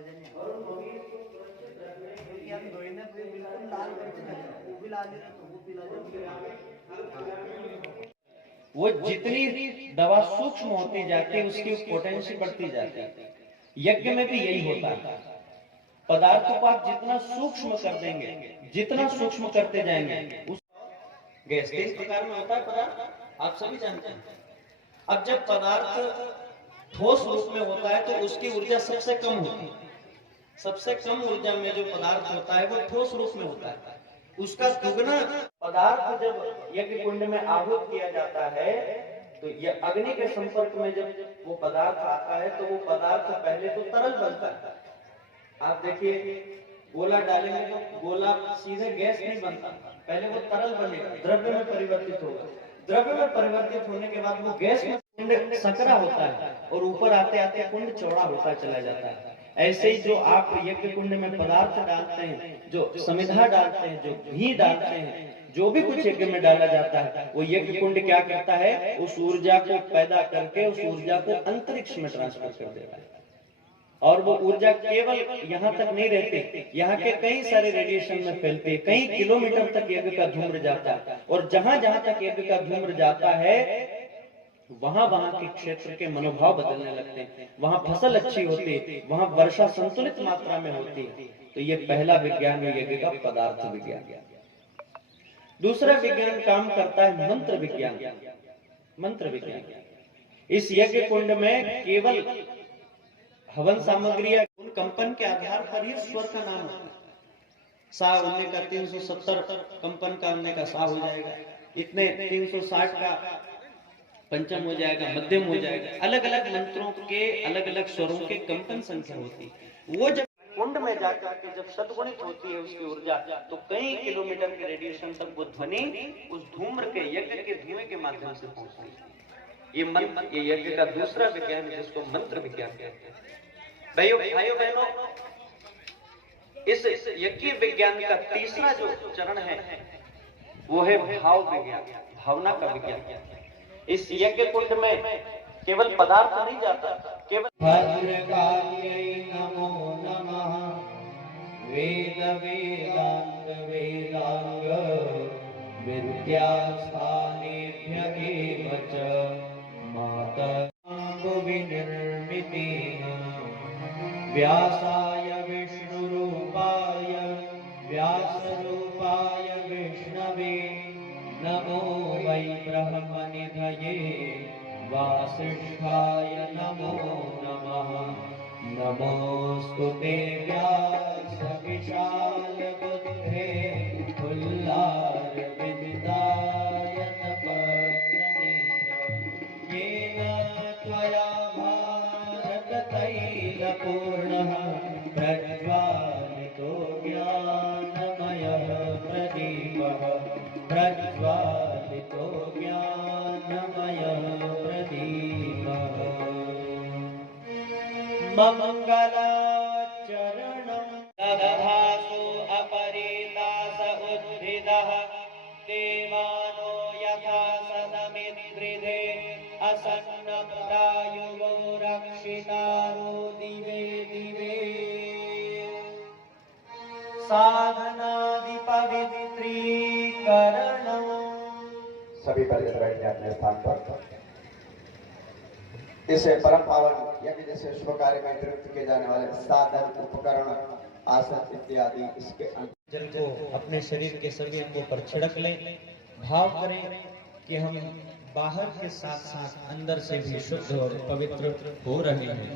मजा नहीं आता। हम धोने पे बिल्कुल लाल करके वो भी ला देते तो वो पिला देते। वो जितनी दवा सूक्ष्म होती जाती है उसकी पोटेंशियल बढ़ती जाती है। यज्ञ में भी यही होता है। पदार्थों को आप जितना सूक्ष्म कर देंगे, जितना सूक्ष्म करते जाएंगे, उस गैस 3 प्रकार में होता है पदार्थ, आप सभी जानते हैं। अब जब पदार्थ ठोस रूप में होता है तो उसकी ऊर्जा सबसे कम होती है। सबसे कम ऊर्जा में जो पदार्थ होता है वो ठोस रूप में होता है। उसका दुगना पदार्थ जब यज्ञ कुंड में आहूत किया जाता है तो यह अग्नि के संपर्क में जब वो पदार्थ आता है तो वो पदार्थ पहले तो तरल बनता है। आप देखिए गोला डालेंगे तो गोला सीधे गैस नहीं बनता, पहले वो तरल बनेगा, द्रव्य में परिवर्तित होगा। द्रव्य में परिवर्तित होने के बाद वो गैस में कुंड सकरा होता है और ऊपर आते आते कुंड चौड़ा होता चला जाता है। ऐसे ही जो आप यज्ञ कुंड में पदार्थ डालते हैं, जो समिधा डालते हैं, जो घी डालते हैं, जो भी कुछ यज्ञ में डाला जाता है, वो यज्ञ कुंड क्या करता है, उस ऊर्जा को पैदा करके उस ऊर्जा को अंतरिक्ष में ट्रांसफर कर देता है। और वो ऊर्जा केवल यहाँ तक नहीं रहती, यहाँ के कई सारे रेडिएशन में फैलती है, कई किलोमीटर तक यज्ञ का धूम्र जाता है। और जहां जहां तक यज्ञ का धूम्र जाता है वहां वहां के क्षेत्र के मनोभाव बदलने लगते हैं, वहां फसल अच्छी होती है, वहां वर्षा संतुलित मात्रा में होती है। तो ये पहला विज्ञान है यज्ञ का, पदार्थ विज्ञान। दूसरा विज्ञान काम करता है मंत्र विज्ञान। मंत्र विज्ञान इस यज्ञ कुंड में केवल हवन सामग्री या उन कंपन के आधार पर ही स्वर का नाम होता है। सा उन्ने का 370 कंपन का उन्ने का सा हो जाएगा, इतने 360 का पंचम हो जाएगा, मध्यम हो जाएगा। अलग अलग मंत्रों के अलग अलग स्वरों के कंपन संख्या होती है। वो जब कुंड में जाकर के जब सद्गुणित होती है उसकी ऊर्जा, तो कई किलोमीटर के रेडिएशन तक वो ध्वनि उस धूम्र के यज्ञ के धुएं के माध्यम से पहुंचती है। ये यज्ञ का दूसरा विज्ञान है जिसको मंत्र विज्ञान कहते हैं। भाइयों बहनों, इस यज्ञ विज्ञान का तीसरा जो चरण है वो है भाव विज्ञान, भावना का विज्ञान। इस यज्ञ कुंड में केवल पदार्थ नहीं जाता, केवल भद्रकाल्यै नमो नमः, वेद वेदांग वेदांग विद्यास्थानेभ्य एव च माता विनिर्मितेन व्यासाय विष्णुरूपाय व्यासरूपाय विष्णवे नमो वै ब्रह्मनिधये वासिष्ठाय नमो नमः। नमोऽस्तु ते व्यासविशालबुद्धे उल्लारविदिताय तपत्रनेत्र येन त्वया भारततैलपूर्णः प्रज्वालितो ज्ञानमयः प्रदीपः प्रज्वालितो ज्ञानमयः प्रदीपः। मंगलाचरणं दधासु अपरितास उद्भिदः देवानो यथा सदमिद्रिधे असन्नप्रायुवो रक्षितारो दिवे दिवे साधनादि पवित्रीकरणं। सभी पहले बैठ जाए अपने स्थान पर। इसे परम पावन यज्ञ जैसे शुभ कार्य में प्रयुक्त किए जाने वाले साधन, उपकरण, आसन इत्यादि इसके जल को अपने शरीर के सभी अंगों पर छिड़क लें। भाव करें कि हम बाहर के साथ साथ अंदर से भी शुद्ध और पवित्र हो रहे हैं।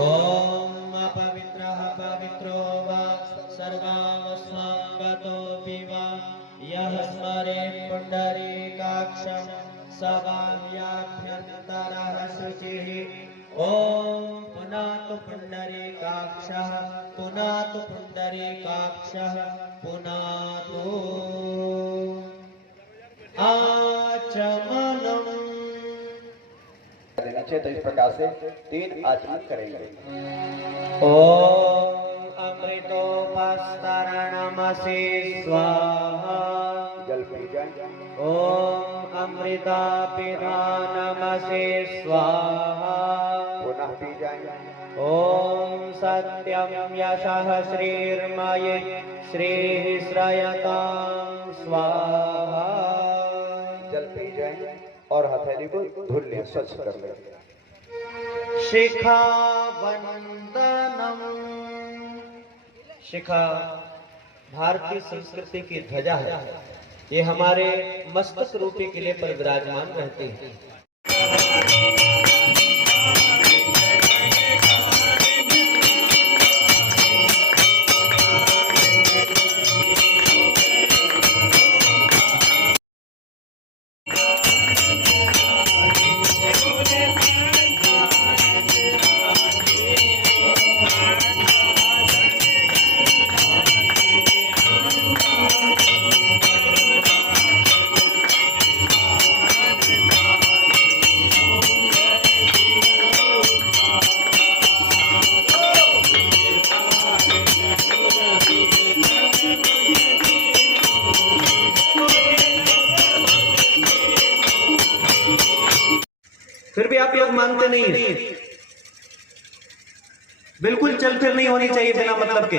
ओम अपवित्रः पवित्रो वा सर्वावस्मागतोऽपि वा यः स्मरेत् पुण्डरीकाक्षं स बाह्याभ्यन्तरः शुचिः। ओम पुनातु पुण्डरीकाक्षः पुनातु पुण्डरीकाक्षः पुनातु आचमनम्। नीचे तो इस प्रकार से 3 आचमन करेंगे। ओम अमृतोपस्तरणमसि स्वाहा। जल पी जाए। ओम अमृतापिधानमसि स्वाहा। पुनः पी जाए। ओम सत्यम यशः श्रीर्माये श्रीः श्रयतां स्वाहा। जल पी जाए और हथेली को धुल ले, स्वच्छ कर ले। शिखा वंदनम। शिखा भारतीय संस्कृति की ध्वजा है, ये हमारे मस्तक रूपी किले पर विराजमान रहती है। फिर भी आप लोग मानते नहीं हैं। बिल्कुल चल फिर नहीं होनी चाहिए बिना मतलब के।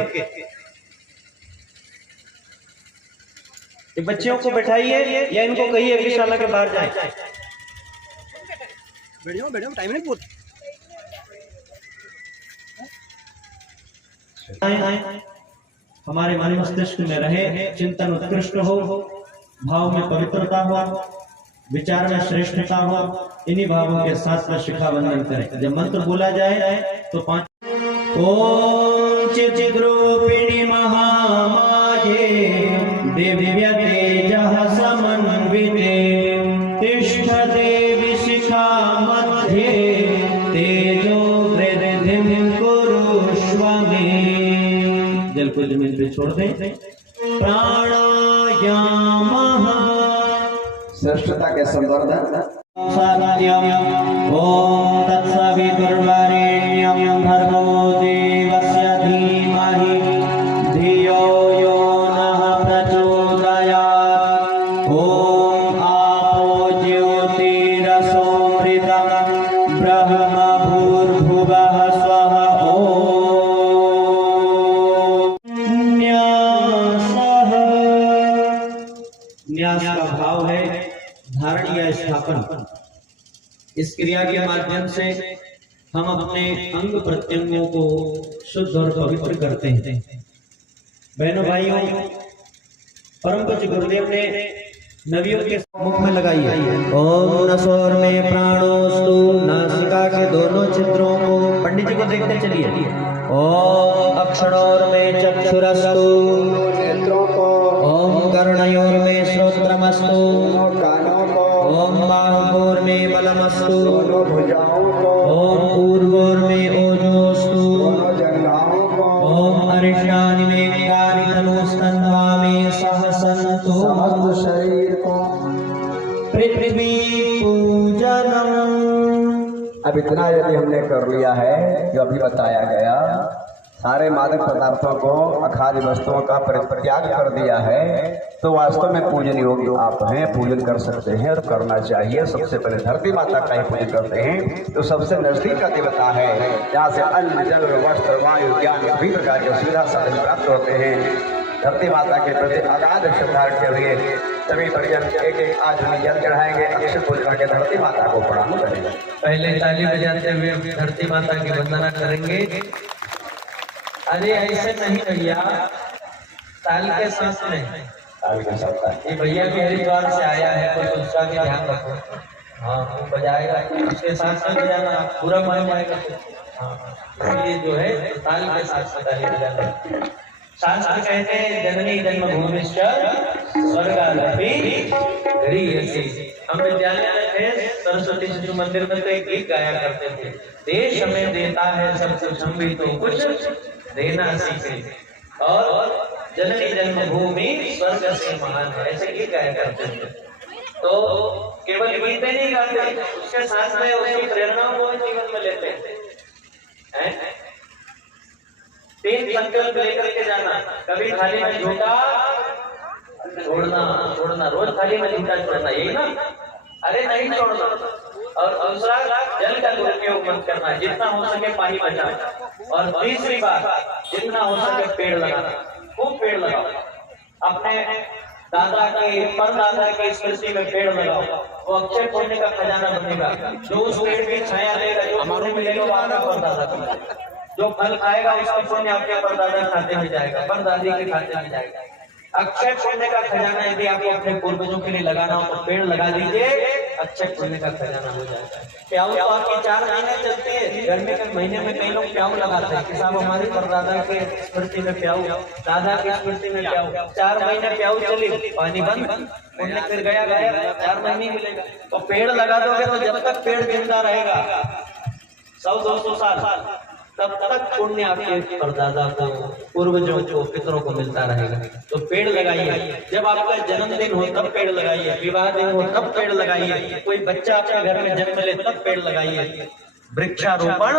ये बच्चियों को बैठाइए या इनको कहिए विशाला के बाहर जाएं। बैठो टाइम नहीं बहुत। हमारे मन मस्तिष्क में रहे, चिंतन उत्कृष्ट हो, भाव में पवित्रता हो, विचार में श्रेष्ठता हो। इन्हीं भावों के साथ में शिखा बंधन करें। जब मंत्र बोला जाए तो 5 ओम चिद्रूपिणी महामाये दिव्य तेजः समन्विते तिष्ठ देवी शिखा मध्ये तेजो वृद्धिं कुरुष्व मे। जल को जमीन पे छोड़ दें। प्राणायामः श्रेष्ठता के संवर्धन। सत्यम ओम तत्सवितुर्वरेण्यं भर्गो देवस्य धीमहि धियो यो नः प्रचोदयात्। ओम आपो ज्योतिरसोमृतं ब्रह्म भूर्भुवः स्वः। ओम न्यासः। न्यास का भाव है धारण या स्थापन। इस क्रिया के माध्यम से हम अपने अंग प्रत्यंगों को शुद्ध और पवित्र करते हैं। बहनों भाइयों, परम पूज्य गुरुदेव ने नवियों के मुख में लगाई है। ओम नसोर में प्राणोस्तु। नासिका के दोनों छिद्रों को पंडित जी को देखते चलिए। ओम अक्षणोर में चक्षुरस्तु। नेत्रों को। ओम कर्णयोर में श्रोत्रमस्तु। कानों को। ओम बाहुर में बलमस्तु। दोनों भुजाओं को। ओम पूर्वोर में ओजोस्तु। दोनों जंघाओं को। ओम अरिष्टानि में कारितनुस्तन्वा में सहसन्तु। समस्त शरीर को। पृथ्वी पूजनम। अब इतना यदि हमने कर लिया है जो अभी बताया गया, सारे मादक पदार्थों को, अखाद्य वस्तुओं का परित्याग कर दिया है, तो वास्तव में पूजन योग्य आप हैं, पूजन कर सकते हैं और करना चाहिए। सबसे पहले धरती माता का ही पूजन करते हैं, तो सबसे नजदीक का देवता है, जहाँ से अन्न, जल, वस्त्र, वायु, ज्ञान सभी प्रकार के सुविधा साधन प्राप्त होते हैं। धरती माता के प्रति अगाध श्रद्धा के लिए सभी परिजन एक आदमी जल चढ़ाएंगे, अक्षय पूजा के धरती माता को प्रणाम करेंगे। पहले ताली बजाते हुए धरती माता की वंदना करेंगे। अरे ऐसे नहीं भैया, ताल के साथ में। ये भैया के हरिद्वार से आया है तो उसका भी ध्यान रखो। हाँ, वो बजाएगा, उसके साथ साथ बजाना, पूरा मन जाएगा। हाँ, ये जो है ताल के साथ साथ ताली बजाना। शास्त्र कहते हैं जननी जन्मभूमिश्च स्वर्गादपि गरीयसी। हम विद्यालय में थे, सरस्वती शिशु मंदिर में तो एक गीत गाया करते थे। देश हमें देता है सब कुछ, हम भी तो कुछ देना सीखे। और जननी जन्मभूमि स्वर्ग से महान है, ऐसे गीत गाया करते थे। तो केवल गीत नहीं गाते, उसके साथ में उसकी प्रेरणा को जीवन में लेते हैं। 3 संकल्प लेकर के जाना। कभी थाली में झूठा छोड़ना, रोज थाली में झूठा छोड़ना, यही ना? अरे नहीं छोड़ना, और दूसरा जल का दुरुपयोग मत करना, जितना हो सके पानी बचाना। और तीसरी बात, जितना हो सके पेड़ लगाना, खूब पेड़ लगाओ। अपने दादा के परदादा के स्मृति में पेड़ लगाओ, वो अक्षय पुण्य का खजाना बनेगा। जो उस पेड़ की छाया लेगा, जो पुण्य मिलेगा वो आपका परदादा का मिलेगा। जो फल खाएगा उसका पुण्य आपके परदादा खाते में जाएगा, परदादी के खाते में जाएगा। अक्षय पुण्य का खजाना यदि आपको अपने पूर्वजों के लिए लगाना हो तो पेड़ लगा दीजिए, अक्षय पुण्य का खजाना हो जाएगा। प्याऊ तो आपकी 4 महीने चलती है, गर्मी के महीने में कई लोग प्याऊ लगाते हैं कि साहब हमारे परदादा के स्मृति में प्याऊ, दादा की स्मृति में प्याऊ। 4 महीने प्याऊ चली, पानी बंद, पुण्य फिर गया 4 महीने मिलेगा। तो पेड़ लगा दोगे तो जब तक पेड़ जिंदा रहेगा 100-200 साल, तब तक पुण्य आपके परदादा को, पूर्वजों को, पितरों को मिलता रहेगा। तो पेड़ लगाइए, जब आपका जन्मदिन हो तब पेड़ लगाइए, विवाह दिन हो तब पेड़ लगाइए, कोई बच्चा आपके घर में जन्म ले तब पेड़ लगाइए। वृक्षारोपण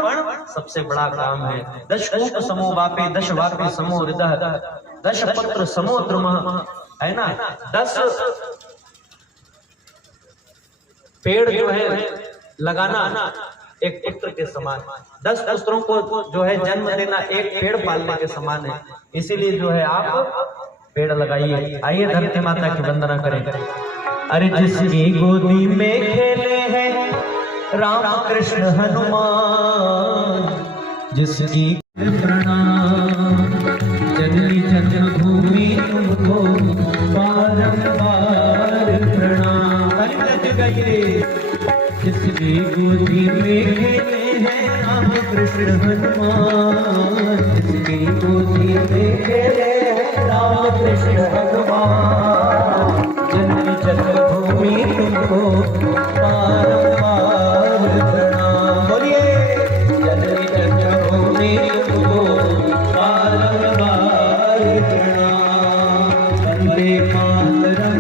सबसे बड़ा काम है। 10 कूप समो वापे, 10 वापे समो हृदय, 10 पत्र समो द्रुमः, है ना। 10 पेड़ जो है लगाना एक पुत्र के समान, 10 पुत्रों को जो है जन्म देना एक पेड़ पालने के समान है। इसीलिए जो है आप पेड़ लगाइए। आइए धरती माता की वंदना करें। अरे जिसकी गोदी में खेले हैं राम कृष्ण हनुमान, जिसकी प्रणाम जननी जन्मभूमि तुमको बारंबार प्रणाम। जिसकी गोदी में खेले हैं राम कृष्ण हनुमान, जिसकी गोदी में खेले हैं राम कृष्ण हनुमान, जननी जन्मभूमि तुमको बारंबार प्रणाम। बोलिए जननी जन्मभूमि तुमको बारंबार प्रणाम। वंदे मातरम,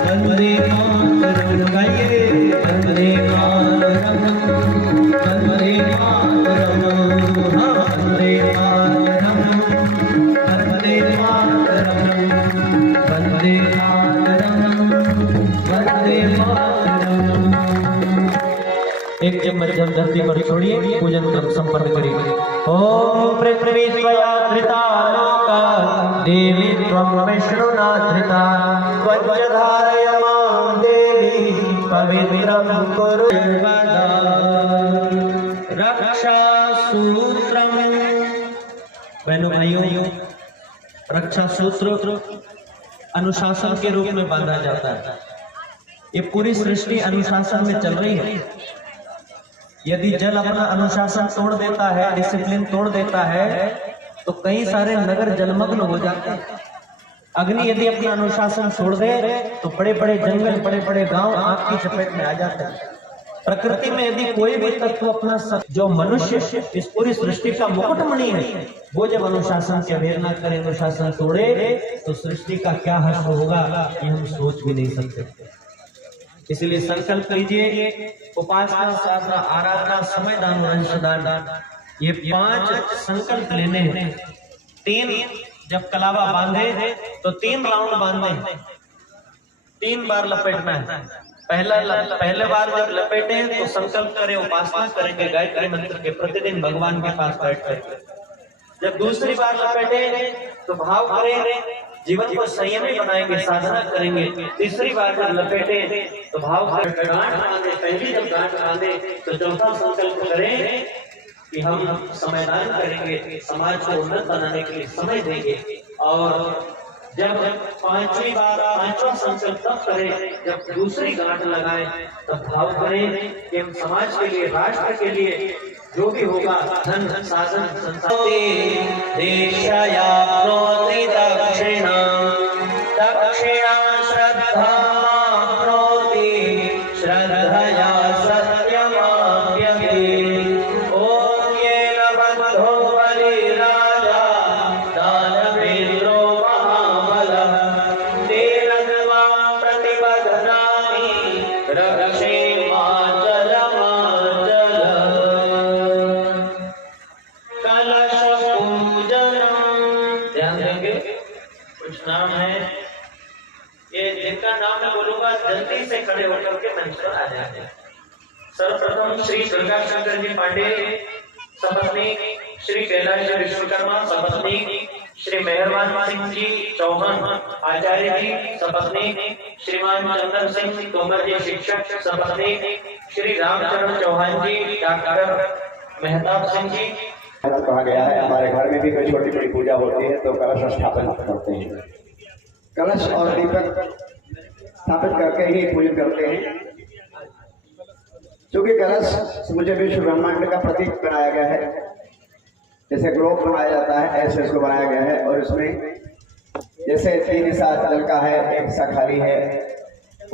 वंदे मातरम, गाइए वंदे मातरम, वंदे मातरम, वंदे मातरम, वंदे मातरम, वंदे मातरम, वंदे मातरम। एक चम्मच जल धरती पर छोड़िए, पूजन क्रम संपन्न करिए। ओम पृथ्वी त्वया धृता लोका, देवी त्वं विष्णुना धृता, वज्रधारय मां देवी पवित्रं कुरु सर्वदा। रक्षा सूत्रम, बहनों भाइयों, रक्षा सूत्र अनुशासन के रूप में बांधा जाता है। ये पूरी सृष्टि अनुशासन में चल रही है। यदि जल अपना अनुशासन तोड़ देता है, डिसिप्लिन तोड़ देता है, तो कई सारे नगर जलमग्न हो जाते हैं। अग्नि यदि अपना अनुशासन छोड़ दे तो बड़े बड़े जंगल, बड़े बड़े गांव आग की चपेट में आ जाते हैं। प्रकृति में यदि कोई भी तत्व अपना जो मनुष्य इस पूरी सृष्टि का मुकुटमणि है, वो जब अनुशासन की अवहेलना करे, अनुशासन तोड़े, तो सृष्टि का क्या हश्र होगा ये हम सोच भी नहीं सकते। इसलिए संकल्प कीजिए, उपासना, साधना, आराधना, समय दान और अंशदान, ये 5 संकल्प लेने हैं। 3 जब कलावा बांधे तो 3 राउंड बांधे, 3 बार लपेटना है। पहले बार जब लपेटे तो संकल्प करें, उपासना करेंगे गायत्री मंत्र के, प्रतिदिन भगवान के पास बैठ कर। जब दूसरी बार लपेटे तो भाव करें, जीवन को संयमी बनाएंगे, साधना करेंगे। तीसरी बार जब लपेटे तो भाव गांठ बांधे, पहली जब गांठ बांधे तो चौथा संकल्प करें कि हम समयदान करेंगे, समाज को उन्नत बनाने के लिए समय देंगे। और जब 5वां संकल्प तब करें जब दूसरी गांठ लगाएं, तब भाव करें कि हम समाज के लिए, राष्ट्र के लिए जो भी होगा, धन साधन देशया प्रोति दक्षिणा, दक्षिणा श्रद्धा प्रोति, श्रद्धया सत्यमाप्यते। ओम येन बद्धो बलिराजा दानवेन्द्रो महाबलः, तेन द्वां प्रतिबध्नामि रक्षे नाम है ये, जिनका नाम मैं बोलूंगा जल्दी से खड़े होकर के मंच पर आ जाए। सर्वप्रथम श्री दुर्गा शंकर जी पांडे सपत्नीक, श्री कैलाश विश्वकर्मा सपत्नीक, श्री मेहरबान सिंह जी चौहान आचार्य जी सपत्नीक, श्रीमान चंदन सिंह तोमर जी शिक्षक सपत्नीक, श्री रामचरण चौहान जी डॉक्टर मेहताब सिंह जी। कहा गया है हमारे घर में भी कोई छोटी बड़ी पूजा होती है तो कलश स्थापन करते हैं, कलश और दीपक स्थापित करके ही पूजन करते हैं। क्योंकि कलश मुझे विश्व ब्रह्मांड का प्रतीक बनाया गया है, जैसे ग्लोब बनाया जाता है ऐसे इसको बनाया गया है। और इसमें जैसे 3 हिस्सा जल का है, 1 हिस्सा खाली है,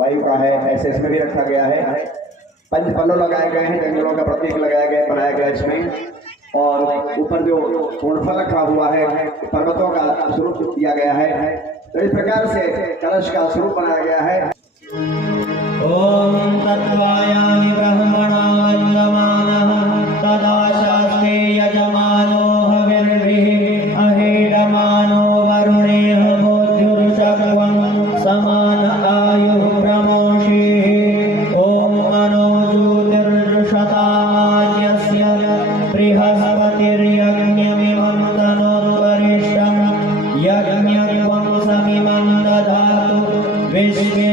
वायु का है, ऐसे इसमें भी रखा गया है। 5 पल्लों लगाए गए हैं, जंगलों का प्रतीक लगाया गया बनाया गया इसमें। और ऊपर जो पूर्णफल रखा हुआ है पर्वतों का स्वरूप दिया गया है। तो इस प्रकार से कलश का स्वरूप बनाया गया है। ओम तत्वायामि ब्रह्मणा वन्दमानः तदा शास्त्रे यजमानो हविर्भिः अहेडमानो वरुणेह बोध्युर्चक्वं समान आयुः प्रमोषेः। ओम मनो ज्योतिर्जुषतामाद्यस्य बृहस्पतिर्यज्ञमिमं तनोर्वरिष्ठं यज्ञत्वं समिमं दधातु विश्वे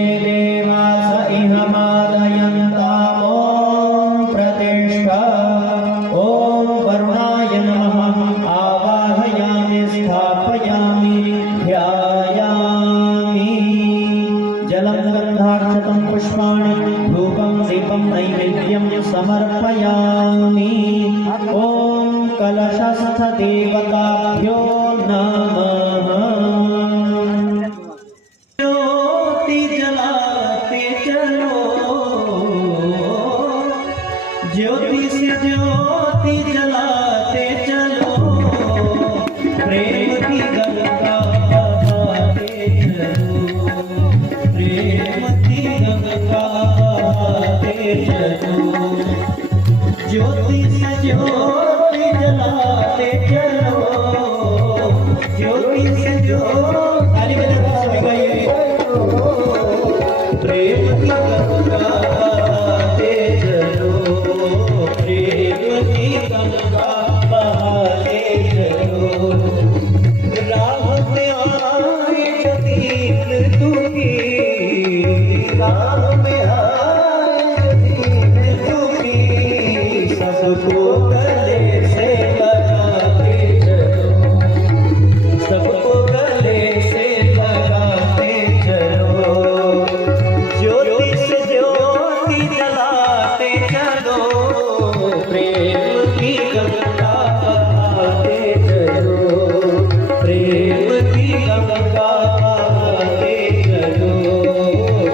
समर्पयामि। ओम कलशस्थ देवताभ्यो नमः। ज्योति जलाते चलो, ज्योति से ज्योति जलाते चलो, प्रेम की गंगा बहाते चलो, प्रेम की गंगा बहाते चलो। ज्योति से ज्योति जलाते चलो, ज्योति से ज्योति ताली बजाते समय गाइए। प्रेम की गंगा बहाते चलो, प्रेम की गंगा बहाते चलो। राह में आए जतीन दुखी, राह में आए जतीन दुखी, सबको गले से लगाते चलो, सबको गले से लगाते चलो। ज्योति से ज्योति जलाते चलो, प्रेम की गंगा बहाते चलो, प्रेम की गंगा बहाते चलो,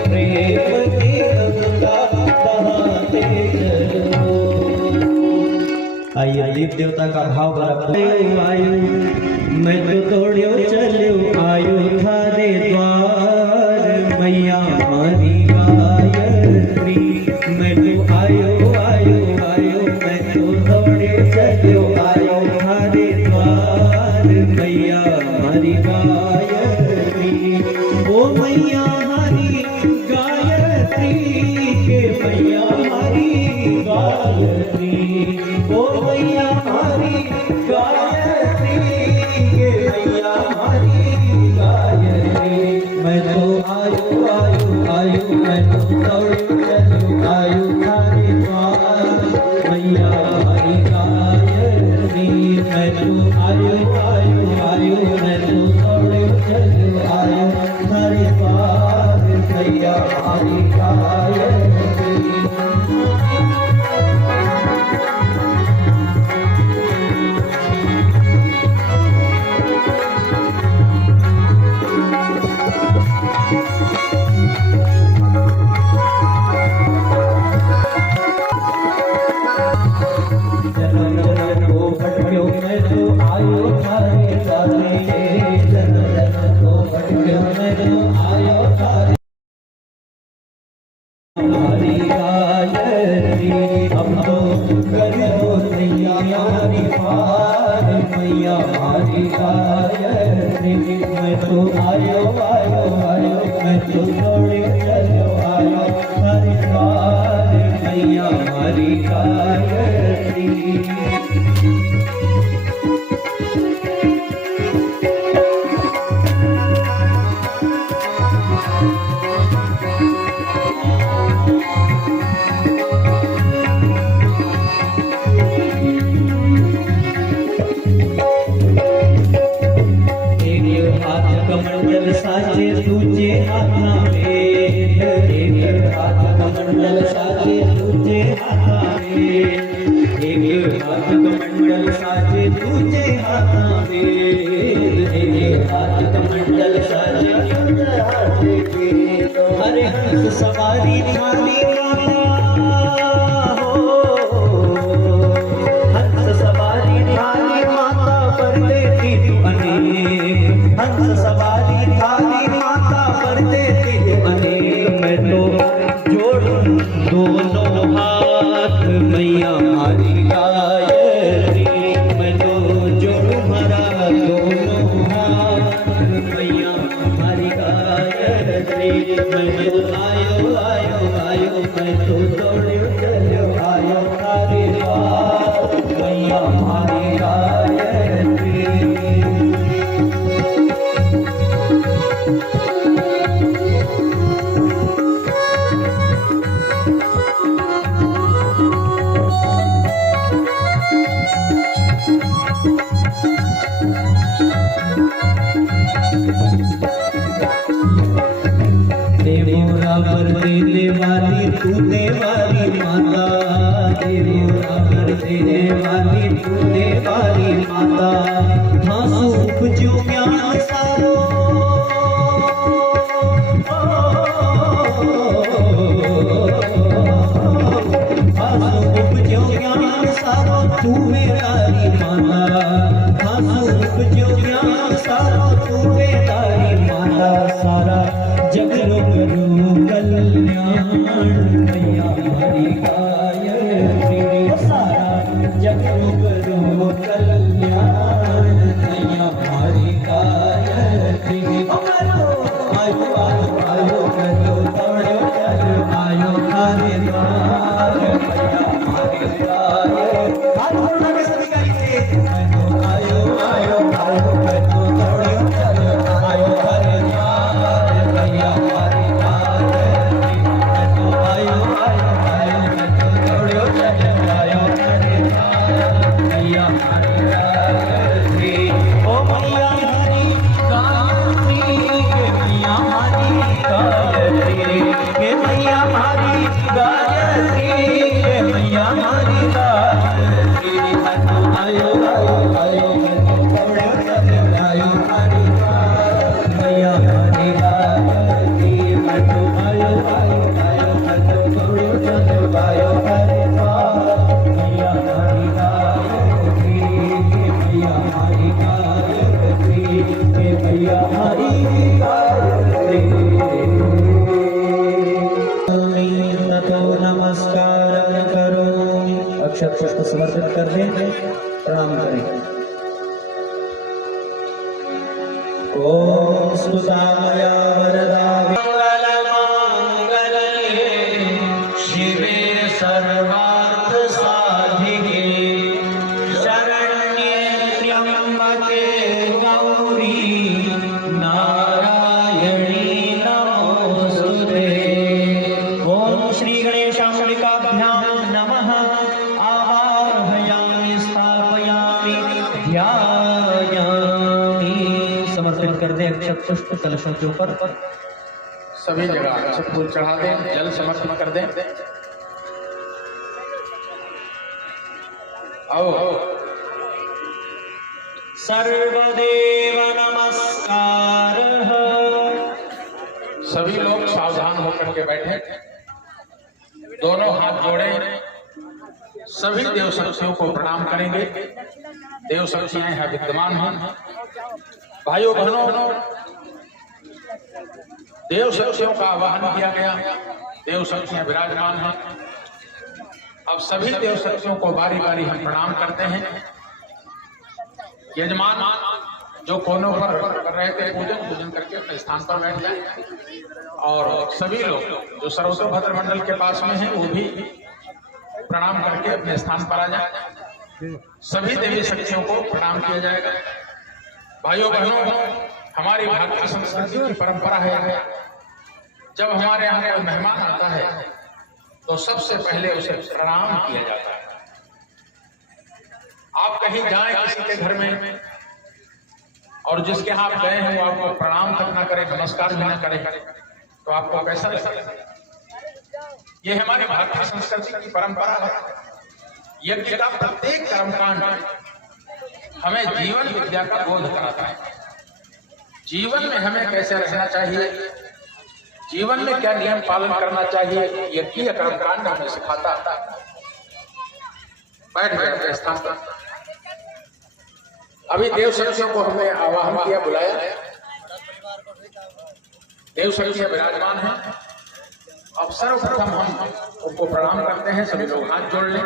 प्रेम की गंगा बहाते चलो। आइए देव देवता का भाव बड़ा आयु मैं तो दौड़ो चलो आयु थारे द्वार मैया हमारी गायत्री। मैं तो आयो आयो आयो मैं तो दौड़े चलो आयो थारे द्वार मैया हमारी गायत्री। ओ मैया हमारी गायत्री के मैया हमारी गायत्री। ओ मैया हमारी गायत्री के मैया हमारी गायत्री। मैं तो आयु आयु आयु मैं तो दौड़े चलो आयु थारे द्वार मैया हमारी गायत्री। मैं तो आयु आयु आयु मैं तो दौड़े चलो आयु थारे द्वार मैया हमारी गायत्री। हमारी गायत्री हम तो करो तैयारी पार मैया हमारी गायत्री। मैं तो आयो आयो आयो मैं तो दौड़े चलो आयो हमारी पार मैया। हमारी गायत्री। कमंडल साजे तुझे हाथा में, एक हाथ कमंडल साजे तुझे हाथा में, एक हाथ कमंडल साजे तुझे हाथा में, एक हाथ कमंडल साजे तुझे हाथे में। अरे हंस सवारी थाली माता हो, हंस सवारी थाली माता पर देती तू अनेक, हंस सवारी थाली माता पर देती तू अनेक। मैं तो जोड़ूं दोनों हाथ मैया हमारी गायत्री, मैं तो जोड़ूं हरा दोनों हाथ मैया हमारी गायत्री। मैं तो आयो आयो आयो, मैं तो दौड़ो चलो आयो तारे द्वार मैया हमारी गायत्री। देवोरा पर देने वाली तू देवाली माता, देवोरा पर देने वाली तू देवाली माता। हाँसू उपजो ज्ञान सारो, हाँसू उपजो ज्ञान सारो तू मेरी माता, हाँसू उपजो ज्ञान सारो तू मेरी माता। सारा जग रो करो कल्याण मैया हमारी गायत्री, सारा जग रो करो कल्याण मैया हमारी गायत्री। आयो आयो आयो करो दौड़ो चलो आयो थारे द्वार मैया हमारी गायत्री। हाथ जोड़ के सभी गाइए, आयो आयो आयो करो दौड़ो चलो आयो थारे द्वार मैया हमारी गायत्री। आयो आयो आयो करो दौड़ो चलो आयो थारे द्वार मैया हमारी गायत्री। ओ मैया हमारी गायत्री, मैया हमारी गायत्री, हे मैया हमारी गायत्री, हे मैया हमारी गायत्री। आयो आयो आयो करो दौड़ो चलो आयो थारे द्वार मैया हमारी गायत्री। आयो आयो आयो करो दौड़ो चलो आयो थारे द्वार मैया हमारी गायत्री, हे मैया हमारी गायत्री, हे मैया हमारी गायत्री। तो नमस्कार करो, अक्षर पुष्प समर्पित कर दें, प्रणाम करें। ओम स्तुतामया वरदा मंगलमांगल्ये शिवे सर्वार्थ साधिके शरण्ये त्र्यंबके गौरी नारायणी नमोस्तुते। ओम श्री गणेशाम्बिकाभ्यां नमः। आवाहयामि स्थापयामि ध्यायामि। समर्पित कर दे अक्षत पुष्प कलशों के ऊपर। सभी जगह अक्षत फूल चढ़ा दें, जल समर्पण कर दें। आओ सर्वदेव नमस्कार। सभी लोग सावधान होकर के बैठे, दोनों हाथ जोड़े, सभी देव शक्तियों को प्रणाम करेंगे। देव शक्तियां यहाँ विद्यमान हैं। भाइयों बहनों, देव शक्तियों का आवाहन किया गया, देव शक्तियां विराजमान हैं। अब सभी देव शक्तियों को बारी बारी हम प्रणाम करते हैं। यजमान जो कोनों पर कर रहे थे पूजन करके अपने स्थान पर बैठ जाए, और सभी लोग जो सर्वतोभद्र मंडल के पास में हैं वो भी प्रणाम करके अपने स्थान पर आ जाए। सभी देवी शक्तियों को प्रणाम किया जाएगा। भाइयों बहनों, हमारी भारतीय संस्कृति की परंपरा है, जब हमारे यहाँ कोई मेहमान आता है तो सबसे पहले उसे प्रणाम किया जाता है। आप कहीं जाएं किसी के घर में और जिसके यहाँ आप गए हैं वो आपको प्रणाम तक ना करे, नमस्कार भी ना करे, तो आपको कैसा लगेगा? ये हमारी भारतीय संस्कृति की परंपरा है। यज्ञ का प्रत्येक कर्मकांड हमें जीवन विद्या का बोध कराता है। जीवन में हमें कैसे रहना चाहिए, जीवन में क्या नियम पालन करना चाहिए, यज्ञ कर्मकांड हमें सिखाता है। बैठ गए स्थान पर। अभी देव शक्तियों को हमने आवाहन किया, बुलाया। देव शक्तियां विराजमान हैं। अब सर्वप्रथम हम उनको प्रणाम करते हैं। सभी लोग हाथ जोड़ लें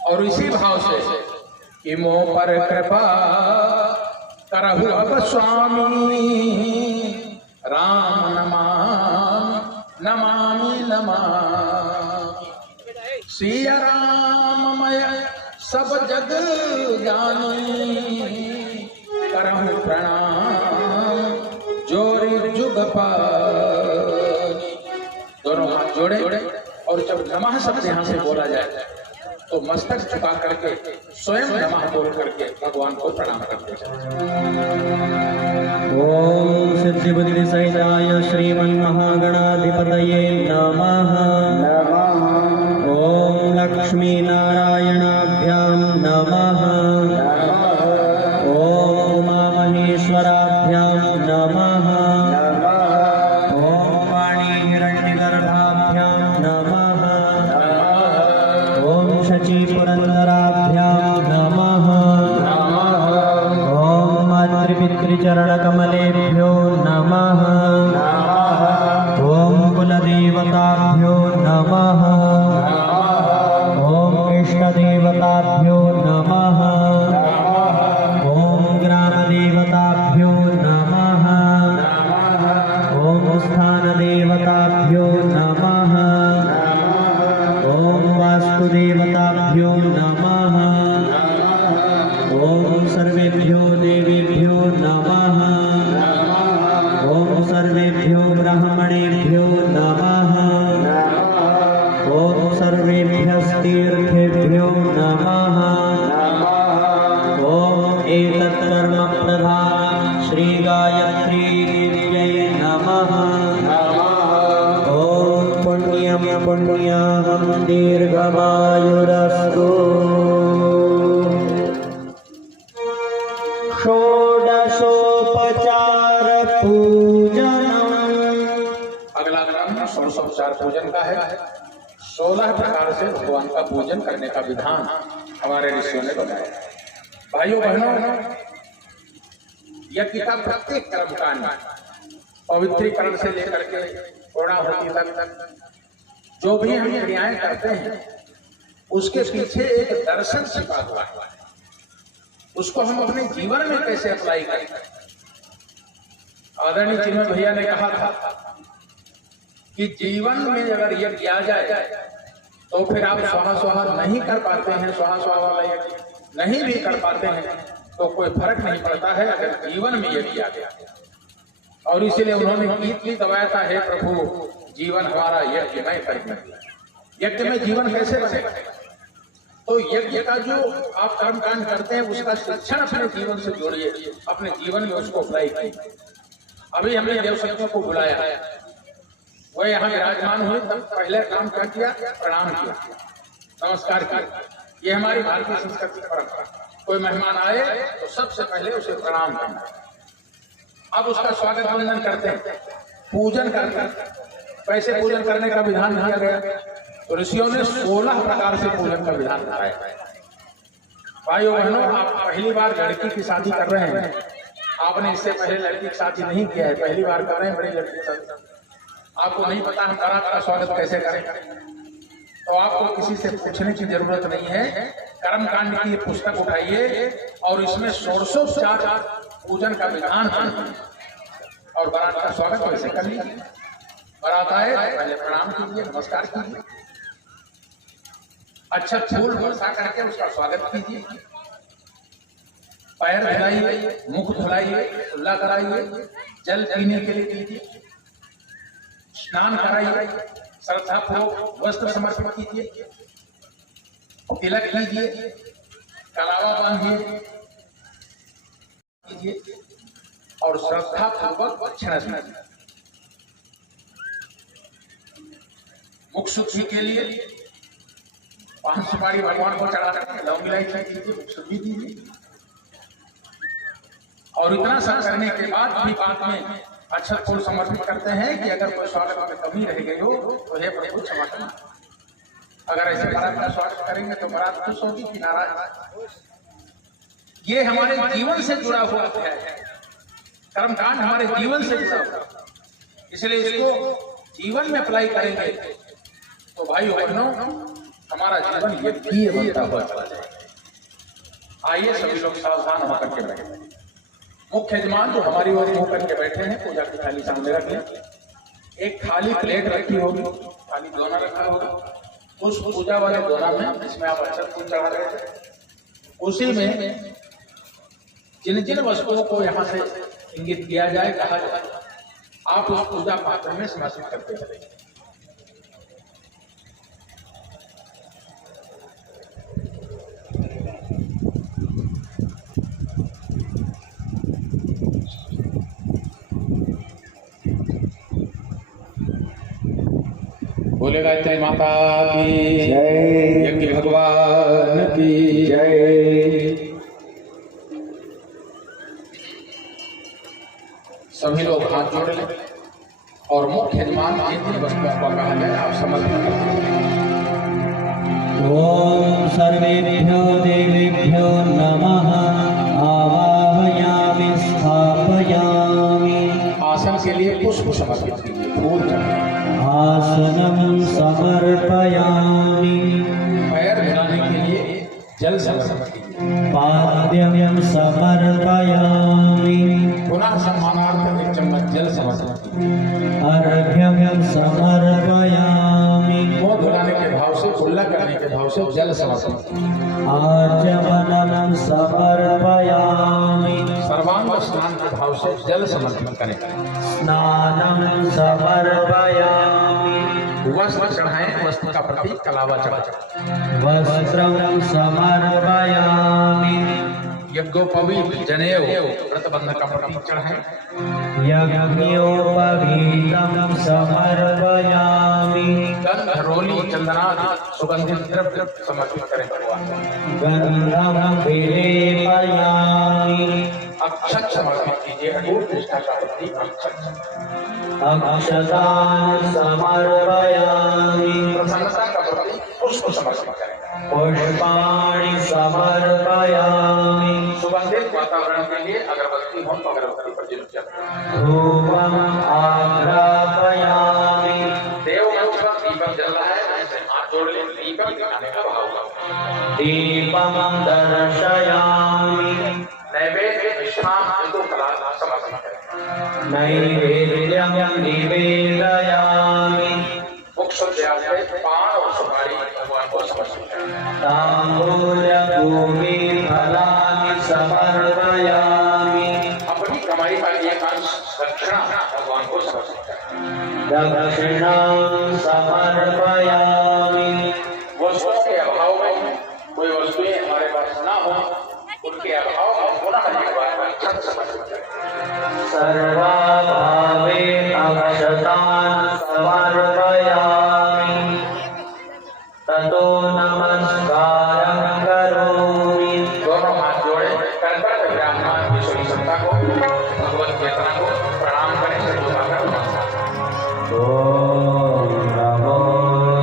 और इसी भाव से कि मोह पर कृपा करहु अब स्वामी, राम नमामि नमामि नमामि। सिया राममय सब जग जानी, करहु प्रणाम जोरि जुग पानी। दोनों हाथ जोड़े और जब नमः शब्द यहाँ से बोला जाए तो मस्तक झुका करके स्वयं नमः बोल करके भगवान को प्रणाम करते ओम सिद्धि बुद्धि सहिताय श्रीमन्महागणाधिपतये नमः। ओम लक्ष्मी नारायणाभ्यां नमः। ओम उमा महेश्वराभ्यां नमः। ओम वाणी हिरण्यगर्भाभ्यां नमः। ओम शची पुरंदराभ्यां नमः। ओम मातृपितृचरणकमलेभ्यो नमः। ओम कुलदेवताभ्यो नमः। ओम इष्टदेवताभ्यो नमः। ओम ग्रामदेवताभ्यो नमः। ओम स्थानदेवताभ्यो नमः। ओम वास्तुदेवताभ्यो नमः। ओम सर्वेभ्यो देवेभ्यो नमः। ओम सर्वेभ्यो ब्राह्मणेभ्यो नमः। ओम सर्वेभ्यस्तीर्थेभ्यो नमः। ओम एतत्कर्म प्रधान श्री गायत्री देव्यै नमः। ओम पुण्यं पुण्याहं दीर्घमायुरस्तु। षोडशोपचार पूजनम्। अगला क्रम षोडशोपचार पूजन का है। 16 प्रकार से भगवान का पूजन करने का विधान हमारे ऋषियों ने बताया। भाइयों बहनों, यज्ञ का प्रत्येक कर्मकांड पवित्रीकरण से लेकर के पूर्णाहुति तक जो भी हम क्रियाएं करते हैं उसके पीछे एक दर्शन छिपा हुआ है। उसको हम अपने जीवन में कैसे अप्लाई करें। आदरणीय चिन्मय भैया ने कहा था कि जीवन में अगर यज्ञ किया जाए तो फिर आप स्वाहा स्वाहा नहीं कर पाते हैं, स्वाहा स्वाहा वाला यज्ञ नहीं भी कर पाते हैं तो कोई फर्क नहीं पड़ता है अगर जीवन में यज्ञ किया गया। और इसीलिए उन्होंने गीत भी गवाया था, हे प्रभु जीवन हमारा यज्ञमय कर। यज्ञ में जीवन कैसे बनेगा? तो यज्ञ का जो आप कर्मकांड करते हैं उसका शिक्षण अपने जीवन से जोड़िए, अपने जीवन में उसको अप्लाई कीजिए। अभी हमने देव शक्तियों को बुलाया, वह यहाँ विराजमान हुए, तब पहले काम क्या किया? प्रणाम किया, नमस्कार किया। ये हमारी भारतीय संस्कृति परंपरा। कोई मेहमान आए तो सबसे पहले उसे प्रणाम करना। अब उसका स्वागत वंदन करते हैं, पूजन करते हैं। कैसे पूजन करने का विधान दिया गया? तो ऋषियों ने 16 प्रकार से पूजन का विधान बताया। भाइयों बहनों, आप पहली बार लड़की की शादी कर रहे हैं, आपने इससे पहले लड़की की शादी नहीं किया है, पहली बार कर रहे हैं बड़ी लड़की की शादी, आपको नहीं पता हम बारात का स्वागत कैसे करें, तो आपको किसी से पूछने की जरूरत नहीं है। कर्मकांड की पुस्तक उठाइए और इसमें 16 पूजन का विधान और बारात का स्वागत कैसे करिए। बारात आए पहले प्रणाम कीजिए, नमस्कार कीजिए। अच्छा फूल बरसा करके उसका स्वागत कीजिए, पैर धुलाइए, मुख धुलाइए, कुल्ला कराइए, जल पीने के लिए कीजिए, स्नान कराइए, श्रद्धापूर्वक वस्त्र समर्पित कीजिए, तिलक कीजिए, कलावा बांधिए कीजिए और श्रद्धापूर्वक दक्षिणा दीजिए। मुख शुद्धि के लिए 5 सुपारी भगवान को चढ़ा करके लौंग इलायची कीजिए, मुख शुद्धि दीजिए। और इतना सब करने के बाद भी बाद में अक्षत फूल समर्पित करते हैं कि अगर कोई स्वागत में कमी रह गई हो तो हे प्रभु क्षमा करना। अगर ऐसे बारात का स्वागत करेंगे तो बारात खुश होगी कि नाराज। ये हमारे जीवन से जुड़ा हुआ है, कर्मकांड हमारे जीवन से जुड़ा हुआ, इसलिए इसको जीवन में अप्लाई करेंगे तो भाइयों बहनों हमारा जीवन यज्ञीय बनता हुआ चला जाएगा। आइए सभी लोग सावधान होकर के बैठे। मुख्य यजमान जो हमारी ओर मुंह करके बैठे हैं, पूजा की थाली सामने रख लें। एक खाली प्लेट रखी होगी, खाली दोना रखा होगा, उस पूजा वाले दोना में जिसमें आप अक्षत फूल चढ़ा रहे थे, उसी में जिन जिन वस्तुओं को यहाँ से इंगित किया जाए, कहा जाए, आप उस पूजा पात्र में समर्पित करते चले। बोले गायत्री माता की जय, यज्ञ भगवान की जय। सभी लोग हाथ जोड़ लें और मुख्य यजमान जिन वस्तुओं को कहा जाए आप समर्पित करें। ओम सर्वेभ्यो देवेभ्यो नमः। आवाहयामि स्थापयामि। आसन के लिए पुष्प समर्पित कीजिए, फूल चढ़ाएं। आसनं समर्पयामि। पैर धुलाने के लिए जल समर्पित कीजिए। पाद्यं समर्पयामि। पुनः सम्मानार्थ एक चम्मच जल समर्पित कीजिए। अर्घ्यं समर्पयामि। मुंह धुलाने के भाव से, कुल्ला करने के भाव से जल समर्पित कीजिए। आचमनं समर्पयामि। सर्वांग स्नान के भाव से जल समर्पित करें। स्नानं समर्पयामि। वस्त्र चढ़ाएं, वस्त्र का प्रतीक कलावा चढ़ाएं। वस्त्रं समर्पयामि। यज्ञोपवीत जनेऊ व्रतबंध का प्रतीक चढ़ाएं। यज्ञोपवीतं समर्पयामि। गंध, रोली, चंदनादि सुगंधित द्रव्य समर्पित करें भगवान को। गन्धं विलेपयामि। अक्षत समर्पित कीजिए, अटूट निष्ठा का प्रतीक अक्षत। अक्षतान् समर्पयामि। प्रसन्नता का प्रतीक पुष्प समर्पित करें। पुष्पाणि समर्पयामि। सुगंधित वातावरण के लिए अगरबत्ती हो तो अगरबत्ती प्रज्वलित करें। धूपम् आघ्रापयामि। देव मंच पर दीपक जल रहा है, ऐसे हाथ जोड़ लें, दीपक दिखाने का भाव होगा। दीपं दर्शयामि। नैवेद्य मिष्ठान हिंदू कला समर्पण करें। नैवेद्यं निवेदयामि। मुख शुद्धि से पान और सुपारी भगवान को समर्पित करें। ताम्बूलभूमि फलानि समर्पयामि। अपनी कमाई का एक अंश दक्षिणा भगवान को समर्पित करें। दक्षिणां समर्पयामि। वस्तुओं के अभाव में कोई वस्तुएं हमारे पास ना हो, उनके अभाव में पुनः भगवान को अक्षत समर्पित करें। सर्वाभावे अक्षतान् समर्पयामि। ततो नमस्कारं करोमि। दोनों हाथ जोड़े करकर विराजमान ईश्वरी सत्ता को, भगवत चेतना को प्रणाम करें। ओम नमो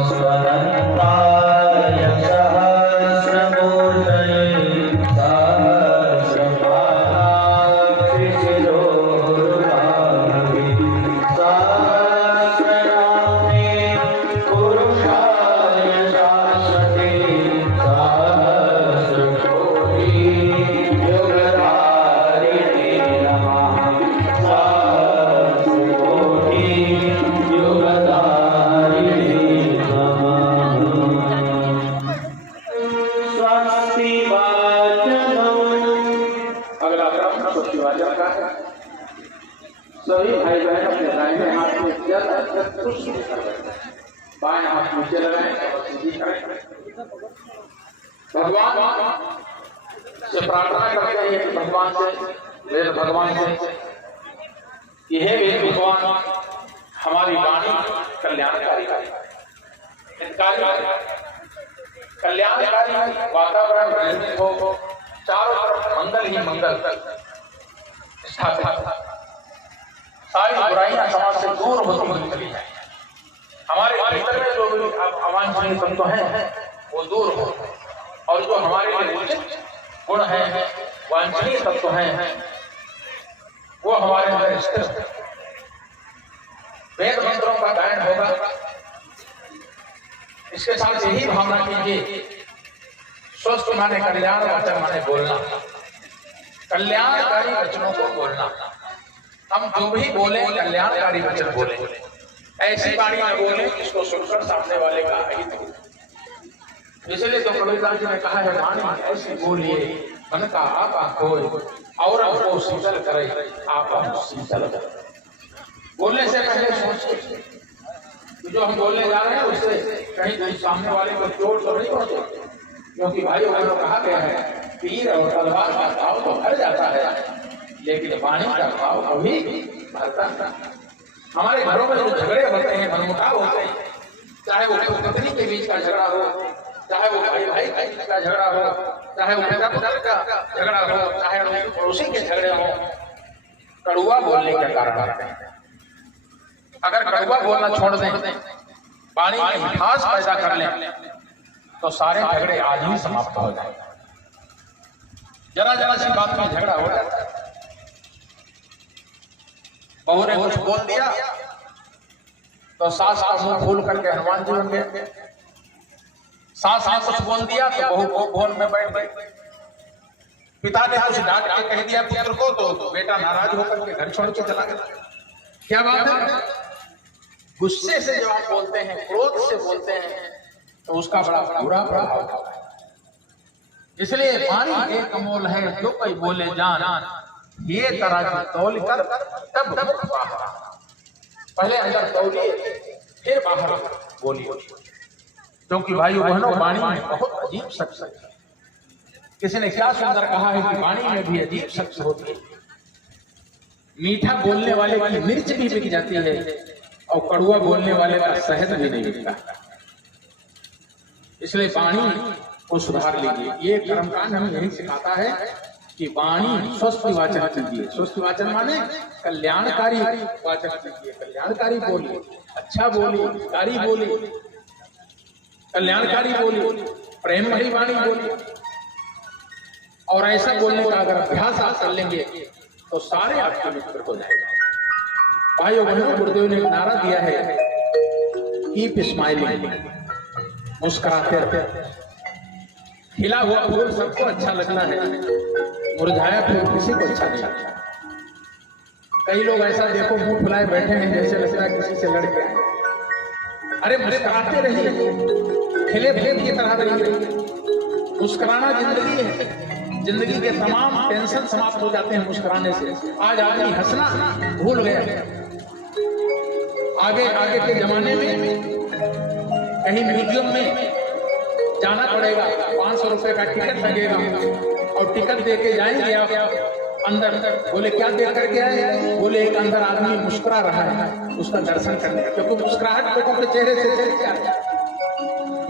स्वदन्ताय सहस्रमूर्तये सहस्रपादाय शिरोरुबाहुवे। सभी भाई बहन अपने दाहिने हाथ में जल पुष्प कर बैठे, बाएं हाथ नीचे लगाएं और सीधी करें। भगवान से प्रार्थना करते हैं कि भगवान से, वेद भगवान से, यह वेद भगवान हमारी वाणी कल्याणकारी कल्याणकारी वातावरण निर्मित हो, चारों तरफ मंगल ही मंगल स्थापित, सारी बुराइयां समाज से दूर होती हुई चली जाए, हमारे भीतर में जो भी अवांछनीय तत्व हैं वो दूर हो, और जो हमारे लिए उचित गुण हैं, वांछनीय तत्व हैं, वो हमारे अंदर स्थित। वेद मंत्रों का गायन होगा, इसके साथ यही भावना कीजिए, स्वस्थ माने कल्याण, वचन माने बोलना, कल्याणकारी वचनों को बोलना। हम जो भी बोले कल्याणकारी वचन बोले, ऐसी वाणी में बोले जिसको सुनकर सामने वाले का अहित हो। इसलिए तो कबीरदास जी ने कहा है, वाणी ऐसी बोलिए मन का आपा खोए, और हमको शीतल करे आप शीतल करे। बोलने से पहले सोचिए जो हम बोलने जा रहे हैं उससे कहीं सामने वाले को चोट तो नहीं पहुंचे, क्योंकि भाइयों बहनों कहा गया है तीर और तलवार का भाव तो भर जाता है, लेकिन वाणी का भाव कभी भरता नहीं। हमारे घरों में जो झगड़े होते हैं, मनमुटाव होते हैं, चाहे वो पत्नी के बीच का झगड़ा हो, चाहे वो भाई भाई के बीच का झगड़ा हो, चाहे वो पिता पुत्र का झगड़ा हो, चाहे वो पड़ोसी के झगड़े हो, कड़ुआ बोलने के कारण होते हैं। अगर कड़ुआ बोलना छोड़ दें, वाणी में मिठास पैदा कर लें, तो सारे झगड़े आज ही समाप्त हो जाएंगे। जरा जरा सी बात में झगड़ा हो जाता है। बहू ने कुछ बोल दिया तो सास का मुंह खोल करके हनुमान जी बन गए, सास ने कुछ बोल दिया तो बहू को भोन में बैठ गई, पिता ने कुछ डांट के कह दिया पुत्र को तो बेटा नाराज होकर के घर छोड़ के चला गया। क्या बात है? गुस्से से जब आप बोलते हैं, क्रोध से बोलते हैं, तो उसका बड़ा बुरा प्रभाव होता है। इसलिए वाणी एक अमोल है, जो कोई बोले जान, ये तरह तौल कर तब बाहर। पहले अंदर तौलिए, फिर बाहर बोलिए, क्योंकि भाइयों बहनों वाणी में बहुत अजीब शक्ति है। किसी ने क्या सुंदर कहा है कि वाणी में भी अजीब शक्ति होती है। मीठा बोलने वाले की मिर्च भी बिक जाती है, और कड़ुआ बोलने वाले का शहद भी नहीं बिकता। इसलिए वाणी को सुधार लीजिए। ये कर्मकांड हमें यही सिखाता है कि वाणी स्वस्थ वाचन कीजिए। स्वस्थ वाचन माने कल्याणकारी वाचन कीजिए, कल्याणकारी बोलिए, अच्छा बोलिए, कारी बोलिए, कल्याणकारी बोलिए, प्रेम भरी वाणी बोलिए। और ऐसा बोलने का अगर अभ्यास आप कर लेंगे तो सारे आपके मित्र हो जाएंगे। भाइयों बहनों, गुरुदेव ने एक नारा दिया है, कीप स्माइलिंग, मुस्कुराते रहो। खिला हुआ फूल सबको अच्छा लगता है, मुरझाया फूल किसी को अच्छा नहीं लगता। कई लोग ऐसा देखो मुंह फुलाए बैठे हैं, जैसे लगता है किसी से लड़के आए। अरे मुस्कुराते रहिए, खिले फूल की तरह रहिए। मुस्कुराना जिंदगी है, जिंदगी के तमाम टेंशन समाप्त हो जाते हैं मुस्कुराने से। आज आदमी हंसना भूल गया। आगे आगे के जमाने में कहीं म्यूजियम में जाना पड़ेगा, 500 रुपए का टिकट लगेगा, और टिकट दे के जाएंगे आप अंदर। बोले क्या देख करके आए? बोले एक अंदर आदमी मुस्कुरा रहा है, उसका दर्शन करने का, क्योंकि मुस्कुराहट लोगों के चेहरे से चल के आता है।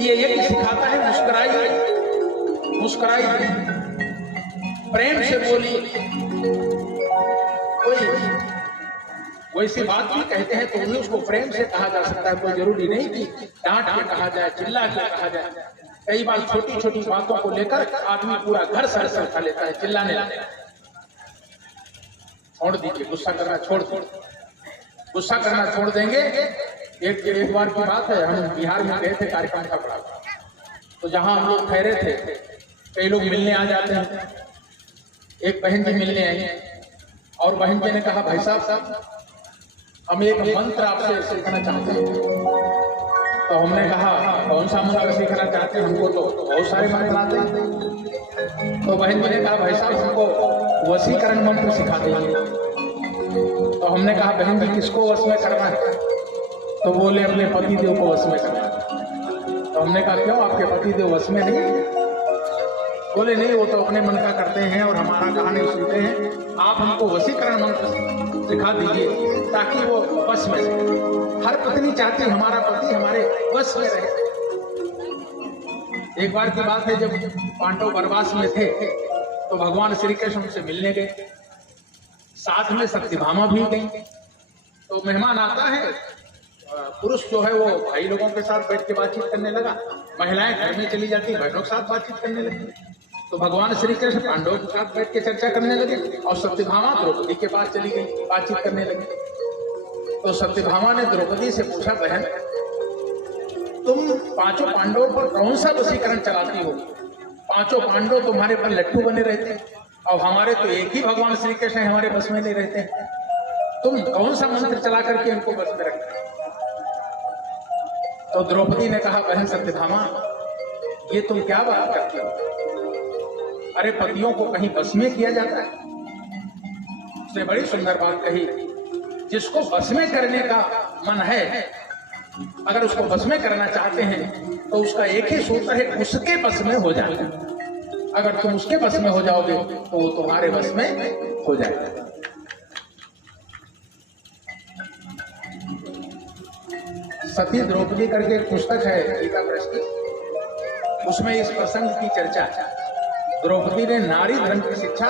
ये सिखाता है मुस्कुराइए, मुस्कुराइए, प्रेम से बोलिए। कोई वैसी बात भी कहते हैं तो भी उसको प्रेम से कहा जा सकता है। कोई जरूरी नहीं कि डांट के कहा जाए, चिल्ला के कहा जाए। कई बार छोटी छोटी बातों को लेकर आदमी पूरा घर सर खा लेता है, चिल्लाने लगता है। छोड़ दीजिए, गुस्सा करना छोड़ दीजिए। गुस्सा करना छोड़ देंगे। एक बार की बात है, हम बिहार में गए थे कार्यक्रम का बड़ा, तो जहां हम लोग ठहरे थे, कई लोग मिलने आ जाते हैं। एक बहन जी मिलने आई, और बहन जी ने कहा, भाई साहब हम एक मंत्र आपसे सीखना चाहते हैं। तो हमने कहा, कौन सा मंत्र सीखना चाहते हैं? हमको तो बहुत सारे मंत्र आते हैं। तो बहन जी ने कहा, भाई साहब हमको वशीकरण मंत्र सिखा देंगे। तो हमने कहा बहन जी किसको वश में करना है? तो बोले अपने पति देव को वश में करना है। तो हमने कहा क्यों, आपके पति देव वश में नहीं? बोले नहीं, वो तो अपने मन का करते हैं और हमारा कहानी सुनते हैं। आप हमको वशीकरण मंत्र सिखा दीजिए ताकि वो वश में रहे। हर पत्नी चाहती है हमारा पति हमारे वश में रहे। एक बार की बात है, जब पांडव वनवास में थे तो भगवान श्री कृष्ण उनसे मिलने गए, साथ में सत्यभामा भी गई। तो मेहमान आता है, पुरुष जो है वो भाई लोगों के साथ बैठ के बातचीत करने लगा, महिलाएं घर में चली जाती बहनों के साथ बातचीत करने लगी। तो भगवान श्री कृष्ण पांडवों के साथ बैठ के चर्चा करने लगे और सत्यभामा द्रौपदी के पास चली गई, बातचीत करने लगी। तो सत्यभामा ने द्रौपदी से पूछा, बहन तुम पांचों पांडवों पर कौन सा वशीकरण चलाती हो? पांचों पांडव तुम्हारे पर लट्टू बने रहते हैं और हमारे तो एक ही भगवान श्री कृष्ण हमारे बस में नहीं रहते हैं। तुम कौन सा मंत्र चला करके इनको बस में रखते हो? तो द्रौपदी ने कहा, बहन सत्यभामा ये तुम क्या बात करती हो? अरे पतियों को कहीं बस में किया जाता है? उसने बड़ी सुंदर बात कही, जिसको बस में करने का मन है, अगर उसको बस में करना चाहते हैं तो उसका एक ही सूत्र है, उसके बस में हो जाए। अगर तुम उसके बस में हो जाओगे तो वो तुम्हारे बस में हो जाएगा। सती द्रौपदी करके एक पुस्तक है गीता प्रेस की, उसमें इस प्रसंग की चर्चा, द्रौपदी ने नारी धर्म की शिक्षा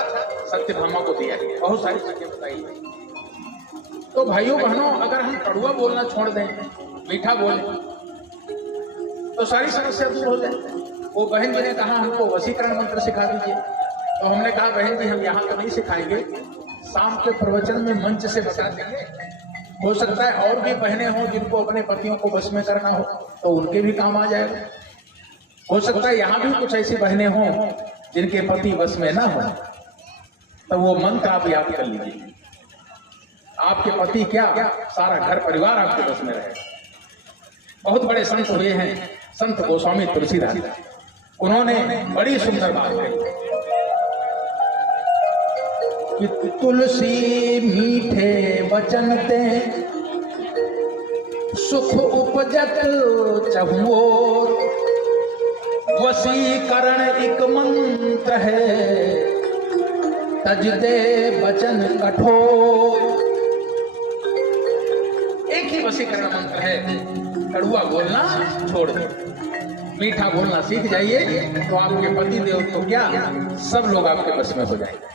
सत्यभामा को दिया है, बहुत सारी चीजें बताई। तो भाइयों बहनों, अगर हम कड़वा बोलना छोड़ दें, मीठा बोले तो सारी समस्या दूर हो जाए। वो बहन जी ने कहा हमको वशीकरण मंत्र सिखा दीजिए। तो हमने कहा बहन जी हम यहाँ तो नहीं सिखाएंगे, शाम के प्रवचन में मंच से बता देंगे। हो सकता है और भी बहनें हों जिनको अपने पतियों को बस में करना हो तो उनके भी काम आ जाएगा। हो सकता है यहाँ भी कुछ ऐसी बहनें हों जिनके पति बस में ना हो, तो वो मंत्र आप याद कर लीजिए। आपके पति क्या, सारा घर परिवार आपके बस में रहे। बहुत बड़े संत हुए हैं, संत गोस्वामी तुलसीदास, उन्होंने बड़ी सुंदर बात कही कि तुलसी मीठे वचन ते सुख उपजत चहुओर, वशीकरण एक मंत्र है तज दे वचन कठोर। एक ही वशीकरण मंत्र है, कड़वा बोलना छोड़ दो, मीठा बोलना सीख जाइए तो आपके पति देव तो क्या सब लोग आपके बस में हो जाएंगे।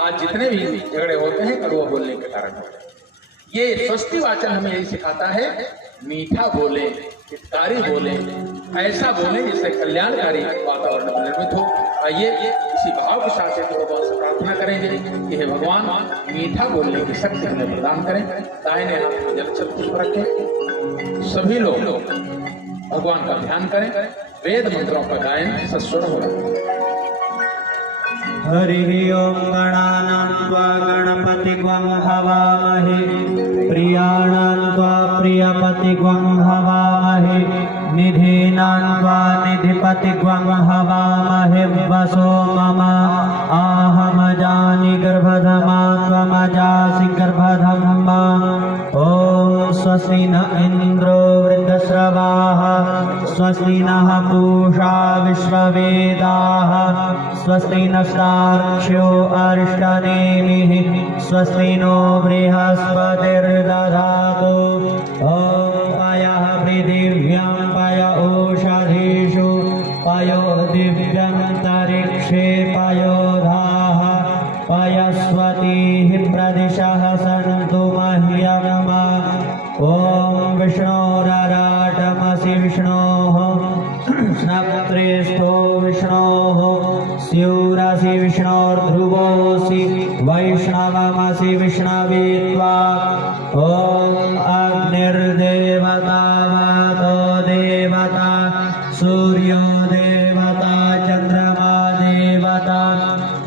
आज जितने भी झगड़े होते हैं कड़वा बोलने के कारण होते हैं। ये स्वस्ति वाचन हमें यही सिखाता है, मीठा बोले, हितकारी बोले, ऐसा बोले जिससे कल्याणकारी वातावरण निर्मित हो। आइए इसी भाव के साथ भगवान से प्रार्थना करेंगे कि हे भगवान मीठा बोलने की शक्ति हमें प्रदान करें। दाहिने हाथ में जल छत्र पुष्प रखें, सभी लोग भगवान का ध्यान करें, वेद मंत्रों का गायन सस्वर हो रहा है। हरि ओम गणानां त्वा गणपतिग्वं हवामहे, प्रियाणां त्वा प्रियपतिग्वं हवामहे, निधीनां त्वा निधिपतिग्वं हवामहे। वसो मम आहमजानि गर्भधमा त्वमजासि गर्भधम्मा। ॐ स्वस्ति न इन्द्रो वृद्धश्रवाः, स्वस्ति नः पूषा विश्ववेदाः, स्वस्ति नस्तार्क्ष्यो अरिष्टनेमिः, स्वस्ति नो बृहस्पतिर्दधातु। ॐ पयः पृथिव्यां पय ओषधीषु, पयो दिव्यन्तरिक्षे पयोधाः, पयस्वतीः प्रदिशः सन्तु मह्यम्। ॐ विष्णोरराटमसि विष्णोः, स्नप्त्रेष्ठो विष्णोः, स्यूरसि विष्णोर्ध्रुवोऽसि, वैष्णवमसि विष्णवे त्वा। ॐ अग्निर्देवता वातो देवता, सूर्यो देवता, चन्द्रमा देवता,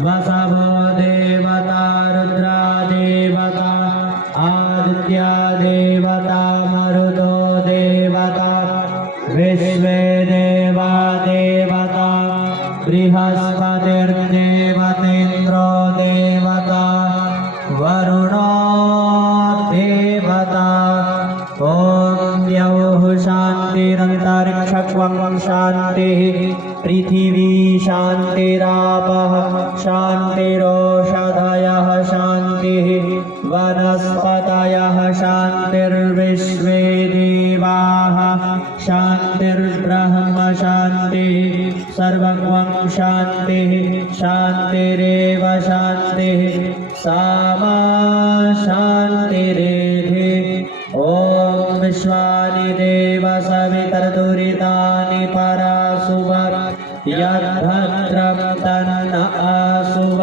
वसवो देवता, रुद्रा देवता, आदित्या देवता, मरुतो देवता, विश्वे देवा देवता, बृहस्पतिर्देवतेन्द्रो देवता, वरुणो शान्तिः पृथिवी शान्तिरापः शान्तिरोषधयः शान्तिः वनस्पतयः शान्तिर्विश्वे देवाः शान्तिर्ब्रह्म शान्तिः सर्वं शान्तिः शान्तिरेव शान्तिः सामा शान्तिरेधि ॐ विश्वानि देव सवितर्दुरितानि परासुव यद्भद्रं तन्न आसुव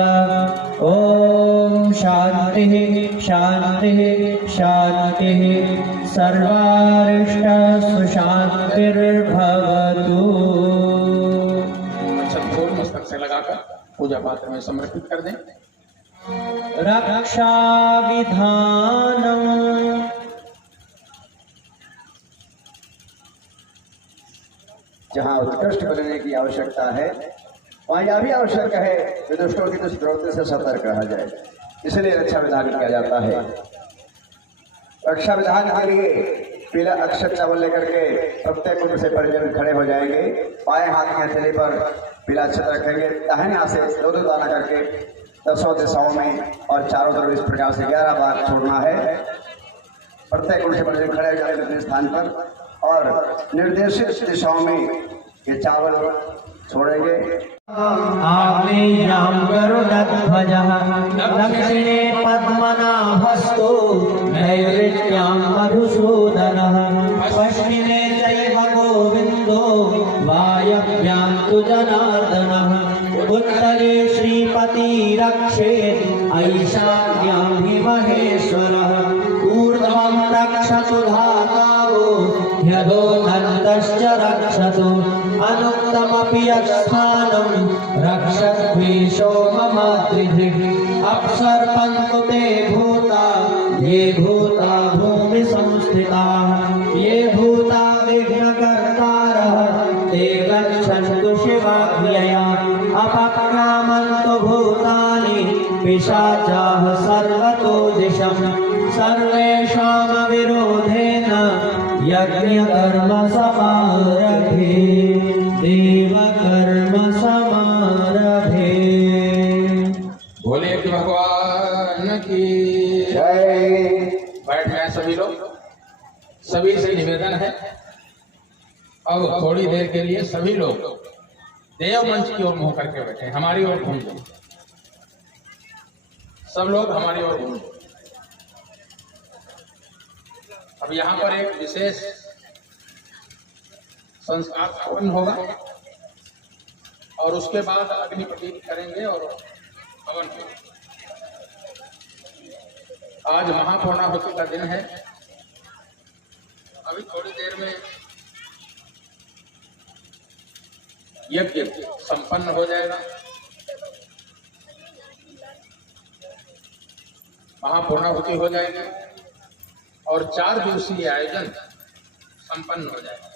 ॐ शान्तिः शान्तिः शान्तिः सर्वारिष्टस्तु शान्तिर्भवतु। सत्सोर मस्तक से लगाकर पूजा पात्र में समर्पित कर दें। रक्षा विधानम् जहाँ उत्कृष्ट बनने की आवश्यकता है वहाँ यह भी आवश्यक है कि दुष्टों की दुष्प्रवृत्ति से सतर्क रहा जाए, इसलिए रक्षा विधान किया जाता है। रक्षा विधान के लिए पीला अक्षत चावल लेकर के प्रत्येक कुंड से परिजन खड़े हो जाएंगे, बाएं हाथ की हथेली पर पीला अक्षत रखेंगे, दाहिने हाथ से दो दो दाना करके 10 दिशाओं में और चारों तरफ इस प्रकार से 11 बार छोड़ना है। प्रत्येक कुंड से परिजन खड़े हो जाएंगे अपने स्थान पर और निर्देशित दिशाओं में ये चावल छोड़ेंगे। आग्नेयां गरुडध्वजः दक्षिणे पद्मनाभस्तु नैऋत्यां मधुसूदनः पश्चिमे चैव गोविन्दो वायव्यां तु जनार्दनः उत्तरे श्रीपतिरक्षेत् ऐशान्यां हि महेश्वरः ऊर्ध्वं रक्षतु धातावो ह्यधो दन्तश्च रक्षतु अनुक्तमपि यत्स्थानं रक्षद्वेषो ममाद्रिभिः अपसर्पन्तु ते भूता ये भूता भूमि संस्थिताः ये भूता विघ्नकर्तारः ते गच्छन्तु शिवाज्ञया अपक्रामन्तु भूतानि पिशाचाः सर्वतो दिशम् सर्वेषां विरोधेन यज्ञकर्म समारभे देवकर्म समारभे। भोले के भगवान की जय। बैठ गए सभी लोग। सभी से निवेदन है अब थोड़ी देर के लिए सभी लोग देव मंच की ओर मुंह करके बैठे, हमारी ओर घूम जाए। सब लोग हमारी ओर घूम। अब यहाँ पर एक विशेष संस्कार पूर्ण होगा और उसके बाद अग्नि प्रदीप करेंगे और हवन करेंगे। आज महापूर्णाहुति का दिन है। अभी थोड़ी देर में यज्ञ संपन्न हो जाएगा। महापूर्णाहुति हो जाएगी और 4 दिवसीय आयोजन संपन्न हो जाएगा।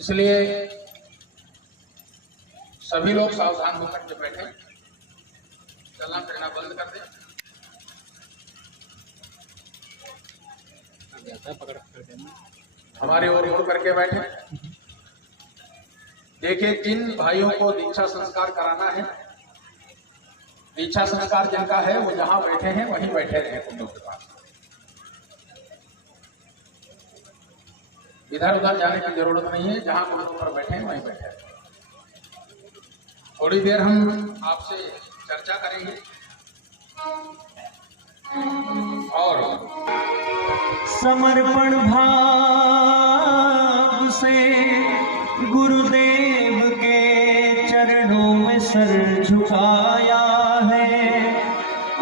इसलिए सभी लोग सावधान होकर के बैठे, चलना फिरना बंद कर दें। हमारी ओर मुड़ करके बैठे। देखिए, जिन भाइयों को दीक्षा संस्कार कराना है, दीक्षा संस्कार जिनका है वो जहां बैठे हैं वहीं बैठे रहे कुंडों के पास। इधर उधर जाने की जरूरत नहीं है, जहां कुंडों पर बैठे हैं वहीं बैठे रहे। थोड़ी देर हम आपसे चर्चा करेंगे और समर्पण भाव से गुरुदेव के चरणों में सर झुकाया है,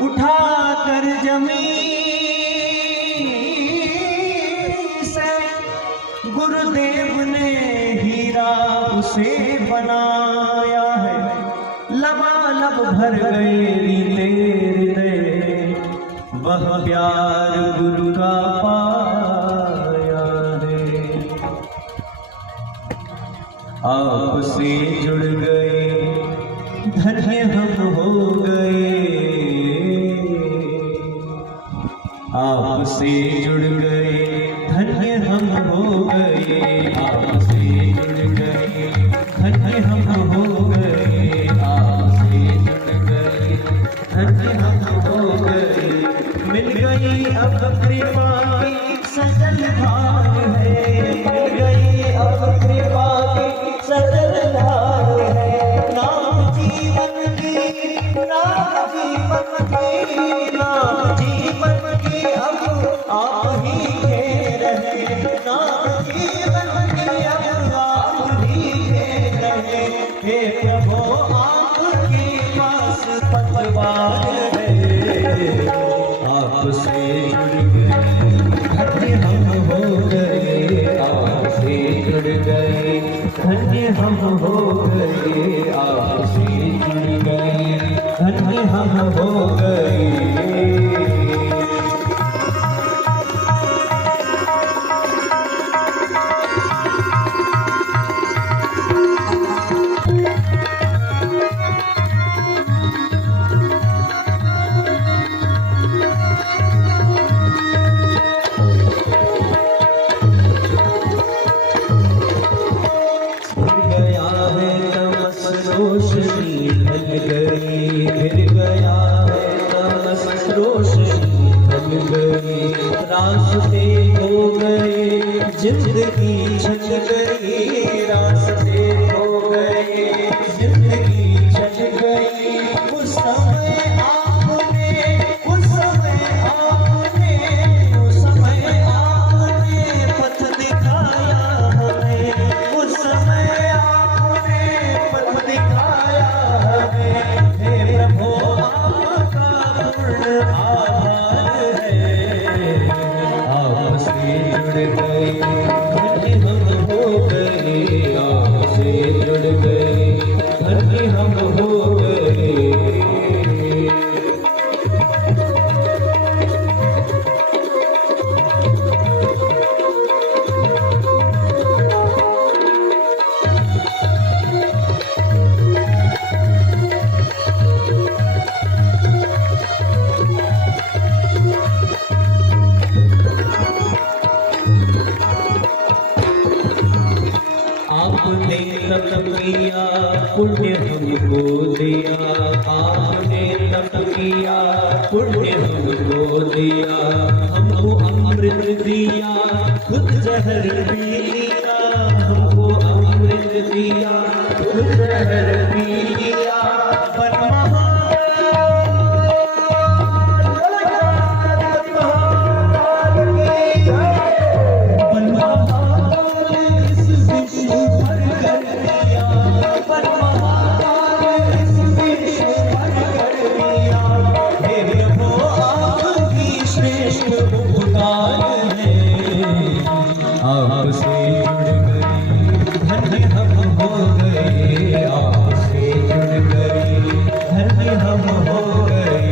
उठाकर जमीन से गुरुदेव ने हीरा उसे बनाया है। लबालब भर गए रीते हृदय, वह प्यार गुरु का पाया है। आपसे जुड़ गए धन्य हम हो गए, आपसे जुड़ गए धन्य हम हो गए आपसे जुड़ गए, धन्य हम हो गए आपसे जुड़ गए, धन्य हम हो गए। मिल गई अब कृपा की सजल धार है, मिल गई अब कृपा की सजल धार है। नाम जीवन की, नाम जीवन की, नाम जीवन की अब आप ही घेर है, नाम जीवन की अब आप ही घेर है। हे प्रभु आपके पास पतवार है, आपसे जुड़ गए, धन्य हम हो गए आपसे जुड़ गए, धन्य हम हो गए आपसे जुड़ गए, धन्य हम हो गए। रोशनी ढल गई, फिर गया है तमस रोशनी ढल गई, रास्ते हो गए जिंदगी छट गई, रास्ते हो गए जिंदगी छट गई। उस समय आपने, उस समय आपने, उस समय आपने पथ दिखाया हमें, उस समय आपने पथ दिखाया हमें। हे प्रभु आपका पूर्ण आभार है, आपसे जुड़ गए, धन्य हम हो गए आपसे जुड़ गए, धन्य हम हो गए। आपने तप किया पुण्य हमको दिया, आपने तप किया पुण्य हमको दिया, हमको अमृत दिया खुद जहर पी लिया, हमको अमृत दिया खुद जहर पी लिया। आपसे जुड़ गए, धन्य हम हो गए आपसे जुड़ गए, धन्य हम हो गए।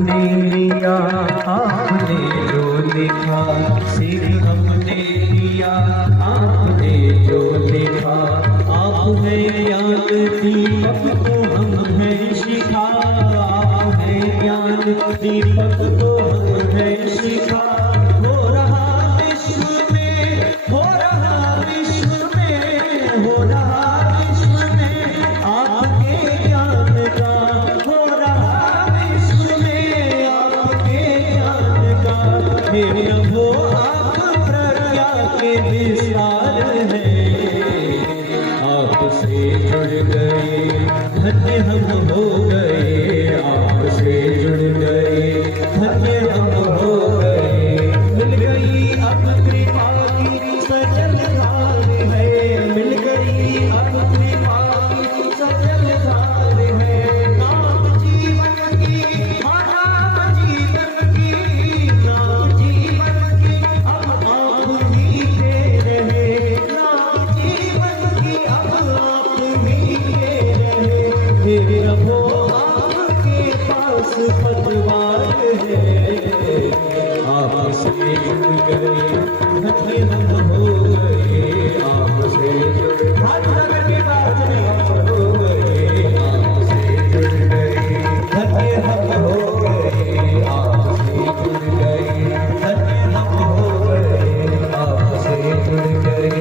हमने लिया आपने जो लिखा, सीख हमने लिया आपने जो लिखा। आप है ज्ञान दीपक तो हम है शिखा, आप है ज्ञान दीपक तो हम है शिखा। हो रहा विश्व में, हो रहा विश्व में, हो रहा विश्व में आपके ज्ञान का, हो रहा विश्व में आपके ज्ञान का। हे प्रभु आप प्रज्ञा के विस्तार हैं, आपसे जुड़ गए धन्य हम हो गए, आपसे जुड़ गए धन्य हम हो गए। मिल गई अब कृपा की सजल धार है, मिल गई अब कृपा की सजल धार है। नाम जीवन की, हाँ नाम जीवन की, नाम जीवन की अब आप ही दे रहे, नाम जीवन की अब आप ही दे रहे। हे प्रभु आपके पास पतवार है, आपसे जुड़ गए धन्य हम हो गए, आपसे जुड़ हाथ लगा के बात में हम हो गए, आपसे जुड़ गए धन्य हम हो गए, आपसे जुड़ गए धन्य हम हो गए, आपसे जुड़ गए।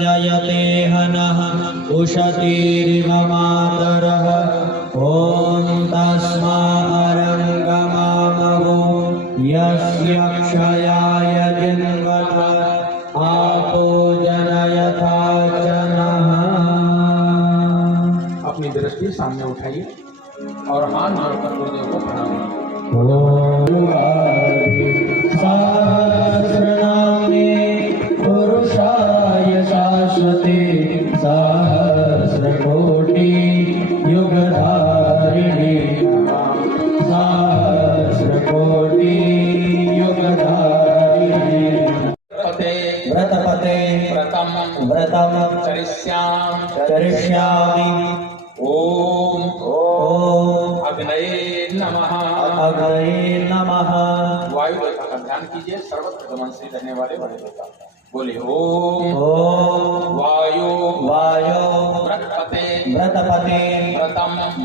जायते हनः उषतीरिव मातरः, ॐ तस्मारङ्गमामवो यस्य क्षयाय जिन्वथ आपो जनयथा जनः। अपनी दृष्टि सामने उठाइए और हाथ जोड़कर गुरुदेव को प्रणाम करें। सहस्रनामे पुरुषाय शाश्वते, सहस्रकोटि युगधारिणे, सहस्रकोटि युगधारिणे। व्रतपते व्रतम चरिष्यामि। ओम ओम अग्नये नमः। अग्नये नमः। वायु देवता का ध्यान कीजिए, सर्वत्र गमनशील रहने वाले बड़े देवता। बोले ओम वायु वायो व्रतपते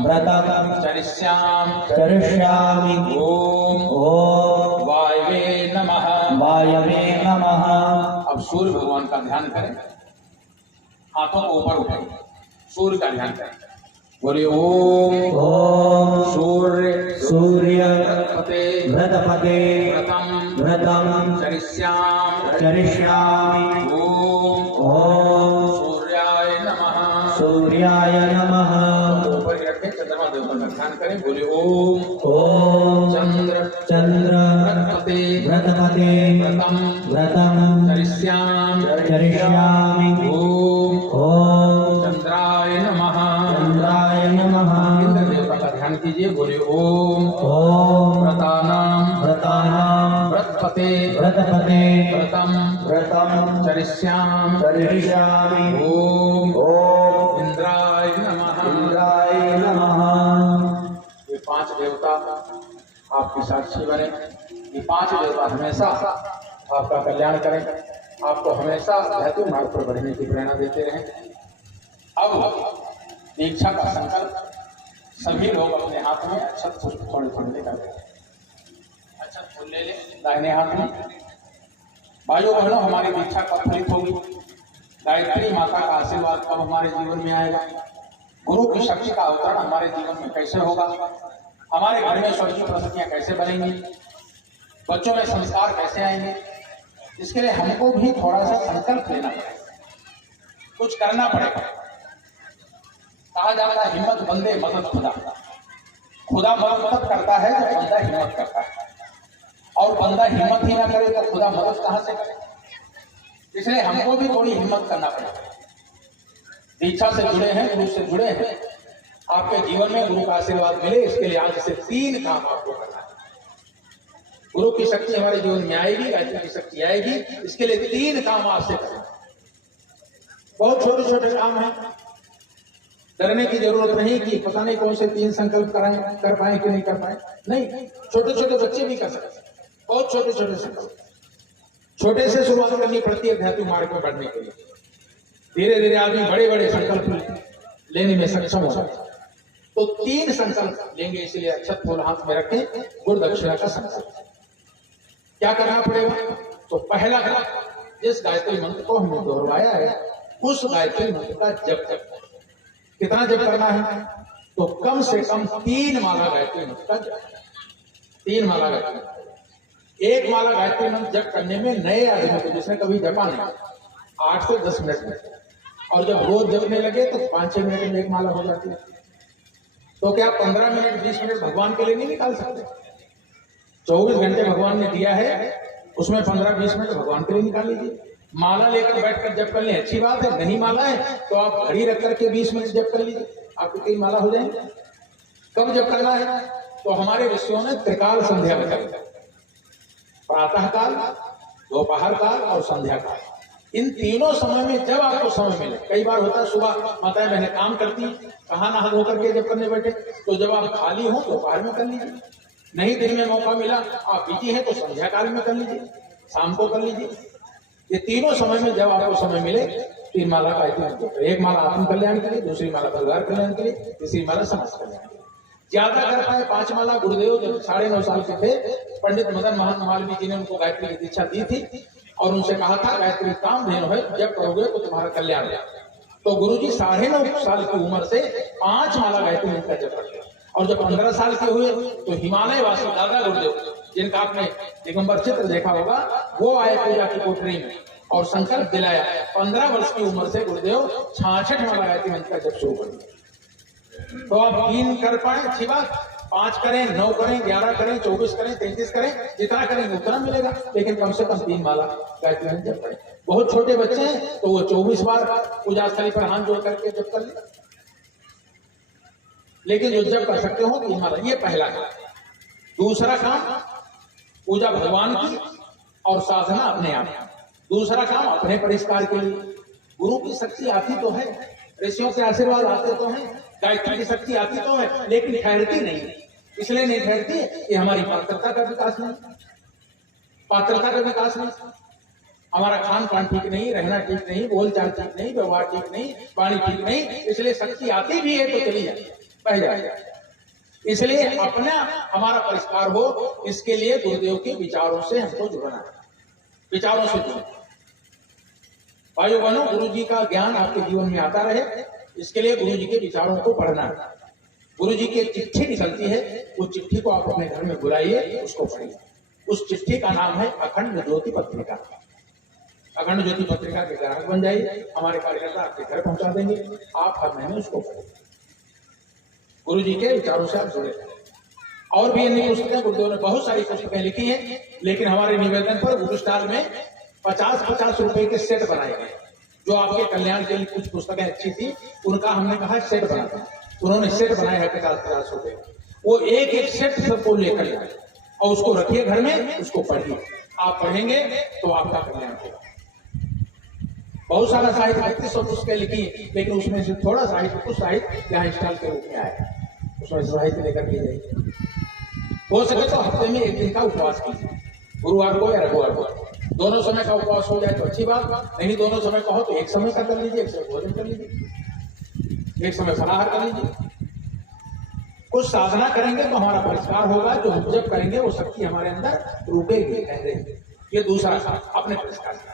व्रतम चरिष्यामि। ओम वायवे नमः। वायवे नमः। अब सूर्य भगवान का ध्यान करें, हाथों को ऊपर उठाइए, सूर्य का ध्यान करें। बोले ओम सूर्य व्रतपते व्रतम चरिष्यामि। ओम सूर्याय नमः। ऊपर रखें, चंद्रमा देवता का ध्यान करें। बोले ओम चंद्र व्रतपते व्रतम चरिष्यामि। ओम चंद्राय नमः। इंद्र देवता का ध्यान कीजिए। बोले ओम व्रतानां व्रतपते व्रतम चरिष्यामि। ओम इंद्राय नमः। ये पांच देवता आपकी साक्षी बने। ये पांच देवता हमेशा आपका कल्याण करें, आपको हमेशा धैर्य मार्ग पर बढ़ने की प्रेरणा देते रहें। अब दीक्षा का संकल्प सभी लोग अपने हाथ में अक्षत पुष्प थोड़े थोड़े लेकर अक्षत फूल ले ले दाहिने हाथ में। भाइयों बहनों, हमारी दीक्षा कब फलित होगी? गायत्री माता का आशीर्वाद कब हमारे जीवन में आएगा? गुरु की शक्ति का अवतरण हमारे जीवन में कैसे होगा? हमारे घर में स्वर्गीय प्रसन्नियां कैसे बनेंगी? बच्चों में संस्कार कैसे आएंगे? इसके लिए हमको भी थोड़ा सा संकल्प लेना पड़ेगा, कुछ करना पड़ेगा। कहा जाता है हिम्मत बंदे मदद खुदा। खुदा मदद तब करता है जब बंदा हिम्मत करता है, और बंदा हिम्मत ही ना करे तो खुदा मदद कहां से करे। इसलिए हमको भी थोड़ी हिम्मत करना पड़ेगा। दीक्षा से जुड़े हैं, गुरु से जुड़े हैं, आपके जीवन में गुरु का आशीर्वाद मिले, इसके लिए आज से 3 काम आपको करना है। गुरु की शक्ति हमारे जीवन में आएगी, गायत्री की शक्ति आएगी, इसके लिए 3 काम आज से करना। बहुत छोटे छोटे काम हैं, डरने की जरूरत नहीं कि पता नहीं कौन से 3 संकल्प कर पाए कि नहीं कर पाए। नहीं, छोटे छोटे बच्चे भी कर सकते हैं। बहुत छोटे छोटे संकल्प, छोटे से शुरुआत करनी पड़ती है आध्यात्मिक मार्ग में बढ़ने के लिए। धीरे धीरे आदमी बड़े बड़े संकल्प लेने में सक्षम हो सकता है। तो 3 संकल्प लेंगे, इसलिए अक्षत फूल हाथ में रखें, गुरु दक्षिणा का संकल्प। क्या करना पड़ेगा? तो पहला, जिस गायत्री मंत्र को हमने दोहराया है उस गायत्री मंत्र का जप करना। कितना जप करना है? तो कम से कम 3 माला गायत्री मंत्र का जप। 3 माला गायत्री मंत्र। 1 माला गायत्री मंत्र जप करने में नए आदमी को, जिसने कभी जपा नहीं, 8 से 10 मिनट में, और जब रोज जपने लगे तो 5-6 मिनट में 1 माला हो जाती है। तो क्या 15 मिनट 20 मिनट भगवान के लिए नहीं निकाल सकते? 24 घंटे भगवान ने दिया है, उसमें 15-20 मिनट भगवान के लिए निकाल लीजिए। माला लेकर बैठकर जप कर लें, अच्छी बात है। नहीं माला है तो आप घड़ी रख करके 20 मिनट जप कर लीजिए, आपकी 3 माला हो जाएंगे। कब जप करना है? तो हमारे ऋषियों ने त्रिकाल संध्या बताई, प्रातः काल, दोपहर काल और संध्या काल। इन तीनों समय में जब आपको समय मिले, कई बार होता है सुबह माताएं बहनें काम करती, कहाँ नहा धो करके जब करने बैठे, तो जब आप खाली हो दोपहर में कर लीजिए। नहीं दिन में मौका मिला, आप बिजी हैं, तो संध्या काल में कर लीजिए, शाम को कर लीजिए। ये तीनों समय में जब आपको समय मिले 3 माला का 1 माला आत्म कल्याण के लिए, दूसरी माला परिवार कल्याण के लिए, तीसरी माला समाज कल्याण के लिए। ज्यादा कर पाए 5 माला। गुरुदेव जब 9.5 साल के थे, पंडित मदन मोहन मालवीय जी ने उनको गायत्री की दीक्षा दी थी और उनसे कहा था गायत्री काम धेनु है, जब करोगे तो तुम्हारा कल्याण है। तो गुरुजी 9.5 साल की उम्र से 5 माला गायत्री मंत्र का जप करते। और जब 15 साल के हुए तो हिमालय वासी दादा गुरुदेव, जिनका आपने दिगंबर चित्र देखा होगा, वो आए पूजा की कोठरी में और संकल्प दिलाया। 15 वर्ष की उम्र से गुरुदेव 66 माला गायत्री मंत्र का जप शुरू कर दिया। तो आप 3 कर पाए, अच्छी बात। 5 करें, 9 करें, 11 करें, 24 करें, 33 करें, जितना करेंगे उतना मिलेगा, लेकिन कम से कम 3 माला गायत्री मंत्र जप करें। बहुत छोटे बच्चे हैं तो वो 24 बार पूजा स्थली पर हाथ जोड़ करके जप कर ले, लेकिन जो जब कर सकते हो 3 माला। ये पहला काम। दूसरा काम, पूजा भगवान की और साधना अपने आप। दूसरा काम अपने परिष्कार के लिए। गुरु की शक्ति आती तो है, ऋषियों के आशीर्वाद आते तो हैं, गायत्री की शक्ति आती तो है, लेकिन ठहरती नहीं। इसलिए नहीं ठहरती कि हमारी पात्रता का विकास नहीं, पात्रता का विकास नहीं, हमारा खान पान ठीक नहीं, रहना ठीक नहीं, बोलचाल ठीक नहीं, व्यवहार ठीक नहीं, वाणी ठीक नहीं। इसलिए शक्ति आती भी है तो चली जाए, बह जाए। इसलिए अपना हमारा परिष्कार हो, इसके लिए गुरुदेव के विचारों से हमको जुड़ना है, विचारों से जुड़ना। भाइयों बहनों, गुरु जी का ज्ञान आपके जीवन में आता रहे, इसके लिए गुरु जी के विचारों को पढ़ना है। गुरु जी की चिट्ठी निकलती है, उस चिट्ठी को आप अपने घर में बुलाइए, उसको पढ़िए। उस चिट्ठी का नाम है अखंड ज्योति पत्रिका। अखंड ज्योति पत्रिका के ग्राहक बन जाइए, हमारे कार्यकर्ता आपके घर पहुंचा देंगे, आप हर महीने उसको पढ़िए। गुरु जी के विचारों से आप जुड़े। और भी अन्य पुस्तकें, गुरुदेव ने बहुत सारी पुस्तकें लिखी हैं, लेकिन हमारे निवेदन पर गुरु स्टाल में 50-50 रुपए के सेट बनाए गए। जो आपके कल्याण के लिए कुछ पुस्तकें अच्छी थी, उनका हमने कहा सेट बनाते। उन्होंने सेट बनाया है 50-50 रुपए। वो एक सेट सबको लेकर जाए और उसको रखिए घर में, उसको पढ़िए। आप पढ़ेंगे तो आपका कल्याण होगा। बहुत सारा साहित्य 3200 पुस्तकें लिखी, लेकिन उसमें से थोड़ा साहित्य, कुछ साहित्य यहाँ स्टॉल के रूप में आया, उसमें साहित्य लेकर के जाइए। हो सके तो हफ्ते में 1 दिन का उपवास कीजिए, गुरुवार को या रविवार को। दोनों समय का उपवास हो जाए तो अच्छी बात, नहीं दोनों समय का हो तो एक समय का कर लीजिए, एक समय भोजन कर लीजिए, एक समय फलाहार कर लीजिए। कुछ साधना करेंगे तो हमारा परिष्कार होगा, जो हम जब करेंगे वो शक्ति हमारे अंदर रुकेगी, ठहरेगी। ये दूसरा काम, अपने परिष्कार का।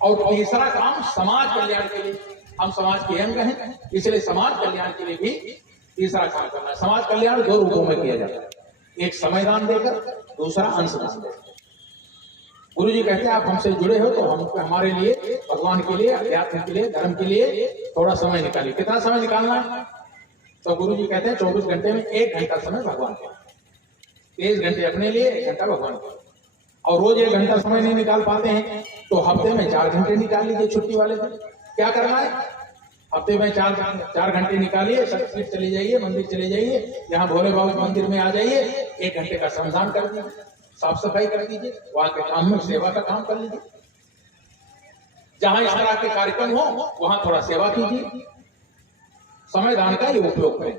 और तीसरा काम, समाज कल्याण के लिए। हम समाज के अंग हैं, इसलिए समाज कल्याण के लिए भी तीसरा काम करना है। समाज कल्याण 2 रूपों में किया जाता है, एक समय दान देकर, दूसरा अंश दान देकर। गुरु जी कहते हैं आप हमसे जुड़े हो तो हम हमारे लिए, भगवान के लिए, अध्यात्म के लिए, धर्म के लिए थोड़ा समय निकालिए। कितना समय निकालना है? तो गुरु जी कहते हैं 24 घंटे में 1 घंटा समय भगवान का, 23 घंटे अपने लिए, 1 घंटा भगवान का। और रोज 1 घंटा समय नहीं निकाल पाते हैं तो हफ्ते में 4 घंटे निकाल लीजिए छुट्टी वाले दिन। क्या करना है, हफ्ते में 4 घंटे निकालिए, सर्किट चले जाइए, मंदिर चले जाइए, यहाँ भोले बाबा मंदिर में आ जाइए, 1 घंटे का श्रमदान कर दीजिए, साफ सफाई कर दीजिए, वहां के काम में सेवा का काम कर लीजिए। जहां इस तरह के कार्यक्रम हो वहां थोड़ा सेवा कीजिए, समय दान का ये उपयोग करें।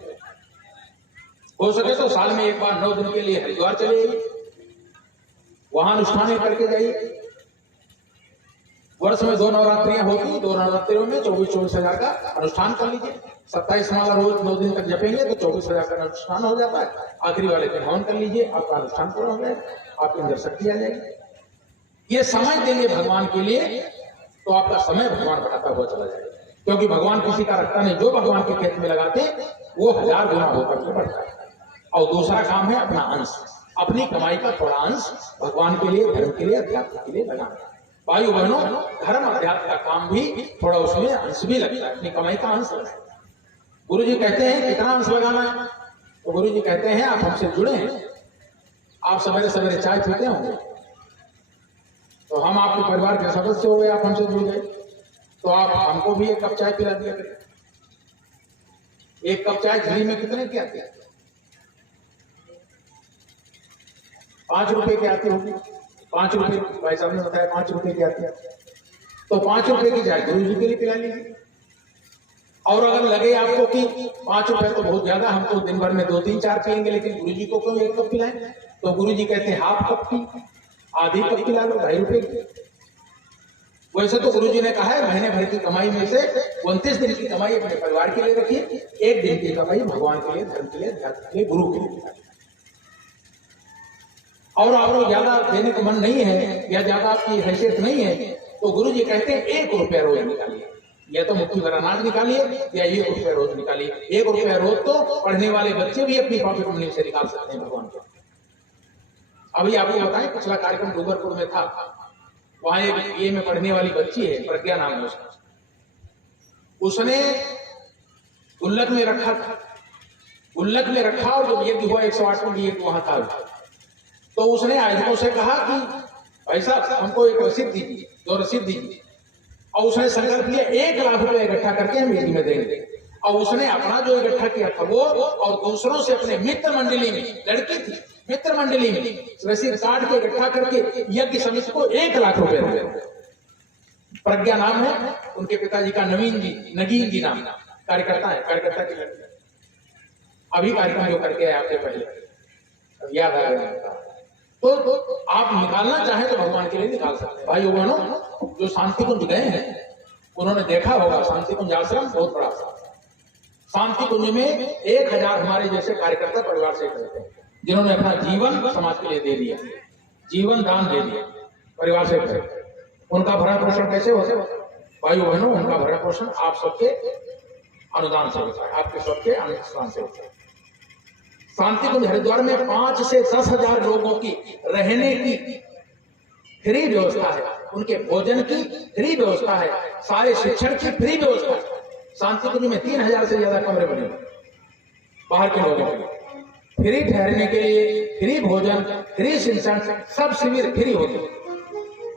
हो सके तो साल में एक बार 9 दिन के लिए हरिद्वार चले जाइए, वहां अनुष्ठान करके जाइए। वर्ष में 2 नवरात्रियां होती, 2 नवरात्रियों में 24 हजार का अनुष्ठान कर लीजिए। 27 माला रोज 9 दिन तक जपेंगे तो 24,000 का अनुष्ठान हो जाता है। आखिरी वाले दिन हवन कर लीजिए, आपका अनुष्ठान पूरा हो जाएगा, आपके अंदर शक्ति आ जाएगी। ये समय देंगे भगवान के लिए तो आपका समय भगवान बढ़ाता हुआ चला जाएगा, क्योंकि भगवान किसी का रखता नहीं, जो भगवान के खेत में लगाते वो 1000 गुना होकर के बढ़ता है। और दूसरा काम है अपना अंश, अपनी कमाई का थोड़ा अंश भगवान के लिए, धर्म के लिए, अध्यात्म के लिए लगाना। भाई बहनों, धर्म अध्यात्म का काम भी थोड़ा उसमें अंश भी लगता है, अपनी कमाई का अंश लगता है। गुरु जी कहते हैं कितना अंश लगाना है, तो गुरु जी कहते हैं आप हमसे जुड़े हैं, आप सवेरे सवेरे चाय पीते होंगे, तो हम आपके परिवार के सदस्य हो गए, आप हमसे जुड़ गए, तो आप हमको भी 1 कप चाय पिला दिया करें। 1 कप चाय घड़ी में कितने की आती है? 5 रुपए की आती होगी, 5 रुपए, भाई साहब ने बताया 5 रुपए की आती है, तो 5 रुपए की चाय गुरु जी के लिए पिला लीजिए। और अगर लगे आपको कि 5 रुपए तो बहुत ज्यादा, हम तो दिन भर में 2, 3, 4 पियेंगे, लेकिन गुरु जी को क्यों 1 कप पिलाएं, तो गुरु जी कहते हैं हाफ कप की, आधी कप पिला लो, 2.5 रुपए की। वैसे तो गुरु जी ने कहा है महीने भर की कमाई में से 29 दिन की कमाई अपने परिवार के लिए रखिए, 1 दिन की कमाई भगवान के लिए, धर्म के लिए, अध्यात्म के लिए, गुरु के लिए। और आपको ज्यादा देने का मन नहीं है या ज्यादा आपकी हैसियत नहीं है तो गुरु जी कहते हैं 1 रुपया रोज निकालिए, या तो मुट्ठी भर अनाज निकालिए या 1 रुपया रोज निकालिए। 1 रुपया रोज तो पढ़ने वाले बच्चे भी अपनी पॉकेट मनी से निकाल सकते हैं भगवान को। अभी आपको बताएं, पिछला कार्यक्रम डूंगरपुर में था, वहां एक बीए में पढ़ने वाली बच्ची है, प्रज्ञा नाम है उसका, उसने गुल्लक में रखा था, गुल्लक में रखा, और जब यज्ञ हुआ 108वां यज्ञ वहां था, तो उसने आयोजकों से कहा कि भाई साहब हमको 1 रसीद दीजिए, 2 रसीद दीजिए, और उसने संकल्प लिया 1 लाख रुपए इकट्ठा करके हम यज्ञ में देंगे। और उसने अपना जो इकट्ठा किया था वो, और दूसरों से अपने मित्र मंडली में, लड़की थी, मित्र मंडली में रसीद काट के इकट्ठा करके यज्ञ समिति को 1 लाख रुपए दिए। प्रज्ञा नाम है, उनके पिताजी का नगीन जी नाम, कार्यकर्ता है, कार्यकर्ता की लड़की। अभी कार्यक्रम जो करके आए आपके पहले याद आ गया, तो आप निकालना चाहें तो भगवान के लिए निकाल सकते हैं। भाई बहनों, जो शांति कुंज गए हैं उन्होंने देखा होगा, शांति कुंज आश्रम बहुत बड़ा शांति कुंज में 1000 हमारे जैसे कार्यकर्ता परिवार से करते हैं, जिन्होंने अपना जीवन समाज के लिए दे दिया, जीवन दान दे दिया, परिवार से करते। उनका भरण पोषण कैसे होता है भाई बहनों? उनका भरण पोषण आप सबके अनुदान से होता है, आपके सबके अनुदान से होता है। शांति कुंज हरिद्वार में 5 से 10 हजार लोगों की रहने की फ्री व्यवस्था है, उनके भोजन की फ्री व्यवस्था है, सारे शिक्षण की फ्री व्यवस्था है। शांति कुंज में 3000 से ज्यादा कमरे बने बाहर के लोगों के लिए, फ्री ठहरने के लिए, फ्री भोजन, फ्री शिक्षण, सब शिविर फ्री होते।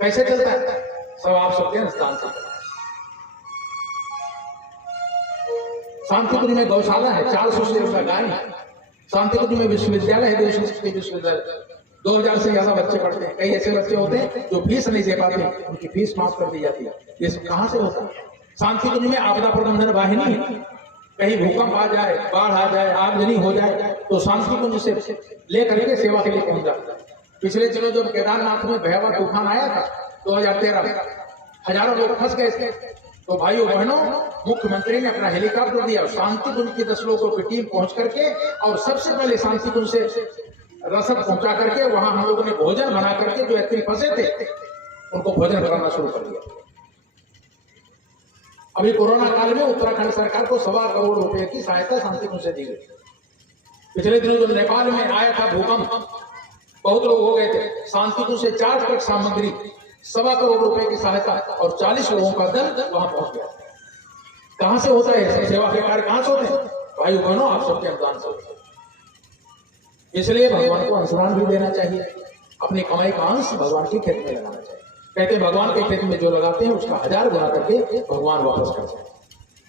कैसे चलता है? सब आप सबके अनुदान से चलता है। शांति कुंज में गौशाला है, 400 से ज्यादा गाय है। शांति कुंज में विश्वविद्यालय है, देश संस्कृति विश्वविद्यालय, 2000 से ज्यादा बच्चे पढ़ते हैं। कई ऐसे बच्चे होते हैं जो फीस नहीं दे पाते, उनकी फीस माफ कर दी जाती है। ये सब कहां से होता है? शांति कुंज में आपदा प्रबंधन वाहिनी है, कहीं भूकंप आ जाए, बाढ़ आ जाए, आगजनी हो जाए तो शांति कुंज से लेकर के सेवा के लिए पहुंच जाता है। पिछले दिनों जब केदारनाथ में भयावह तूफान आया था 2013 में, हजारों लोग फंस गए थे, तो भाइयों बहनों मुख्यमंत्री ने अपना हेलीकॉप्टर दिया, शांति कुंज की 10 लोगों की टीम पहुंच करके और सबसे पहले शांति कुंज से रसद पहुंचा करके वहां हम लोगों ने भोजन बना करके जो यात्री फंसे थे उनको भोजन कराना शुरू कर दिया। अभी कोरोना काल में उत्तराखंड सरकार को 1.25 करोड़ रुपए की सहायता शांति कुंज से दी गई। पिछले दिनों जो नेपाल में आया था भूकंप, बहुत लोग हो गए थे, शांति कुंज से 4 ट्रक सामग्री, 1.25 करोड़ रुपए की सहायता और 40 लोगों का दल वहां पहुंच गया। कहां से होता है? सेवा के कार्य कहां से होते हैं? भाई बहनों, आप सबके अवदान से, इसलिए भगवान को अंशदान भी देना चाहिए। अपनी कमाई का अंश भगवान के खेत में लगाना चाहिए। कहते हैं भगवान के खेत में जो लगाते हैं उसका 1000 गुना करके भगवान वापस करते हैं।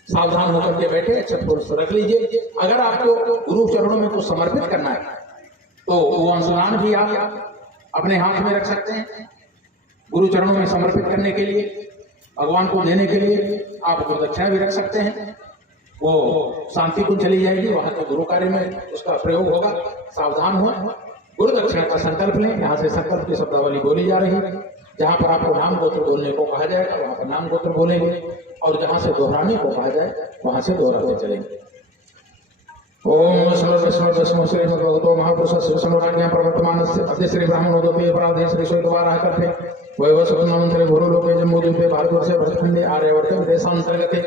सावधान होकर के बैठे, अक्षत पुरुष रख लीजिए। अगर आपको गुरु चरणों में कुछ समर्पित करना है तो वो अंशदान भी आप अपने हाथ में रख सकते हैं। गुरु चरणों में समर्पित करने के लिए, भगवान को देने के लिए आप गुरु दक्षिणा भी रख सकते हैं। वो शांति कुंज चली जाएगी, वहां तो गुरु कार्य में उसका प्रयोग होगा। सावधान हो, गुरु दक्षिणा का संकल्प लें। यहाँ से संकल्प की शब्दावली बोली जा रही है। जहाँ पर आपको नाम गोत्र बोलने को कहा जाएगा वहां पर नाम गोत्र बोलेंगे, और जहाँ से दोहराने को कहा जाए वहां से दोहराते चलेंगे। ओम श्रीमद्भगवतो महापुरुष श्रीसनुराज्ञा प्रवर्तमानस्य अद्य श्री ब्राह्मणोदपि अपराधे श्री श्वेतवाराः कल्पे वैवस्वतमन्त्रे भूलोके जम्बूद्वीपे भारतवर्षे भरतखण्डे आर्यावर्ते देशान्तर्गते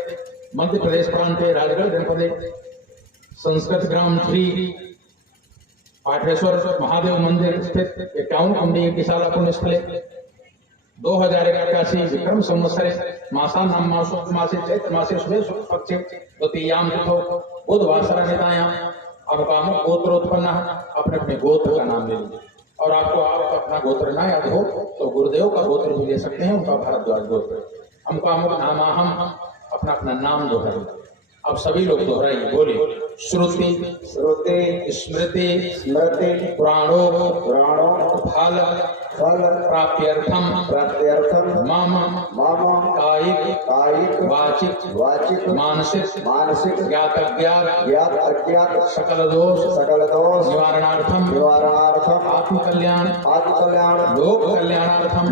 मध्य प्रदेश प्रांते राजगढ़ जनपदे संस्कृत ग्राम 3 पाठेश्वर महादेव मंदिर स्थित 51 कुंडी विशाला पुण्यस्थले 2081 विक्रम संवत्सरे मासानां मासे चैत्र मासे शुभे शुक्ल पक्षे द्वितीयां तिथौ बुधवासरा निदायां अवकामो गोत्रोत्पन्न। अपने अपने गोत्र का नाम ले लीजिए, और आपको अपना गोत्र ना याद हो तो गुरुदेव का गोत्र भी ले सकते हैं, उनका भारद्वाज गोत्र। अमुक नामाहम, अपना अपना नाम दोहराइए। अब सभी लोग दोहराइए, बोलिए। श्रुति श्रुति स्मृति स्मृति पुराणो पुराणो फल फल प्राप्त्यर्थम प्राप्त्यर्थम मम मम कायिक कायिक वाचिक वाचिक मानसिक मानसिक ज्ञात अज्ञात ज्ञात अज्ञात सकल दोष निवारणार्थम निवारणार्थम आत्म कल्याण लोक कल्याणार्थम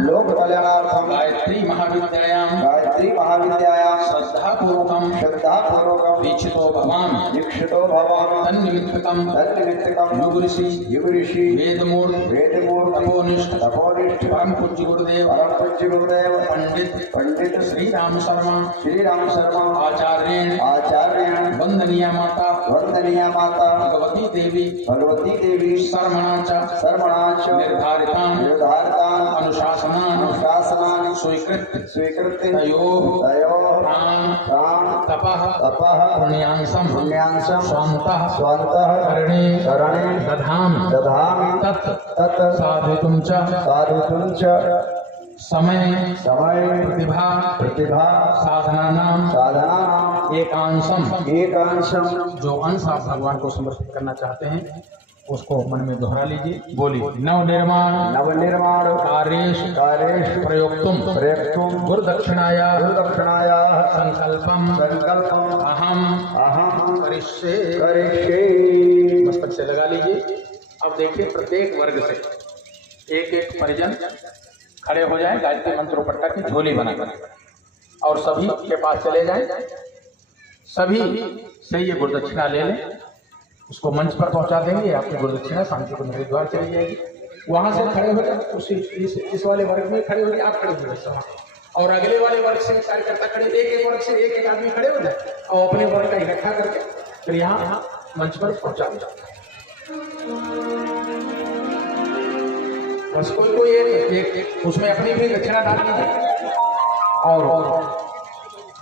गायत्री महाविद्यायां श्रद्धा पूर्वकम दीक्षितो भवामि तन्निमित्तकम युग ऋषि वेदमूर्त तपोनिष्ठ परम पूज्य गुरुदेव पंडित श्री राम शर्मा आचार्येण वंदनीय माता भगवती देवी शर्मणाच निर्धारितान् अनुशासनान् स्वीकृत्य तयोः प्राण तपः पुण्यांशं स्वान्तः करणे दधामि तत् साधितुं च समय प्रतिभा साधनानां एकांशम। जो अंश आप भगवान को समर्पित करना चाहते हैं उसको मन में दोहरा लीजिए, बोलिए। नवनिर्माण कार्येश प्रयोक्तुम गुरु दक्षिणाया संकल्पम अहम करिष्ये। मस्तक से लगा लीजिए। अब देखिए, प्रत्येक वर्ग से एक परिजन खड़े हो जाएं, गायत्री मंत्रोपट्टा की झोली बनाकर, और सभी के पास चले जाएं। सभी से ये गुरुदक्षिणा ले लें, उसको मंच पर पहुंचा देंगे। आपकी गुरुदक्षिणा शांति कुंज हरिद्वार चली जाएगी। वहां से खड़े हो जाए, उसी इस वाले वर्ग में खड़े हो जाए, आप खड़े हो जाए, और अगले वाले वर्ग से कार्यकर्ता खड़े, एक वर्ग से एक आदमी खड़े हो जाए, और अपने वर्ग का इकट्ठा करके फिर यहाँ मंच पर पहुंचा दें। बस कोई एक उसमें अपनी भी दक्षिणा डाल दीजिए, और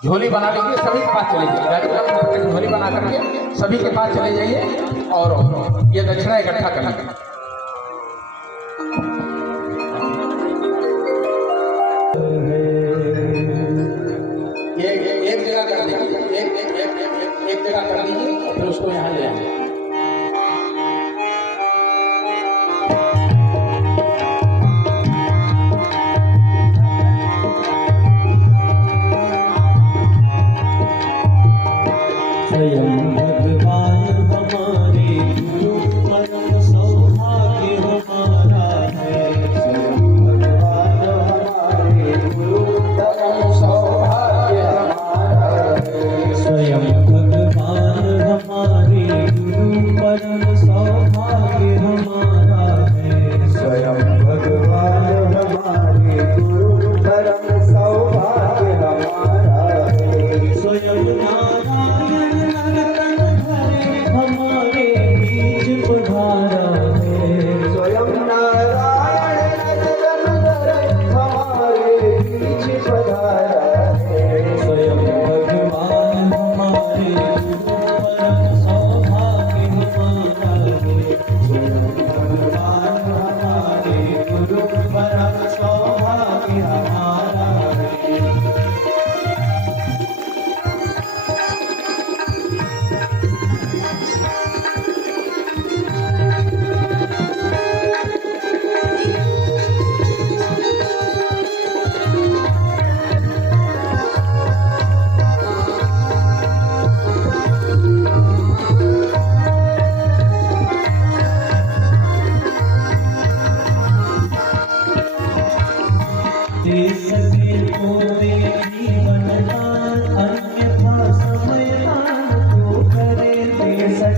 झोली बना लीजिए। सभी के पास चले जाइए, झोली बना करके सभी के पास चले जाइए, और ये दक्षिणा इकट्ठा कर लीजिए। एक जगह कर लीजिए, एक जगह कर लीजिए, और फिर उसको यहाँ ले आएंगे। स्वयं भगवान हमारे गुरु परम सौभाग्य हमारा है। स्वयं भगवान हमारे गुरु परम सौभाग्य हमारा है। स्वयं भगवान हमारे गुरु परम सौभाग्य हमारा है। स्वयं भगवान हमारे गुरु परम सौभाग्य हमारा है। स्वयं नारायण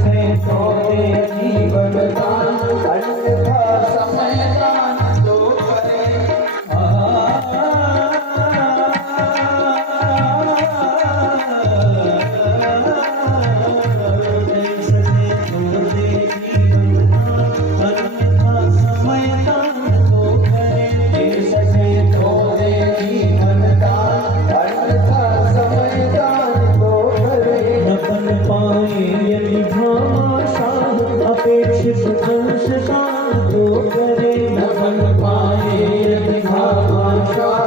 सके तो दे जीवन दान, अन्यथा समय दान तो करे। दे सके तो दे जीवन दान, अन्यथा समय दान तो करे। दे सके तो दे जीवन दान, अन्यथा समय दान तो करे। न बन पाए यदि भामाशाह, अपेक्षित अंश दान तो करे। न बन पाए यदि भामाशाह,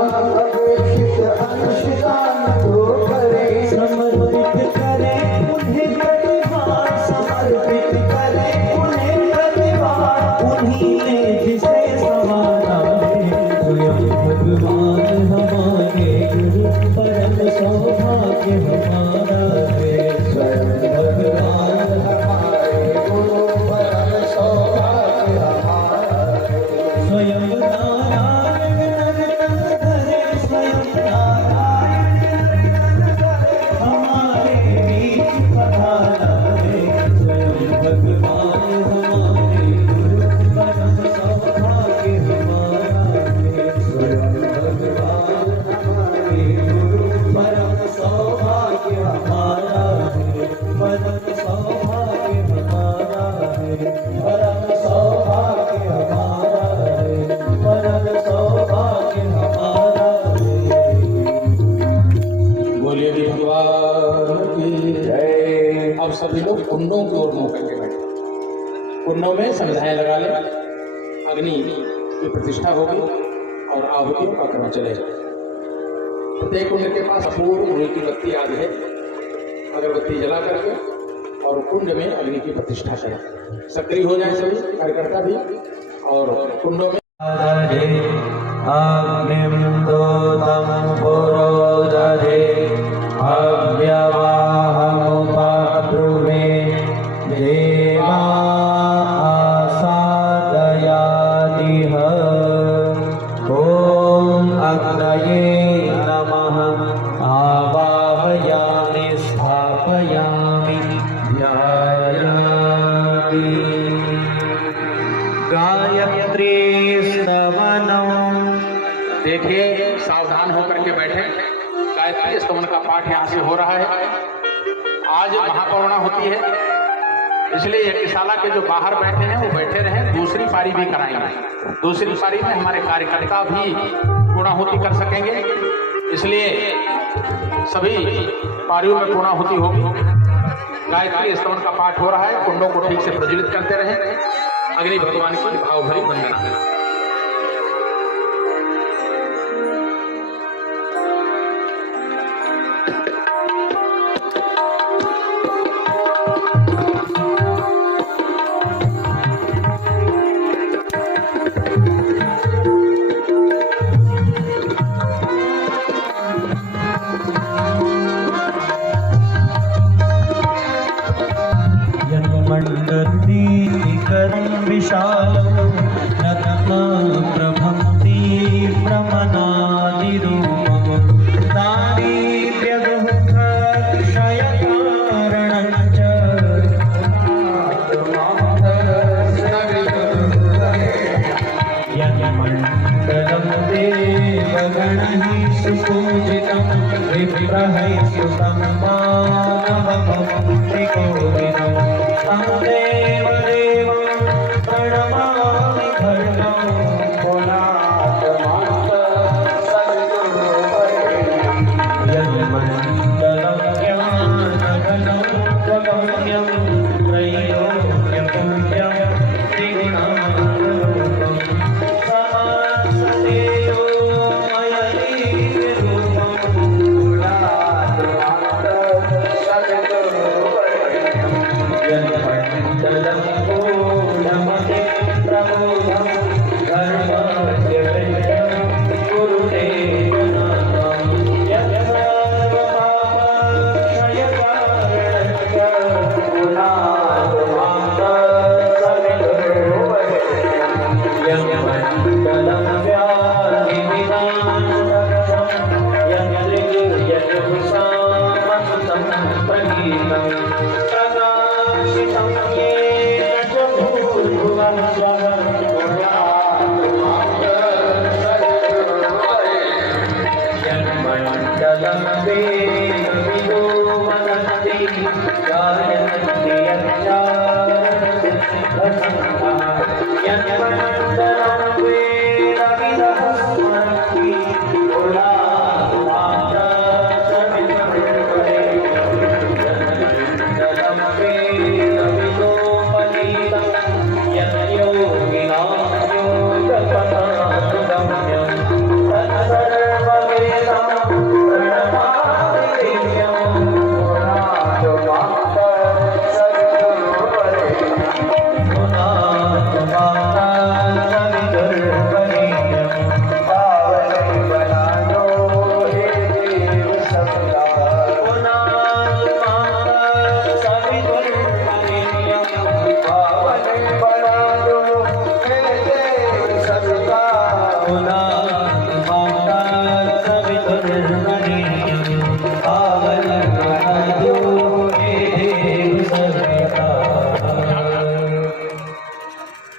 अपेक्षित अंश दान तो करे। समर्पित करे उन्हें प्रतिभार, समर्पित करे उन्हें प्रतिभार, उन्हीं ने जिसे संवारा है। स्वयं भगवान हमारे गुरु, परम सौभाग्य हमारा है। स्वयं भगवान हमारे गुरु, परम सौभाग्य हमारा है। स्वयं नारायण नर तन धरे, स्वयं नारायण नर तन धरे, हमारे बीच पधारा है। स्वयं भगवान हमारे गुरु, परम सौभाग्य हमारा है। स्वयं भगवान हमारे गुरु, परम सौभाग्य हमारा है। परम सौभाग्य हमारा है। परम सौभाग्य हमारा है। परम सौभाग्य हमारा है। बोलिए भी भगवान की जय। अब सभी लोग कुंडों की ओर मुंह करके बैठे, कुंडों में संध्याएं लगा ले, अग्नि की प्रतिष्ठा होगी और आहुतियों का क्रम चलेगा। प्रत्येक कुंड के पास अपूर्व रुई की बत्ती आदि है, अगरबत्ती जला करके और कुंड में अग्नि की प्रतिष्ठा करें। सक्रिय हो जाए सभी कार्यकर्ता भी और कुंडों में अग्निं दोतं पुरोदरे, अव्यवाहमुपब्रुवे, देवा आसादयादिह। ॐ अग्नये नमः। आवाहयामि, स्थापयामि, ध्यायामि। गायत्री स्तवनम्। देखिए, सावधान होकर के बैठे। गायत्री स्तवन का पाठ यहाँ से हो रहा है। आज महापौर्णा होती है, इसलिए यज्ञशाला के जो बाहर बैठे हैं वो बैठे रहें। दूसरी पारी भी कराएंगे। दूसरी पारी में हमारे कार्यकर्ता भी पूर्णाहुति कर सकेंगे, इसलिए सभी पारियों में पूर्णाहुति होगी। गायत्री स्तवन का पाठ हो रहा है। कुंडों को ठीक से प्रज्वलित करते रहें। अग्नि भगवान की भावभरी वंदना। मंडलीकरं विशालं रत्नप्रभं तीव्रमनादिरूपं, दारिद्र्यदुःखक्षयकारणं च यन्मण्डलं देवगणैः सुपूजितं, विप्रहैः सुसम्मानवमौक्तिकोविदम्। तं देवदेवं प्रणमामि भर्गं, पुनातमान्तसद्गुरुवर्यं। यन्मण्डलं ज्ञानघनं त्वगम्यं, त्रैलोक्यपूज्यं त्रिगुणारूपं। समासदेयो मयलीरूपं, पुनातमान्तसद्गुरुवर्यं। यन्मण्डलं पूर्णमति प्रबोधं, धर्मस्य वैद्यं कुरुते जनानां। यत्सर्वपापक्षयकारणञ्च, पुनातमान्तसद्गुरुवर्यं। यन्मण्डलं व्याधिविनाशकरं, यद्रिर्यजुषामसुतं प्रगीतं, प्रकाशितं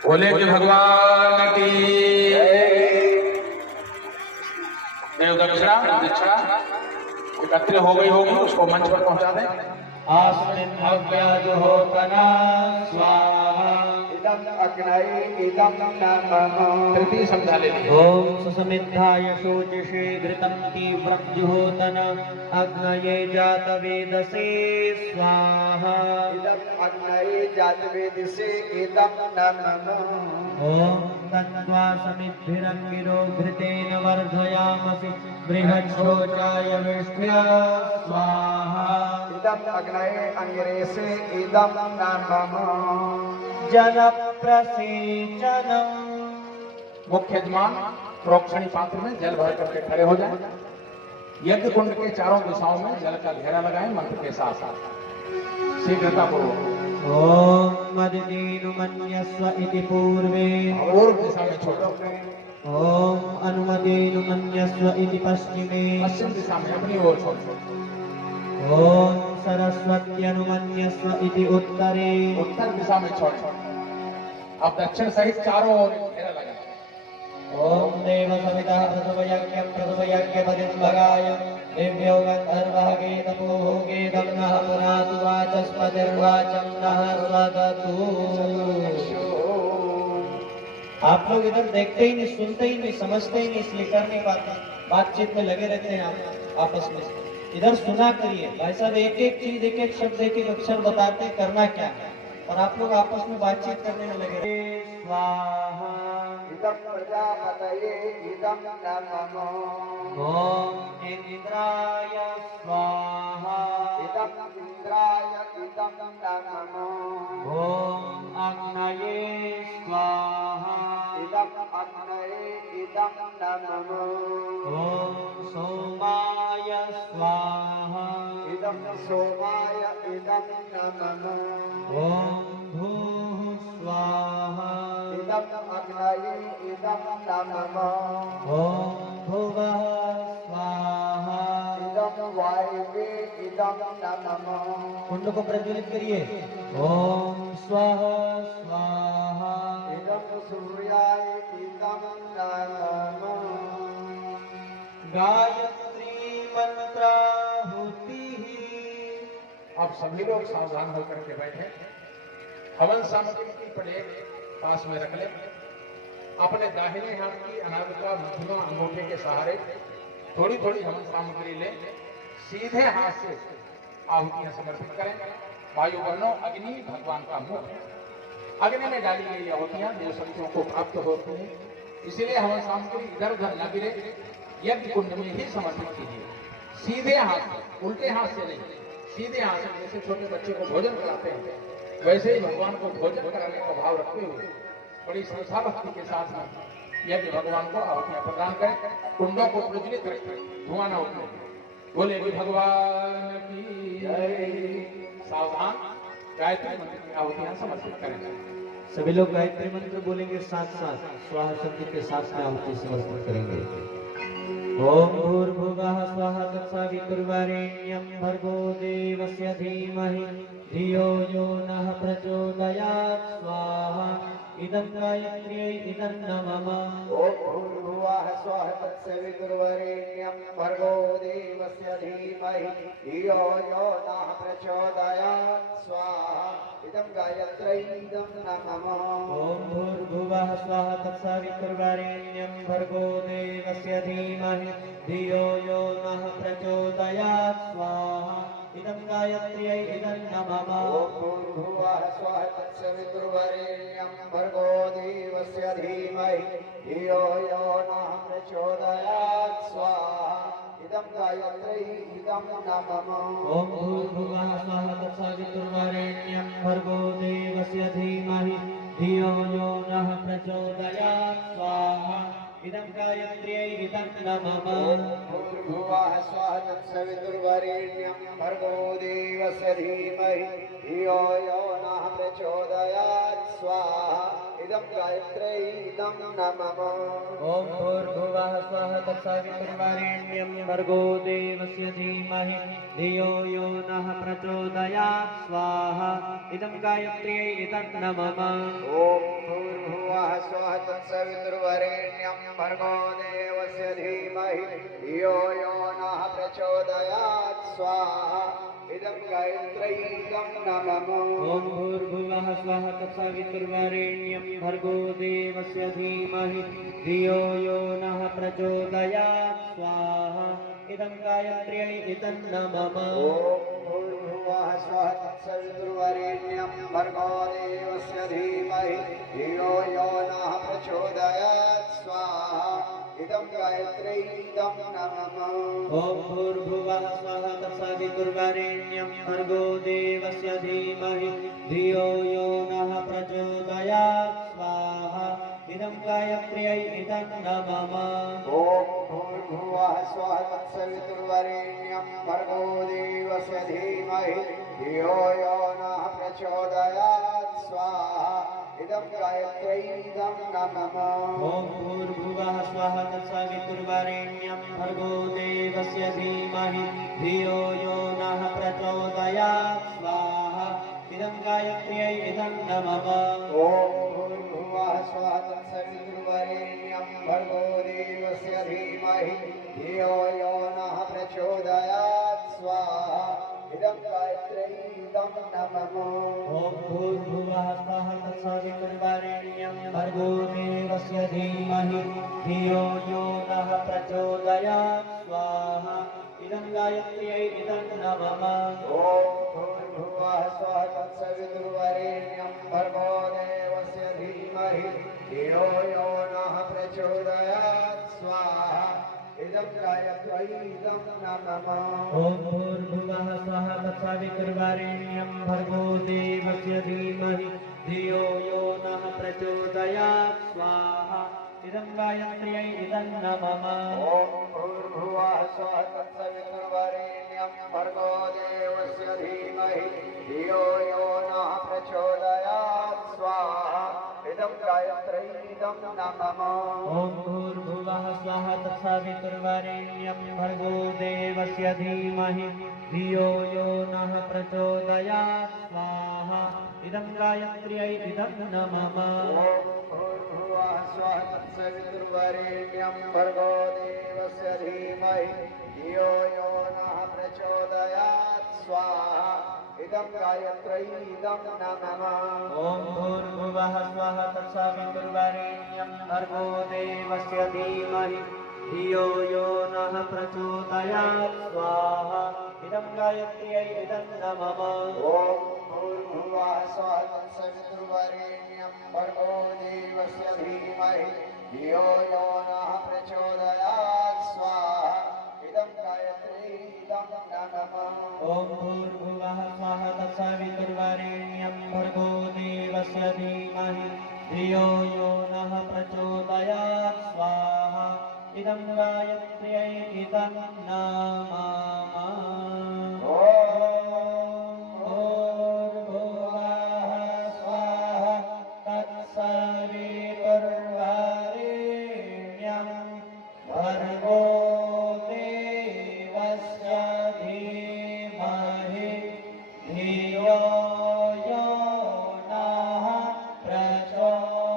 बोले कि भगवान की देव दक्षिणा दीक्षा एकत्र हो गई होगी, उसको मंच पर पहुंचा दें। आस्मिन् भव्याजुहोतना स्वाहा। इदं अग्नये इदं नमः। तृतीय समझा लेंगे। ओम सुसमिद्धाय शोचिषे घृतं तीव्रं जुहोतन अग्नये जातवेदसे स्वाहा। इदं अग्नये जातवेदसे इदं नमः। ओम तन्त्वा समिद्भिरङ्गिरो घृतेन वर्धयामसि बृहच्छोचाय विष्ण्या स्वाहा। इदं अग्नये अंगिरेसे इदं नमः। जलप्रसेचनम्। मुख्य यजमान प्रोक्षणी पात्र में जल भर करके खड़े हो जाएं। यज्ञ कुंड के चारों दिशाओं में जल का घेरा लगाएं मंत्र के साथ साथ शीघ्रता पूर्वक। ओम मदिनीनु मन्यस्व इति पूर्वे। पूर्व दिशा में छोड़ो, ओम अनुमदीनु मन्यस्व इति पश्चिमे। पश्चिम दिशा में अपनी ओर छोड़ो। ओम सरस्वत्यनुमन्यस्व इति उत्तरे। उत्तर दिशा में छोड़ो। अब दक्षिण सहित चारों ओर घेरा लगाएं। ओम देव सविता प्रसवयज्ञ पदिन्भगाय दिव्यो गन्धर्वः गेतपो गेतं नः पुनातु वाचस्पतिर्वाचं नः स्वदतु। आप लोग इधर देखते ही नहीं, सुनते ही नहीं, समझते ही नहीं, इसलिए कर नहीं पाते, बातचीत में लगे रहते हैं आप आपस में। इधर सुना करिए, भाई साहब एक एक चीज, एक एक शब्द, एक एक अक्षर बताते करना क्या है, और आप लोग आपस में बातचीत करने में लगे रहते। स्वाहा। इदं प्रजापतये इदं नमः। ओम इंद्राय स्वाहा। इदं इंद्राय इदं नमः। ओम अग्नये स्वाहा। इदं अग्नये इदं नमः। ओम सोमाय स्वाहा। इदं सोमाय इदं नमः। ओम भूः स्वाहा। इदं अग्नये इदं नमः। ओम भुवः स्वाहा। इदं वायवे इदं नमः। कुंड को प्रज्वलित करिए। ओम स्वः स्वाहा। इदं सूर्याय इदं नमः। गायत्री मंत्राहुति। अब सभी लोग सावधान होकर के बैठे। हवन सामग्री की प्लेट पास में रख ले। अपने दाहिने हाथ की अनामिका मध्यमा अंगूठे के सहारे थोड़ी थोड़ी हवन सामग्री ले सीधे हाथ से आहुतियां समर्पित करें। वायु वर्णों अग्नि भगवान का मुख। अग्नि में डाली गई आहुतियां देव शक्तियों को प्राप्त होती हैं, इसलिए हवन सामग्री इधर उधर न गिरे, यज्ञ कुंड में ही समर्पित कीजिए। सीधे हाथ से, उल्टे हाथ से नहीं, सीधे हाथ से। जैसे छोटे बच्चे को भोजन कराते हैं, वैसे ही भगवान को भोजन कराने का भाव रखते हुए बड़ी श्रद्धा भक्ति के साथ यज्ञ भगवान को आहुतियां प्रदान करें। कुंडों को प्रज्वलित रखें, धुआं न उठने। बोले भी भगवान की जय। सावधान, गायत्री मंत्र की आहुतियां समर्पित करें। सभी लोग गायत्री मंत्र बोलेंगे, साथ साथ स्वाहा शब्द के साथ में आहुति समर्पित करेंगे। ओम भूर्भुवः स्वः तत्सवितुर्वरेण्यं भर्गो देवस्य धीमहि धियो यो नः प्रचोदयात् स्वाहा। इदं गायत्र्यै इदं नमः ओम भूर्भुवः स्वः तत्सवितुर्वरेण्यं भर्गो देवस्य धीमहि धियो यो नः प्रचोदयात् स्वाहा इदं गायत्र्यै इदं नमः ॐ भूर्भुवः स्वः तत्सवितुर्वरेण्यं भर्गो देवस्य धीमहि धियो यो नः प्रचोदयात् स्वाहा इदं गायत्र्यै इदं नमः ओम भूर्भुवः स्वः तत्सवितुर्वरेण्यं भर्गो देवस्य धीमहि धियो यो नः प्रचोदयात् स्वाहा इदं गायत्र्यै इदं नमः ॐ भूर्भुवः स्वः तत्सवितुर्वरेण्यं भर्गो देवस्य धीमहि धियो यो नः प्रचोदयात् स्वाहा इदं गायत्र्यै इदं नमः भूर्भुवः स्वः तत्सवितुर्वरेण्यं भर्गो देवस्य धीमहि धियो यो नः प्रचोदयात् स्वाहा इदं गायत्र्यै इदं नमः ॐ भूर्भुवः स्वः तत्सवितुर्वरेण्यं भर्गो देवस्य धीमहि धियो यो नः प्रचोदयात् स्वाहा इदं गायत्र्यै इदं नमः ओम भूर्भुवः स्वः तत्सवितुर्वरेण्यं भर्गो देवस्य धीमहि धियो यो नः प्रचोदयात् स्वाहा इदं गायत्र्यै इदं नमः ॐ भूर्भुवः स्वः तत्सवितुर्वरेण्यं भर्गो देवस्य धीमहि धियो यो नः प्रचोदयात् स्वाहा इदं गायत्र्यै इदं नमः ओम भूर्भुवः स्वः तत्सवितुर्वरेण्यं भर्गो देवस्य धीमहि धियो यो नः प्रचोदयात् स्वाहा इदं गायत्र्यै इदं नमः ॐ भूर्भुवः स्वः तत्सवितुर्वरेण्यं भर्गो देवस्य धीमहि धियो यो नः प्रचोदयात् स्वाहा इदं गायत्र्यै इदं नमः ओम भूर्भुवः स्वः तत्सवितुर्वरेण्यं भर्गो देवस्य धीमहि धियो यो नः प्रचोदयात् स्वाहा इदं गायत्र्यै इदं नमः ॐ भूर्भुवः स्वः तत्सवितुर्वरेण्यं भर्गो देवस्य धीमहि धियो यो नः प्रचोदयात् स्वाहा इदं गायत्र्यै इदं नमः ओम भूर्भुवः स्वः तत्सवितुर्वरेण्यं भर्गो देवस्य धीमहि धियो यो नः प्रचोदयात् स्वाहा इदं गायत्र्यै इदं नमः ॐ भूर्भुवः स्वः तत्सवितुर्वरेण्यं भर्गो देवस्य धीमहि धियो यो नः प्रचोदयात् स्वाहा इदं गायत्र्यै इदं नमः ओम भूर्भुवः स्वः तत्सवितुर्वरेण्यं भर्गो देवस्य धीमहि धियो यो नः प्रचोदयात् स्वाहा इदं गायत्र्यै इदं नमः ॐ भूर्भुवः स्वः तत्सवितुर्वरेण्यं भर्गो देवस्य धीमहि धियो यो नः प्रचोदयात् स्वाहा इदं गायत्र्यै इदं नमः ओम भूर्भुवः स्वः तत्सवितुर्वरेण्यं भर्गो देवस्य धीमहि धियो यो नः प्रचोदयात् स्वाहा इदं गायत्र्यै इदं नमः ॐ भूर्भुवः स्वः तत्सवितुर्वरेण्यं भर्गो देवस्य धीमहि धियो यो नः प्रचोदयात् स्वाहा इदं गायत्र्यै इदं नमः ओम भूर्भुवः स्वः तत्सवितुर्वरेण्यं भर्गो देवस्य धीमहि धियो यो नः प्रचोदयात् स्वाहा इदं गायत्र्यै इदं नमः ॐ भूर्भुवः स्वः तत्सवितुर्वरेण्यं भर्गो देवस्य धीमहि धियो यो नः प्रचोदयात् स्वाहा इदं गायत्र्यै इदं नमः ओम भूर्भुवः स्वः तत्सवितुर्वरेण्यं भर्गो देवस्य धीमहि धियो यो नः प्रचोदयात् स्वाहा इदं गायत्र्यै इदं नमः ॐ भूर्भुवः स्वः तत्सवितुर्वरेण्यं भर्गो देवस्य धीमहि धियो यो नः प्रचोदयात् स्वाहा इदं गायत्र्यै इदं नमः भर्गो देवस्य धीमहि धियो यो नः प्रचोदयात्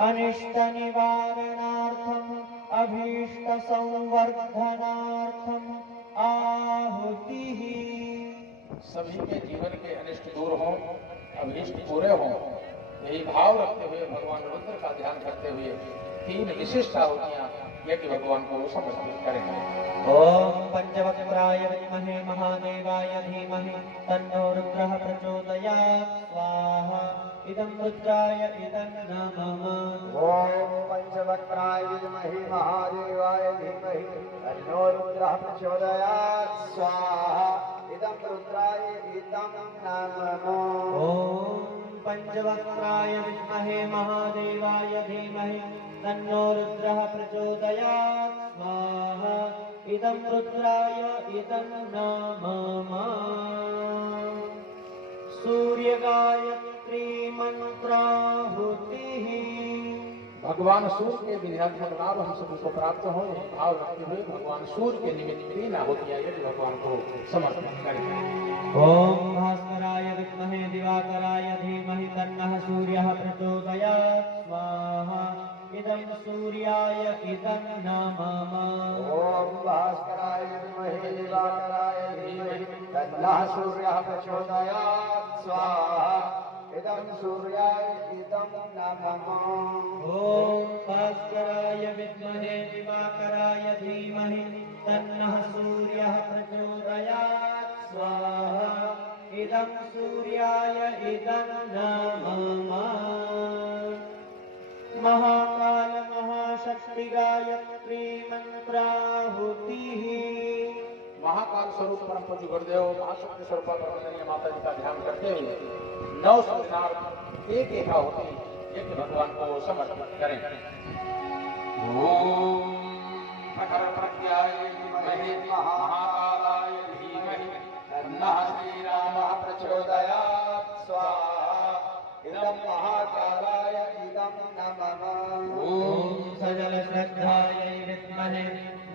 अनिष्ट निवारणार्थम अभीष्ट संवर्धनार्थम आहुति। सभी के जीवन के अनिष्ट दूर हो, अभीष्ट पूरे हो, यही भाव रखते हुए भगवान रुद्र का ध्यान करते हुए 3 विशिष्ट आहुतियां यज्ञ भगवान को समर्पित करेंगे। ओम पंचवक्त्राय विद्महे महादेवाय धीमहि तन्नो रुद्रः प्रचोदयात् स्वाहा। इदं रुद्राय इदं नमः। ओम पंचवक्त्राय विद्महे महादेवाय धीमहि तन्नो रुद्रः प्रचोदयात् स्वाहा। इदं रुद्राय इदं नमः। ओम पंचवक्त्राय विद्महे महादेवाय धीमहि तन्नो रुद्रः प्रचोदयात् स्वाहा। इदं रुद्राय इदं नमः। सूर्य गायत्री मंत्राहुतिः। भगवान सूर्य के विध्यात्मक लाभ हम सभी को प्राप्त हो, यही भाव रखते हुए भगवान सूर्य के निमित्त 3 आहुतियां यज्ञ भगवान को समर्पित करेंगे। ओम भास्कराय विद्महे दिवाकराय धीमहि तन्नः सूर्यः प्रचोदयात् स्वाहा। इदं सूर्याय इदं नमः। ओम भास्कराय विद्महे दिवाकराय धीमहि तन्नः सूर्यः प्रचोदयात् स्वाहा। इदं सूर्याय इदं नमः। ओम भास्कराय विद्महे दिवाकराय धीमहि तन्नः सूर्यः प्रचोदयात् स्वाहा। इदं सूर्याय इदं नमः। महाकाल महाशक्ति गायत्री मंत्राहुतिः। महाकाल स्वरूप परम पूज्य गुरुदेव महाशक्ति स्वरूप परमनीय माता जी का ध्यान करते हुए 9 संसार एक आहुति यज्ञ भगवान को समर्पित करें। ओम प्रखर प्रज्ञाय विद्महे महाकालाय धीमहि तन्नः श्रीरामः प्रचोदयात् स्वाहा। इदं महाकालाय इदं नमः। ओम सजल श्रद्धायै विद्महे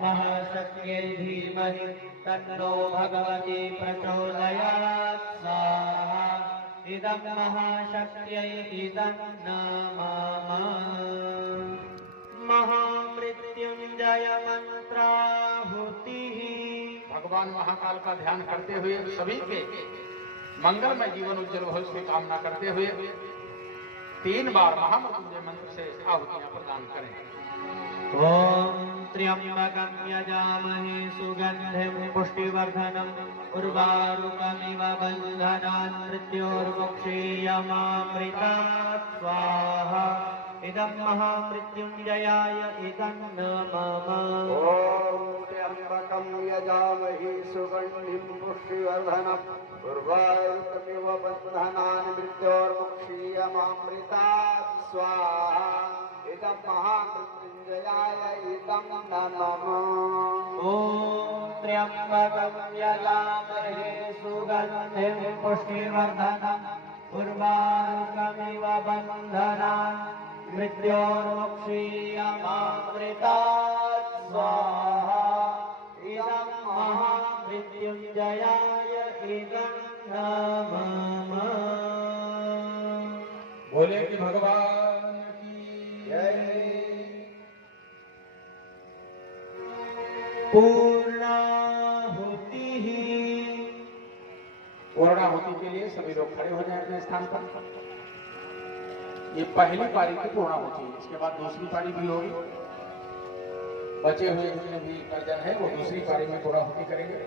महाशक्त्यै धीमहि तन्नो भगवती प्रचोदयात् स्वाहा। इदं महाशक्त्यै इदं नमः। महामृत्युंजय मंत्राहुतिः। भगवान महाकाल का ध्यान करते हुए सभी के मंगलमय जीवन उज्जवल हो इसकी कामना करते हुए 3 बार महामृत्युंजय मंत्र से आहुतियां प्रदान करें। ओम त्र्यंबकं यजामहे सुगंधिं पुष्टिवर्धनम् उर्वारुकमिव बन्धनान् मृत्योर्मुक्षीयमामृतात् स्वाहा। इदं महामृत्युंजयाय इदं नमः। ओम त्र्यंबकं यजामहे सुगंधिं पुष्टिवर्धनम् उर्वारुकमिव बन्धनान् मृत्योर्मुक्षीयमामृतात् स्वाहा। इदं महामृत्युंजयाय इदं नमः। ओम त्र्यंबकं यजामहे सुगंधिं पुष्टिवर्धनम् उर्वारुकमिव बन्धनान् मृत्योर्मुक्षीयमामृतात् स्वाहा। इदं महामृत्युंजयाय इदं नमः। बोले कि भगवान की जय। पूर्णाहुतिः। पूर्णाहुति के लिए सभी लोग खड़े हो जाएं अपने स्थान पर। ये पहली पारी की पूर्णाहुति, इसके बाद दूसरी पारी भी होगी। बचे हुए जितने भी कर्जन है वो दूसरी पारी में पूर्णाहुति करेंगे।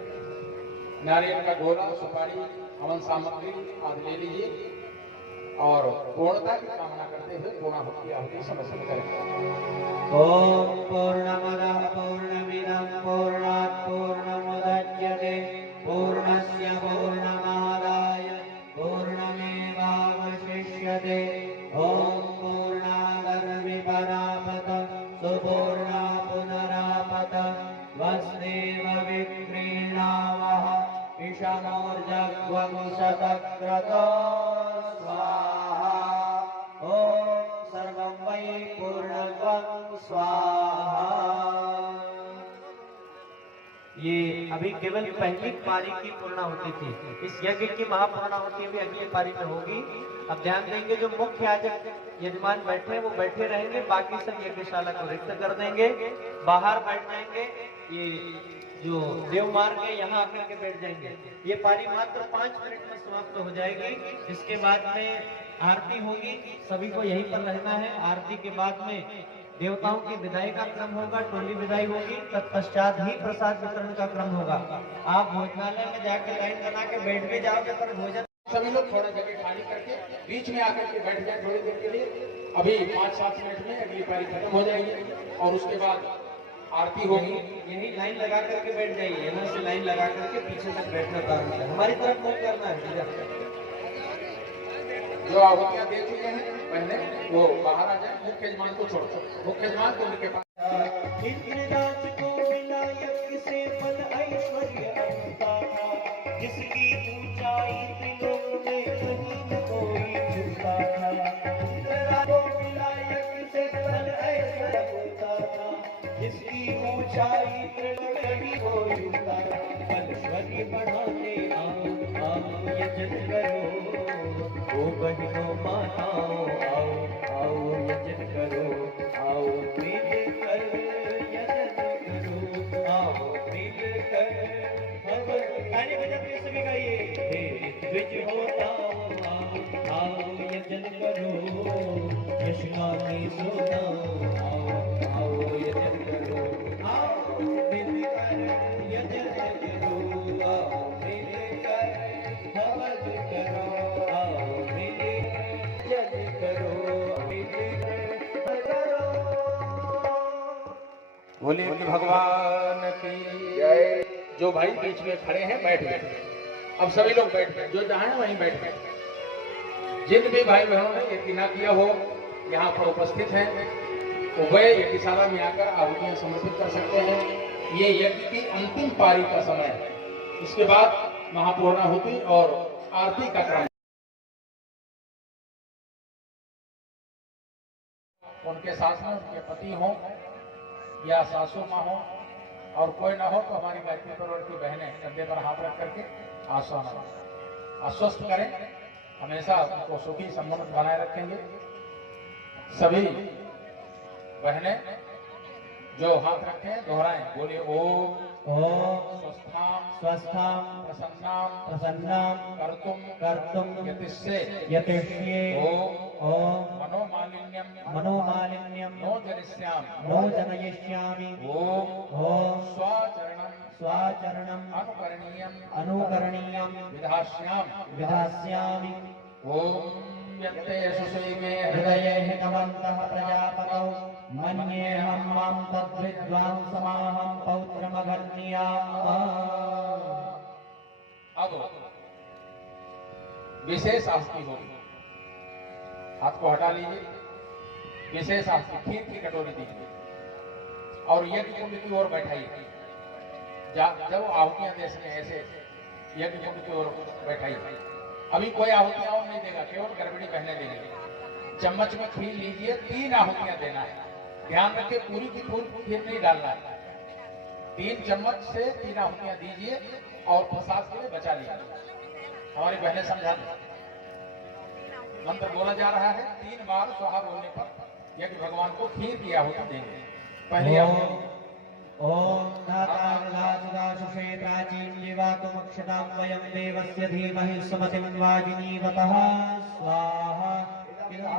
नारियल का गोला, सुपारी, हवन सामग्री आदि ले लीजिए और पूर्णता की कामना करते हुए पूर्णाहुति आहुति समर्पित करेंगे। ओम पूर्णमदः पूर्णमिदं पूर्णात् पूर्णमुदच्यते पूर्णस्य पूर्णमादाय पूर्णमेवावशिष्यते। ओम पूर्णादर्विपरापत सुपूर्णा पुनरापत वस्देव विक्रीणावः इषमोर्जग्वं शतक्रतो स्वाहा। ओम सर्वं वै पूर्णत्वं स्वाहा। ये अभी केवल पहली पारी की पूर्णाहुति थी। इस यज्ञ की महापूर्णाहुति भी अगली पारी में होगी। अब ध्यान देंगे, जो मुख्य याजक यजमान बैठे हैं वो बैठे रहेंगे, बाकी सब यज्ञशाला को रिक्त कर देंगे, बाहर बैठ जाएंगे। ये जो देव मार्ग है यहाँ आकर के बैठ जाएंगे। ये पारी मात्र 5 मिनट में समाप्त हो जाएगी। इसके बाद में आरती होगी, सभी को यहीं पर रहना है। आरती के बाद में देवताओं की विदाई का क्रम होगा, टोली विदाई होगी, तत्पश्चात ही प्रसाद वितरण का क्रम होगा। आप भोजनालय में जाकर लाइन बना के बैठ भी जाओगे, पर भोजन सभी लोग थोड़ा जगह खाली करके बीच में आकर के बैठ जाए थोड़ी देर के लिए। अभी 5-7 मिनट में अगली पारी खत्म हो जाएगी और उसके बाद आरती होगी। यही लाइन लगा करके बैठ जाइए, यहाँ से लाइन लगा करके पीछे तक बैठना प्रारंभ करें। हमारी तरफ मुंह करना है। जो आहुतियां दे चुके हैं पहले वो बाहर आ जाए, मुख्य यजमान को छोड़ो, मुख्य यजमान को उनके पास। इंद्रराज को विनायक से फल ऐश्वर्य अनंता था, जिसकी ऊंचाई त्रिलोक में कहीं न कोई छूता था। इंद्रराज को विनायक से फल ऐश्वर्य अनंता था, जिसकी ऊंचाई त्रिलोक में कोई छूता था। फलश्वरी बढ़ाने आओ आओ यजन करो, ओ बहनों माताओं आओ आओ यजन करो, आओ मिलकर यजन करो, आओ मिलकर भगवत ताली बजाते सभी गाइए। हे द्विज होता आओ आओ यजन करो, यशमानी सोनाओ आओ आओ यजन करो, आओ मिलकर यजन करो, आओ मिलकर भगवत करो, आओ बोलिए कि भगवान की जय। जो भाई बीच में खड़े हैं बैठ गए, अब सभी लोग बैठ गए, जो जहां है वहीं बैठ गए। जिन भी भाई बहनों ने यज्ञ ना किया हो यहाँ पर उपस्थित हैं, वो वे यज्ञशाला में आकर आहुतियां समर्पित कर सकते हैं। ये यज्ञ की अंतिम पारी का समय है। इसके बाद महापूर्णाहुति और आरती का क्रम। उनके साथ में उनके पति हो या सासू माँ हो और कोई ना हो तो हमारी गायत्री परिवार की बहनें कंधे पर हाथ रख करके आश्वस्त करें, हमेशा उनको सुखी संबंध बनाए रखेंगे। सभी बहनें जो हाथ रखे हैं दोहराएं, बोलिए ओम स्वस्थाम प्रसन्नाम प्रसन्नाम कर्तुम यतिष्ये ओम मनोमालिन्यम नो जनयिष्यामि ओम स्वाचरणम अनुकरणीयम विधास्यामि ओम यत्ते सुषेमे हृदये हितवन्तः प्रजापतौ मन्येऽहं मां तद्विद्वांसमाहं पौत्रमघर्ण्याम्। अब विशेष आहुति होगी, हाथ को हटा लीजिए। विशेष आहुति खीर की कटोरी दीजिए और यज्ञ कुंड की ओर बैठाइए। जब आहुतियां दे सके ऐसे यज्ञ कुंड की ओर बैठाइए। अभी कोई आहुतियां और नहीं देगा, केवल गड़बड़ी पहने देंगे। चम्मच में खीर लीजिए, 3 आहुतियां देना है। ध्यान रखिए पूरी की पूरी खीर नहीं डालना है। 3 चम्मच से 3 आहुतियां दीजिए और प्रसाद के लिए बचा लीजिए। हमारी बहनें समझा दें, मंत्र बोला जा रहा है, 3 बार स्वाहा बोलने पर यज्ञ भगवान को खीर की आहुति देंगे। पहली आहुति ओम धातादाशुषे प्राचीन जीवातुमक्षतां वयं देवस्य धीमहि सुमतिं वाजिनीवतः स्वाहा इदं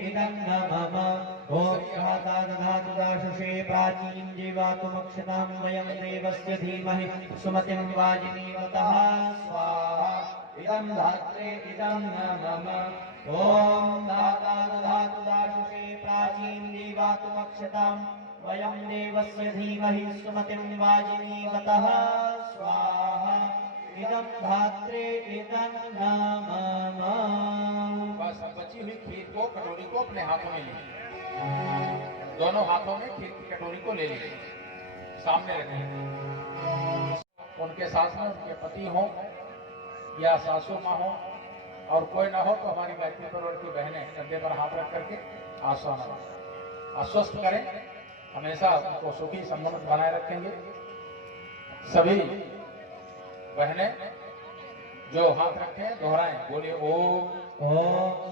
इदं न मम। ओम धातादाशुषे प्राचीन जीवातुमक्षतां वयं देवस्य धीमहि सुमतिं वाजिनीवतः स्वाहा इदं धात्रे इदं न मम। ओम धातादाशुषे प्राचीन जीवातुमक्षतां वयं देवस्य धीमहि सुमतिं वाजिनीवतः स्वाहा इदं धात्रे इदं न मम। बस बची हुई खीर को, कटोरी को अपने हाथों में लीजिए। दोनों हाथों में खीर की कटोरी को ले लीजिए, सामने रखें। उनके साथ में उनके पति हो या सासू माँ हो और कोई ना हो तो हमारी गायत्री परिवार की बहनें कंधे पर हाथ रख करके आश्वस्त करें, हमेशा उनको सुखी संबंध बनाए रखेंगे। सभी बहनें जो हाथ रखे हैं दोहराएं, बोलिए ओम